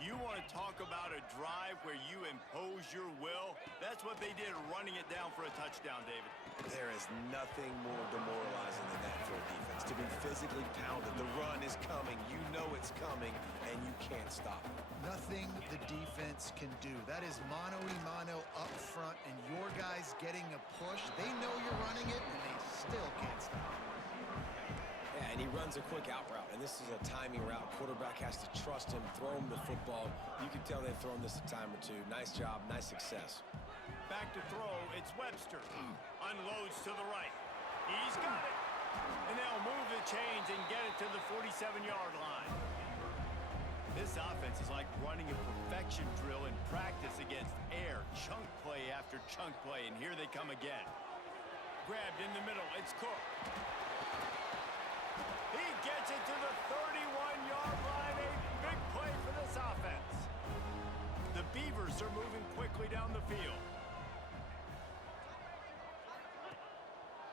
You want to talk about a drive where you impose your will? That's what they did, running it down for a touchdown, David. There is nothing more demoralizing than that for a defense. To be physically pounded, the run is coming, you know it's coming, and you can't stop it. Nothing the defense can do. That is mano-a-mano up front, and your guys getting a push. They know you're running it, and they still can't stop it. Yeah, and he runs a quick out route, and this is a timing route. Quarterback has to trust him, throw him the football. You can tell they've thrown this a time or two. Nice job, nice success. Back to throw, it's Webster. Unloads to the right. He's got it. And they'll move the chains and get it to the 47-yard line. This offense is like running a perfection drill in practice against air. Chunk play after chunk play, and here they come again. Grabbed in the middle, it's Cook. He gets it to the 31-yard line. A big play for this offense. The Beavers are moving quickly down the field.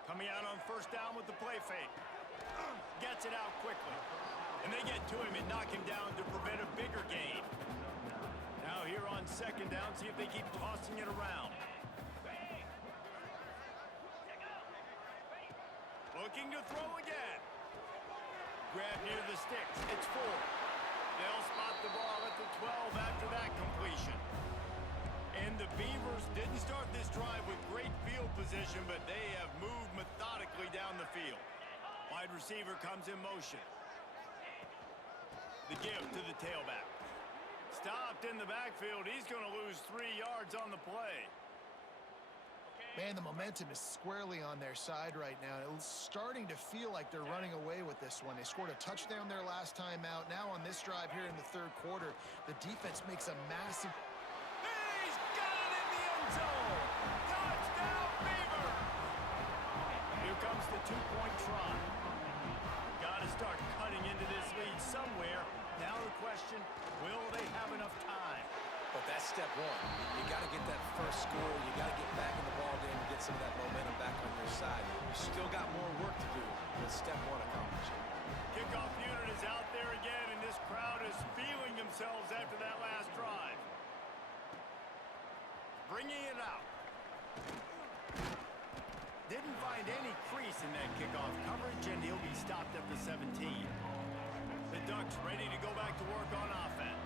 Coming out on first down with the play fake. Gets it out quickly. And they get to him and knock him down to prevent a bigger gain. Now here on second down, see if they keep tossing it around. Looking to throw again. Grab near the sticks. It's 4. They'll spot the ball at the 12 after that completion. And the Beavers didn't start this drive with great field position, but they have moved methodically down the field. Wide receiver comes in motion. The give to the tailback. Stopped in the backfield. He's going to lose 3 yards on the play. Man, the momentum is squarely on their side right now. It's starting to feel like they're running away with this one. They scored a touchdown their last time out. Now on this drive here in the third quarter, the defense makes a massive... He's got it in the end zone! Touchdown, Beaver! Here comes the 2-point try. Got to start cutting into this lead somewhere. Now the question, will they have enough time? But that's step one. You got to get that first score. You got to get back in the ball game and get some of that momentum back on your side. You still got more work to do, but step one accomplished. Kickoff unit is out there again, and this crowd is feeling themselves after that last drive. Bringing it out. Didn't find any crease in that kickoff coverage, and he'll be stopped at the 17. The Ducks ready to go back to work on offense.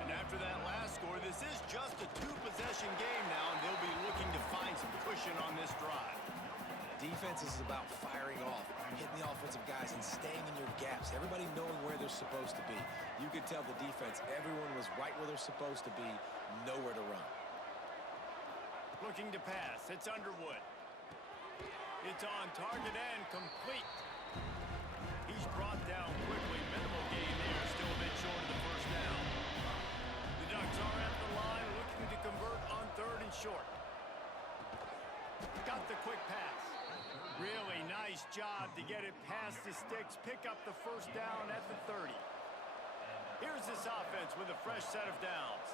And after that last score, this is just a 2-possession game now, and they'll be looking to find some cushion on this drive. Defense is about firing off, hitting the offensive guys, and staying in your gaps. Everybody knowing where they're supposed to be. You could tell the defense, everyone was right where they're supposed to be, nowhere to run. Looking to pass. It's Underwood. It's on target and complete. He's brought down quickly. Minimal gain there. Still a bit short of the first down. The Ducks are at the line looking to convert on 3rd and short. Got the quick pass. Really nice job to get it past the sticks. Pick up the first down at the 30. Here's this offense with a fresh set of downs.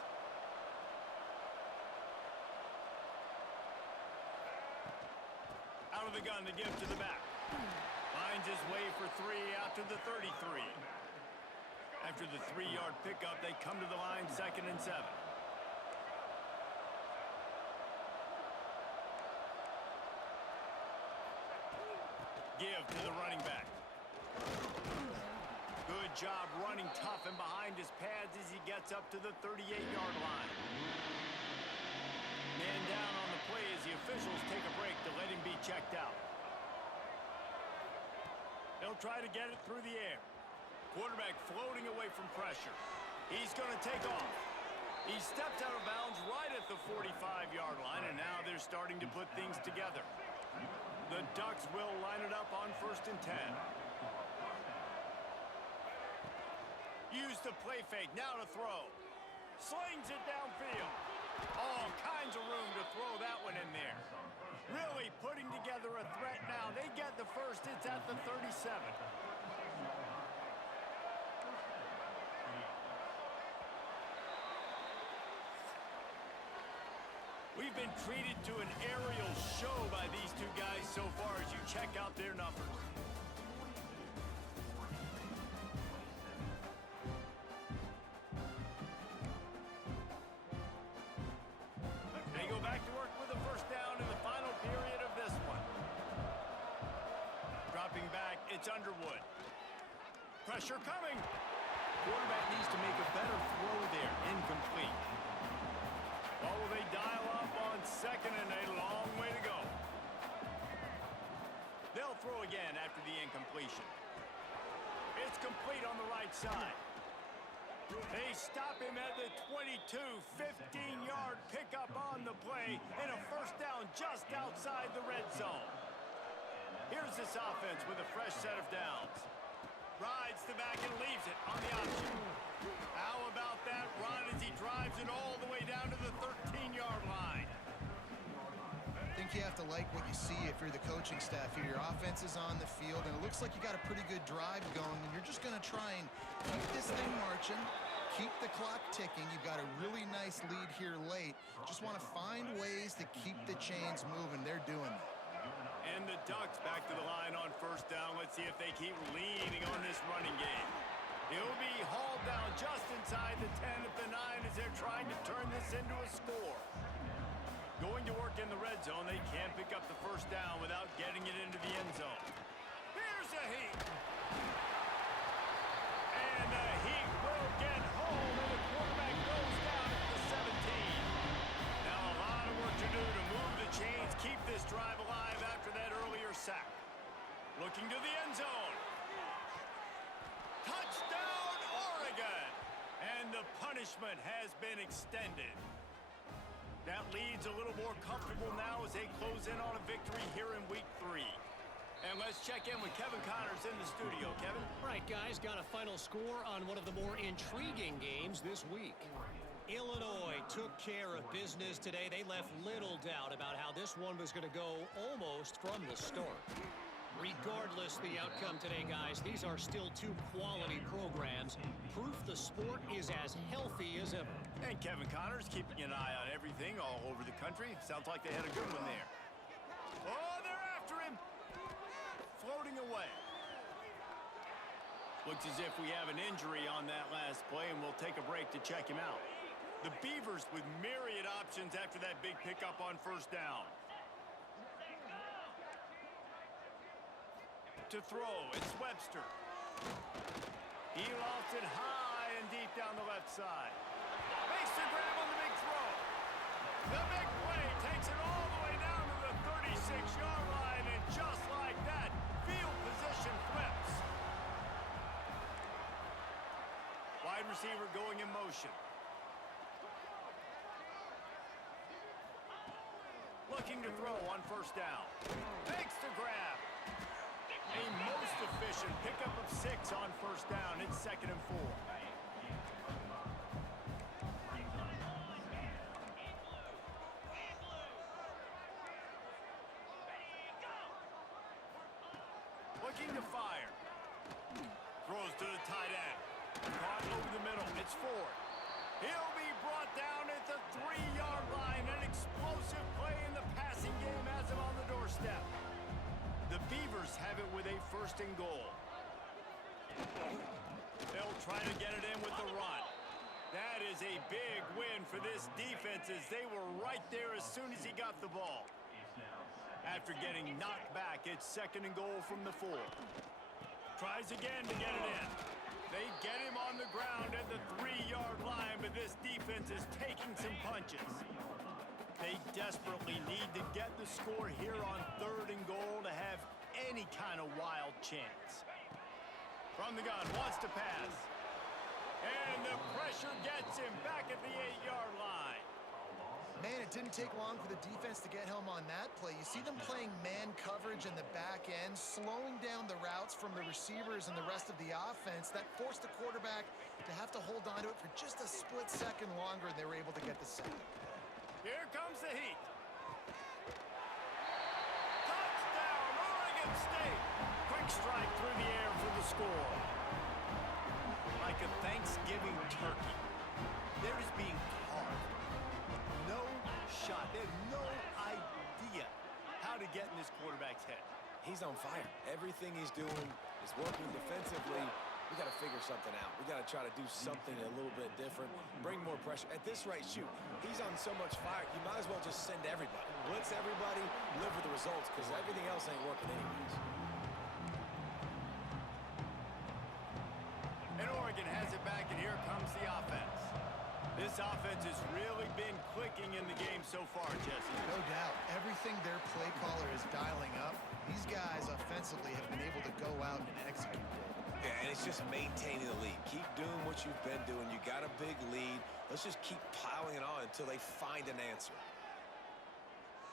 Out of the gun to give to the back. Finds his way for 3 out to the 33. After the 3-yard pickup, they come to the line 2nd and 7. Give to the running back. Good job running tough and behind his pads as he gets up to the 38-yard line. Man down on the play as the officials take a break to let him be checked out. They'll try to get it through the air. Quarterback floating away from pressure. He's going to take off. He steps out of bounds right at the 45-yard line, and now they're starting to put things together. The Ducks will line it up on 1st and 10. Use the play fake, now to throw. Slings it downfield. All kinds of room to throw that one in there. Really putting together a threat now. They get the first. It's at the 37. We've been treated to an aerial show by these two guys so far as you check out their numbers. They go back to work with a first down in the final period of this one. Dropping back, it's Underwood. Pressure coming. Quarterback needs to make a better throw there. Incomplete. Well, will they dial up on 2nd and a long way to go? They'll throw again after the incompletion. It's complete on the right side. They stop him at the 22, 15-yard pickup on the play, and a first down just outside the red zone. Here's this offense with a fresh set of downs. Rides the back and leaves it on the option. How about that run as he drives it all the way down to the 13-yard line? I think you have to like what you see if you're the coaching staff here. Your offense is on the field, and it looks like you got a pretty good drive going, and you're just going to try and keep this thing marching, keep the clock ticking. You've got a really nice lead here late. Just want to find ways to keep the chains moving. They're doing that. And the Ducks back to the line on first down. Let's see if they keep leaning on this running game. He'll be hauled down just inside the 10 at the 9 as they're trying to turn this into a score. Going to work in the red zone, they can't pick up the first down without getting it into the end zone. Here's a heat. And the heat will get home, and the quarterback goes down at the 17. Now a lot of work to do to move the chains, keep this drive alive after that earlier sack. Looking to the end zone. Touchdown, Oregon! And the punishment has been extended. That lead's a little more comfortable now as they close in on a victory here in week 3. And let's check in with Kevin Connors in the studio. Kevin? Right, guys, got a final score on one of the more intriguing games this week. Illinois took care of business today. They left little doubt about how this one was going to go almost from the start. Regardless the outcome today, guys, these are still two quality programs. Proof the sport is as healthy as ever. And Kevin Connors keeping an eye on everything all over the country. Sounds like they had a good one there. Oh, they're after him. Floating away. Looks as if we have an injury on that last play, and we'll take a break to check him out. The Beavers with myriad options after that big pickup on first down. To throw, it's Webster. He lofts it high and deep down the left side. Makes the grab on the big throw. The big play takes it all the way down to the 36-yard line, and just like that, field position flips. Wide receiver going in motion. Looking to throw on first down. Makes the grab. A most efficient pickup of 6 on first down. It's 2nd and 4. Looking to fire. Throws to the tight end. Caught over the middle. It's Ford. He'll be brought down at the 3-yard line. An explosive play in the passing game has him on the doorstep. The Beavers have it with a 1st and goal. They'll try to get it in with the run. That is a big win for this defense as they were right there as soon as he got the ball. After getting knocked back, it's 2nd and goal from the 4. Tries again to get it in. They get him on the ground at the 3-yard line, but this defense is taking some punches. They desperately need to get the score here on 3rd and goal to have any kind of wild chance. From the gun, wants to pass. And the pressure gets him back at the 8-yard line. Man, it didn't take long for the defense to get home on that play. You see them playing man coverage in the back end, slowing down the routes from the receivers and the rest of the offense. That forced the quarterback to have to hold on to it for just a split second longer, and they were able to get the sack. Here comes the heat. Touchdown, Oregon State. Quick strike through the air for the score. Like a Thanksgiving turkey. They're just being carved. No shot. They have no idea how to get in this quarterback's head. He's on fire. Everything he's doing is working defensively. We got to figure something out. We got to try to do something a little bit different. Bring more pressure. At this rate, shoot. He's on so much fire, you might as well just send everybody. Blitz everybody, live with the results, because everything else ain't working anyways. And Oregon has it back, and here comes the offense. This offense has really been clicking in the game so far, Jesse. No doubt. Everything their play caller is dialing up, these guys offensively have been able to go out and execute. Yeah, and it's just maintaining the lead. Keep doing what you've been doing. You got a big lead. Let's just keep piling it on until they find an answer.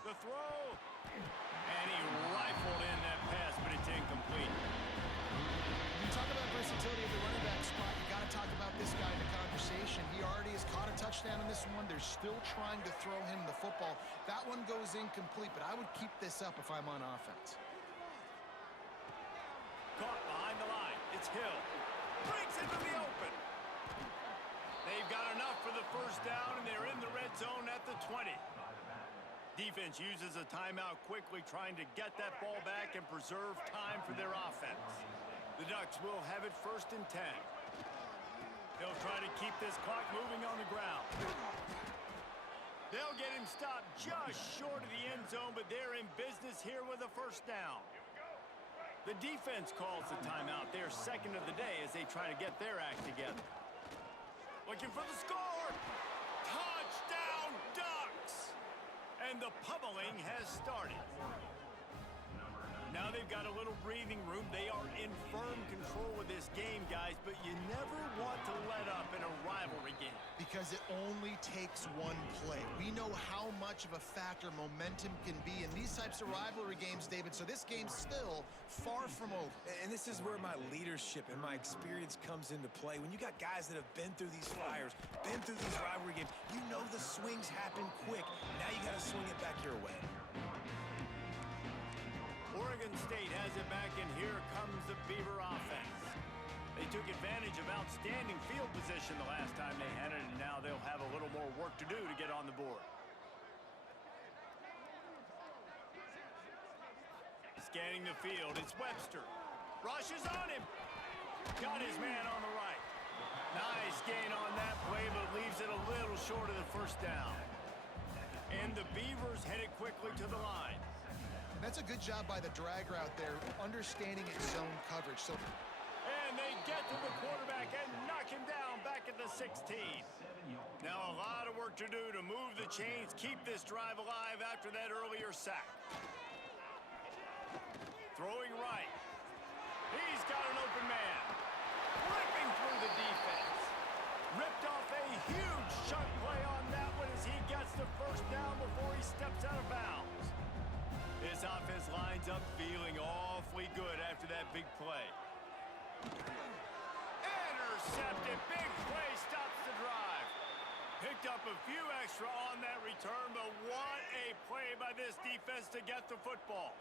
The throw. And he rifled in that pass, but it's incomplete. You talk about versatility of the running back spot. You got to talk about this guy in the conversation. He already has caught a touchdown in this one. They're still trying to throw him the football. That one goes incomplete, but I would keep this up if I'm on offense. Caught behind the line. It's Hill. Breaks into the open. They've got enough for the first down, and they're in the red zone at the 20. Defense uses a timeout quickly, trying to get that ball back and preserve time for their offense. The Ducks will have it 1st and 10. They'll try to keep this clock moving on the ground. They'll get him stopped just short of the end zone, but they're in business here with a first down. The defense calls the timeout. They're second of the day as they try to get their act together. Looking for the score. Touchdown, Ducks! And the pummeling has started. Now they've got a little breathing room. They are in firm control of this game, guys, but you never want to let up in a rivalry game. Because it only takes one play. We know how much of a factor momentum can be in these types of rivalry games, David, so this game's still far from over. And this is where my leadership and my experience comes into play. When you got guys that have been through these fires, been through these rivalry games, you know the swings happen quick. Now you got to swing it back your way. Oregon State has it back, and here comes the Beaver offense. They took advantage of outstanding field position the last time they had it, and now they'll have a little more work to do to get on the board. Scanning the field, it's Webster. Rushes on him. Got his man on the right. Nice gain on that play, but leaves it a little short of the first down. And the Beavers headed quickly to the line. That's a good job by the drag route there, understanding its zone coverage. And they get to the quarterback and knock him down back at the 16. Now a lot of work to do to move the chains, keep this drive alive after that earlier sack. Throwing right. He's got an open man. Ripping through the defense. Ripped off a huge chunk play on that one as he gets the first down before he steps out of bounds. This offense lines up feeling awfully good after that big play. Intercepted. Big play stops the drive. Picked up a few extra on that return, but what a play by this defense to get the football.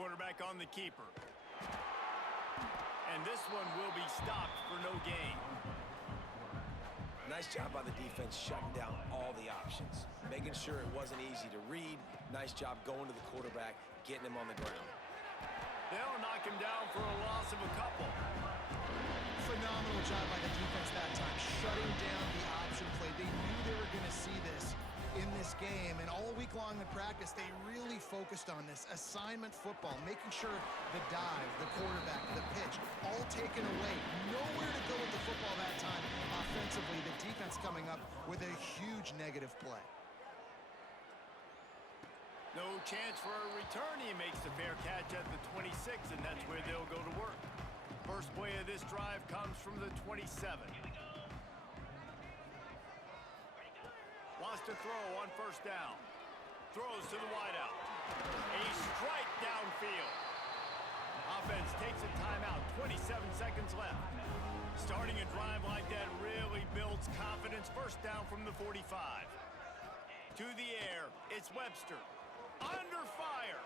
Quarterback on the keeper. And this one will be stopped for no gain. Nice job by the defense shutting down all the options, making sure it wasn't easy to read. Nice job going to the quarterback, getting him on the ground. They'll knock him down for a loss of a couple. Phenomenal job by the defense that time, shutting down the option play. They knew they were going to see this in this game, and all week long in practice, they really focused on this assignment football, making sure the dive, the quarterback, the pitch, all taken away. Nowhere to go with the football that time. Offensively, the defense coming up with a huge negative play. No chance for a return. He makes the fair catch at the 26, and that's where they'll go to work. First play of this drive comes from the 27. Wants to throw on first down. Throws to the wideout. A strike downfield. Offense takes a timeout. 27 seconds left. Starting a drive like that really builds confidence. First down from the 45. To the air, it's Webster. Under fire.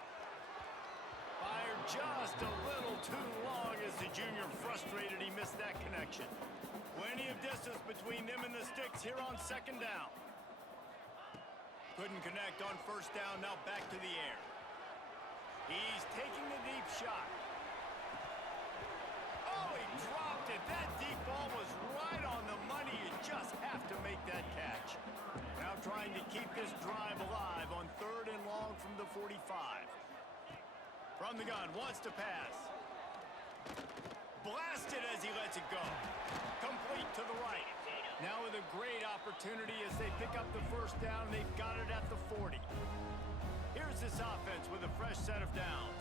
Fired just a little too long as the junior frustrated he missed that connection. Plenty of distance between them and the sticks here on second down. Couldn't connect on first down, now back to the air. He's taking the deep shot. Oh, he dropped it. That deep ball was right on the money. You just have to make that catch. Now trying to keep this drive alive on third and long from the 45. From the gun, wants to pass. Blasted as he lets it go. Complete to the right. Now with a great opportunity as they pick up the first down. They've got it at the 40. Here's this offense with a fresh set of downs.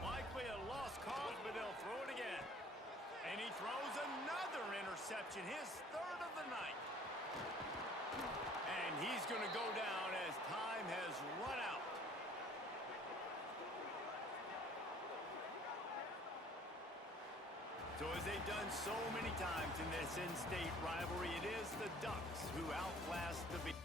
Likely a lost cause, but they'll throw it again. And he throws another interception, his third of the night. And he's going to go down as time has run out. So as they've done so many times in this in-state rivalry, it is the Ducks who outclass the Beavers.